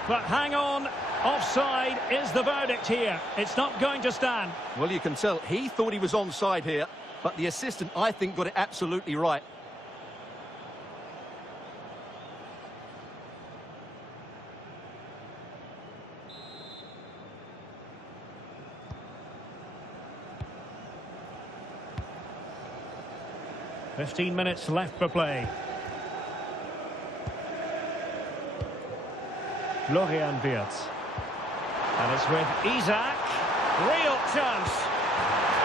But hang on. Offside is the verdict here. It's not going to stand. Well, you can tell he thought he was onside here, but the assistant, I think, got it absolutely right. "15 minutes left for play. Florian Wirtz. And it's with Isaac. Real chance.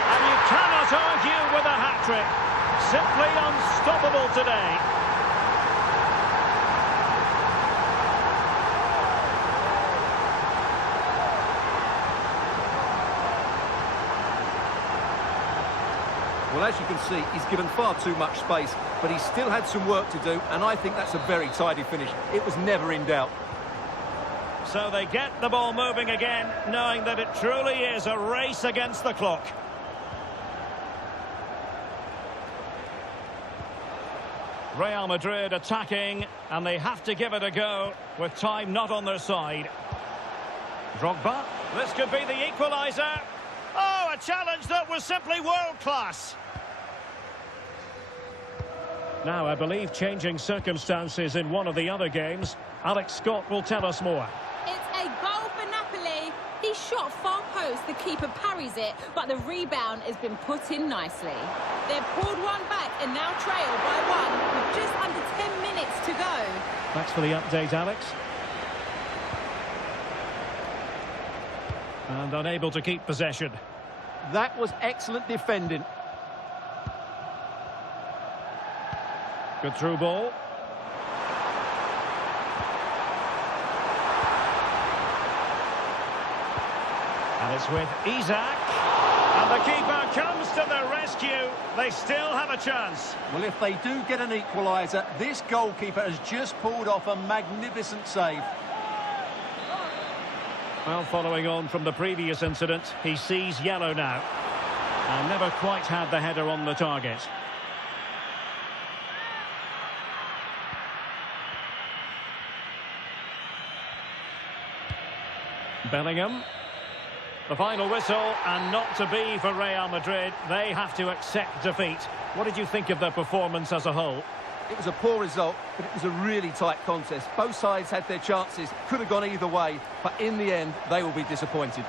And you cannot argue with a hat-trick. Simply unstoppable today. Well, as you can see, he's given far too much space, but he still had some work to do, and I think that's a very tidy finish. It was never in doubt. So they get the ball moving again, knowing that it truly is a race against the clock. Real Madrid attacking, and they have to give it a go with time not on their side. Drogba, this could be the equaliser. Oh, a challenge that was simply world-class. Now, I believe changing circumstances in one of the other games. Alex Scott will tell us more. It's a goal for Napoli. He shot far post, the keeper parries it, but the rebound has been put in nicely. They've pulled one back and now trail by one with just under 10 minutes to go. Thanks for the update, Alex. And unable to keep possession. That was excellent defending. Good through ball. And it's with Isaac. And the keeper comes to the rescue. They still have a chance. Well, if they do get an equaliser, this goalkeeper has just pulled off a magnificent save. Well, following on from the previous incident, he sees yellow now. And never quite had the header on the target. Bellingham. The final whistle, and not to be for Real Madrid. They have to accept defeat. What did you think of their performance as a whole? It was a poor result, but it was a really tight contest. Both sides had their chances, could have gone either way, but in the end, they will be disappointed.